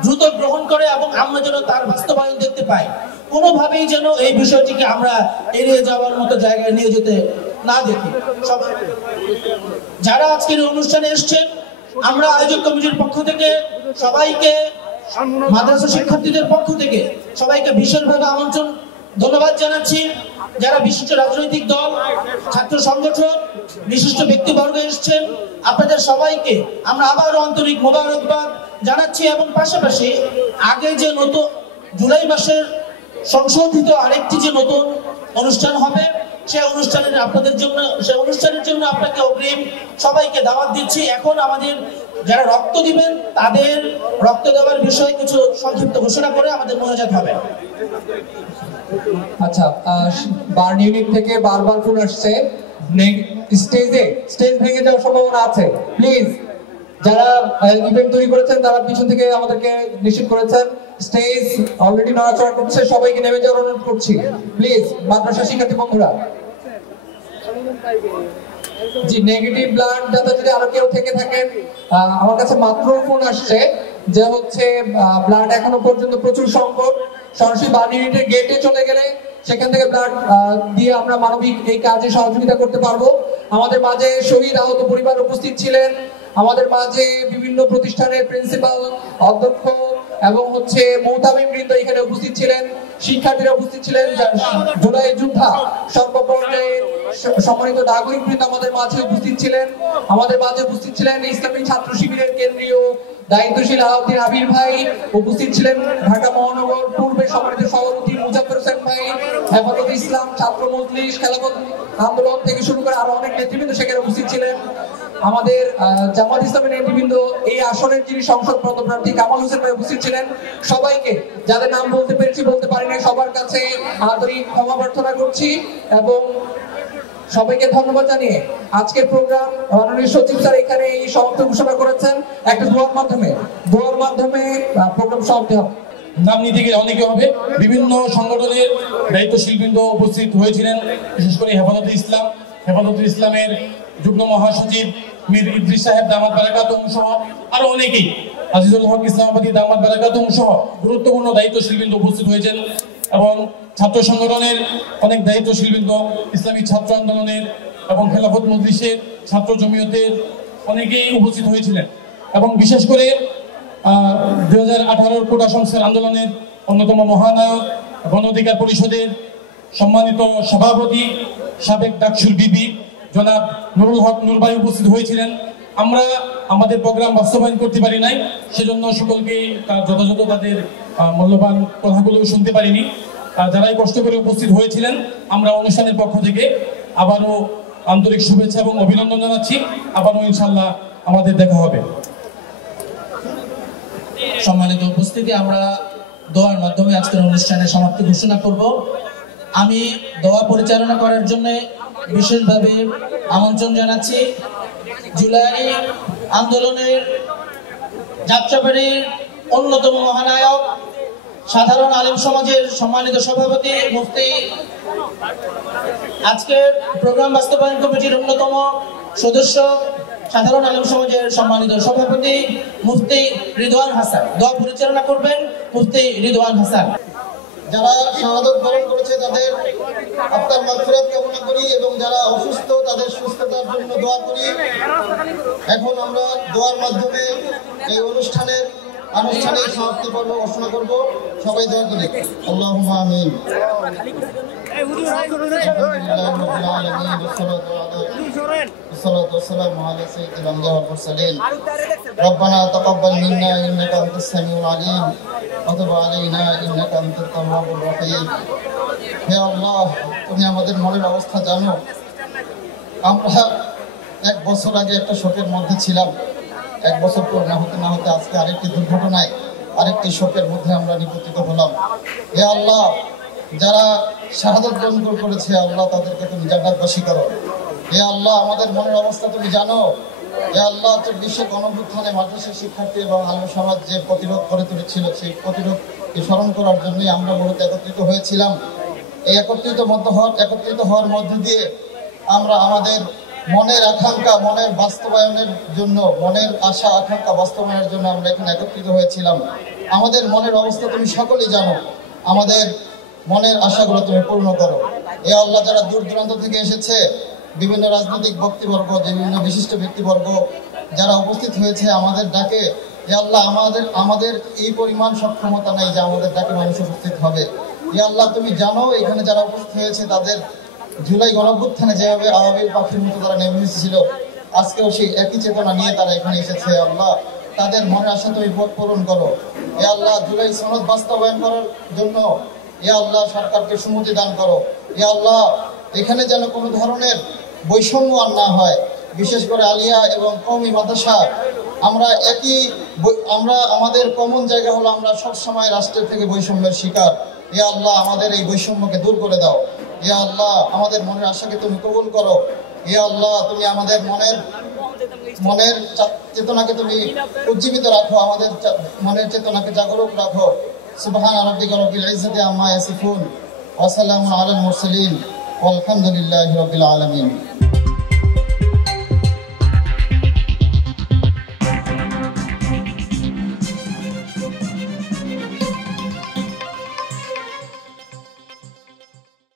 দ্রুত গ্রহণ করে এবং আমরা যেন তার বাস্তবায়ন দেখতে পাই। কোনোভাবেই যেন এই বিষয়টিকে আমরা এড়িয়ে যাওয়ার মতো জায়গায় নিয়ে যেতে না দেখি। যারা আজকের অনুষ্ঠানে এসছেন, আমরা আয়োজক কমিটির পক্ষ থেকে সবাইকে, মাদ্রাসা শিক্ষার্থীদের পক্ষ থেকে সবাইকে বিশেষভাবে আমন্ত্রণ, ধন্যবাদ জানাচ্ছি। যারা বিশিষ্ট রাজনৈতিক দল, ছাত্র সংগঠন, বিশিষ্ট ব্যক্তিবর্গ এসছেন, আপনাদের সবাইকে আমরা আবারও আন্তরিক মোবারকবাদ জানাচ্ছি। এবং পাশাপাশি আগে যে নতুন জুলাই মাসের সংশোধিত আরেকটি যে নতুন অনুষ্ঠান হবে, সেই অনুষ্ঠানের জন্য আপনাকে অগ্রিম সবাইকে দাওয়াত দিচ্ছি। এখন আমাদের যারা রক্ত দিবেন তাদের রক্ত দেওয়ার বিষয়ে কিছু সংক্ষিপ্ত ঘোষণা করে আমাদের মোনাজাত হবে। আচ্ছা, বার্ন ইউনিট থেকে বারবার ফোন আসছে, স্টেজ ভেঙে যাওয়ার সম্ভাবনা আছে। প্লিজ, যারা ইভেন্ট তৈরি করেছেন তারা পিছন থেকে আমাদেরকে নিশ্চিত করেছেন স্টেজ অলরেডি নড়াচড়া করছে, সবাইকে নেমে যাওয়ার অনুরোধ করছি। প্লিজ, মাদ্রাসা শিক্ষার্থী বন্ধুরা। জি, নেগেটিভ ব্লাড যাতে যদি আরো কেউ থেকে থাকেন, আমার কাছে মাত্র ফোন আসছে যে হচ্ছে ব্লাড এখনো পর্যন্ত প্রচুর সংকট। সরাসরি বার্ন ইউনিটের গেটে চলে গেলে সেখান থেকে ব্লাড দিয়ে আমরা মানবিক এই কাজে সহযোগিতা করতে পারবো। আমাদের মাঝে শহীদ আহত পরিবার উপস্থিত ছিলেন, আমাদের মাঝে বিভিন্ন প্রতিষ্ঠানের প্রিন্সিপাল, অধ্যক্ষ এবং হচ্ছে মোহতামিম বৃন্দ এখানে উপস্থিত ছিলেন, শিক্ষার্থীরা উপস্থিত ছিলেন, জুলাই যোদ্ধা সর্বপর্যায়ে সম্মানিত নাগরিক বৃন্দ আমাদের মাঝে উপস্থিত ছিলেন। আমাদের মাঝে উপস্থিত ছিলেন ইসলামী ছাত্র শিবিরের কেন্দ্রীয় দায়িত্বশীল আহ্বায়ক আবির ভাই, উপস্থিত ছিলেন ঢাকা মহানগর পূর্বের সম্মানিত সভাপতি মুজাফফর হোসেন ভাই, হেফাজতে ইসলাম, ছাত্র মজলিস, খেলাফত আন্দোলন থেকে শুরু করে আরো অনেক নেতৃবৃন্দ সেখানে উপস্থিত ছিলেন। আমাদের জামাত ইসলামের নেতৃবৃন্দ, এই আসনের যিনি সংসদ পদপ্রার্থী কামাল হোসেন ভাই উপস্থিত ছিলেন। সবাইকে, যাদের নাম বলতে পেরেছি বলতে পারিনি, সবার কাছে আন্তরিক ক্ষমা প্রার্থনা করছি এবং সবাইকে ধন্যবাদ জানিয়ে আজকের প্রোগ্রাম মাননীয় সচিব স্যার এখানে এই সমাপ্ত ঘোষণা করেছেন একটা দোয়ার মাধ্যমে প্রোগ্রাম সমাপ্তি হবে। নাম নিতে গেলে অনেকে হবে। বিভিন্ন সংগঠনের দায়িত্বশীল বৃন্দ উপস্থিত হয়েছিলেন, বিশেষ করে হেফাজতুল ইসলামের যুগ্ম মহাসচিব মীর ইদ্রিস সাহেব দামাত বারাকাতুহু সহ আরো অনেকেই, আজিজুল হক ইসলামাবাদী দামাত বারাকাতুহু সহ গুরুত্বপূর্ণ দায়িত্বশীল বৃন্দ উপস্থিত হয়েছেন এবং ছাত্র সংগঠনের অনেক দায়িত্বশীল বৃন্দ, ইসলামী ছাত্র আন্দোলনের এবং খেলাফত মজলিসের ছাত্র জমিয়তের অনেকেই উপস্থিত হয়েছিলেন এবং বিশেষ করে 2018 কোটা সংস্কার আন্দোলনের অন্যতম মহানায়ক, গণ অধিকার পরিষদের সম্মানিত সভাপতি, সাবেক ডাকসুর বিবি জনাব নুরুল হক নূর ভাই উপস্থিত হয়েছিলেন। আমরা আমাদের প্রোগ্রাম বাস্তবায়ন করতে পারি নাই, সেজন্য সকলকে যথাযথ তাদের মূল্যবান কথাগুলো শুনতে পারিনি। যারাই কষ্ট করে উপস্থিত হয়েছিলেন, আমরা অনুষ্ঠানের পক্ষ থেকে আবারও আন্তরিক শুভেচ্ছা এবং অভিনন্দন জানাচ্ছি। আবারও ইনশাল্লাহ আমাদের দেখা হবে। সম্মানিত উপস্থিতি, আমরা দোয়ার মাধ্যমে আজকের অনুষ্ঠানের সমাপ্তি ঘোষণা করব। আমি দোয়া পরিচালনা করার জন্য বিশেষভাবে আমন্ত্রণ জানাচ্ছি জুলাই আন্দোলনের যাত্রাবাড়ির অন্যতম মহানায়ক, সাধারণ আলেম সমাজের সম্মানিত সভাপতি মুফতি, আজকের প্রোগ্রাম বাস্তবায়ন কমিটির অন্যতম সদস্য, সাধারণ আলেম সমাজের সম্মানিত সভাপতি মুফতি রিদওয়ান হাসান। দোয়া পরিচালনা করবেন মুফতি রিদওয়ান হাসান। যারা শাহাদত বরণ করেছে তাদের আত্মার মাগফিরাত কামনা করি এবং যারা অসুস্থ তাদের সুস্থতার জন্য দোয়া করি। এখন আমরা দোয়ার মাধ্যমে এই অনুষ্ঠানের আনুষ্ঠানিক সমাপ্তি পর্ব ঘোষণা করব। সবাই দোয়া করি। আল্লাহুম্মা আমিন। والصلاة والسلام على سيد الأنبياء والمرسلين ربنا تقبل منا إنك أنت السميع العليم وتب علينا إنك أنت التواب الرحيم। হে আল্লাহ, তুমি আমাদের মনের অবস্থা জানো। আমরা 1 বছর আগে একটা শোকের মধ্যে ছিলাম, 1 বছর পর না হতে আজকে আরেকটি দুর্ঘটনায়, আরেকটি শোকের মধ্যে আমরা নিপতিত হলাম। হে আল্লাহ, যারা শাহাদাত বরণ করেছে আল্লাহ তাদেরকে তুমি জান্নাতবাসী করো। হে আল্লাহ, আমাদের মনের অবস্থা তুমি জানো। হে আল্লাহ, 24 গণঅভ্যুত্থানে মাদ্রাসা শিক্ষার্থী এবং আলেম সমাজ যে প্রতিরোধ করে তুলেছিল, সেই প্রতিরোধকে স্মরণ করার জন্যই আমরা মূলত একত্রিত হয়েছিলাম। এই একত্রিত হওয়ার মধ্য দিয়ে আমরা আমাদের মনের আকাঙ্ক্ষা, মনের বাস্তবায়নের জন্য, মনের আশা আকাঙ্ক্ষা বাস্তবায়নের জন্য আমরা এখানে একত্রিত হয়েছিলাম। আমাদের মনের অবস্থা তুমি সকলেই জানো। আমাদের মনের আশাগুলো তুমি পূর্ণ করো। এ আল্লাহ, যারা দূর দূরান্ত থেকে এসেছে, বিভিন্ন রাজনৈতিক ব্যক্তিবর্গ, বিভিন্ন বিশিষ্ট ব্যক্তিবর্গ যারা উপস্থিত হয়েছে আমাদের ডাকে, এ আল্লাহ, আমাদের এই পরিমাণ সক্ষমতা নেই যে আমাদের ডাকে মানুষ উপস্থিত হবে। এ আল্লাহ, তুমি জানো এখানে যারা উপস্থিত হয়েছে তাদের জুলাই গণঅভ্যুত্থানে যেভাবে আবাবিল পাখির মতো তারা নেমে এসেছিল, আজকেও সেই একই চেতনা নিয়ে তারা এখানে এসেছে। আল্লাহ, তাদের মনের আশা তুমি পূরণ করো। এ আল্লাহ, জুলাই সনদ বাস্তবায়ন করার জন্য এ আল্লাহ সরকারকে সুমতি দান করো। এ আল্লাহ, এখানে যেন কোনো ধরনের বৈষম্য আর না হয়। বিশেষ করে আলিয়া এবং কওমি মাদ্রাসা, আমরা আমাদের কমন জায়গা হলো আমরা সবসময় রাষ্ট্রের থেকে বৈষম্যের শিকার। এ আল্লাহ, আমাদের এই বৈষম্যকে দূর করে দাও। এ আল্লাহ, আমাদের মনের আশাকে তুমি কবুল করো। এ আল্লাহ, তুমি আমাদের মনের চেতনাকে তুমি উজ্জীবিত রাখো, আমাদের মনের চেতনাকে জাগরুক রাখো। সুবহানা রাব্বিকা রাব্বিল ইজ্জাতি আম্মা ইয়াসিফুন ওয়া সালামুন আলাল মুরসালিন ওয়ালহামদুলিল্লাহি রাব্বিল আলামিন।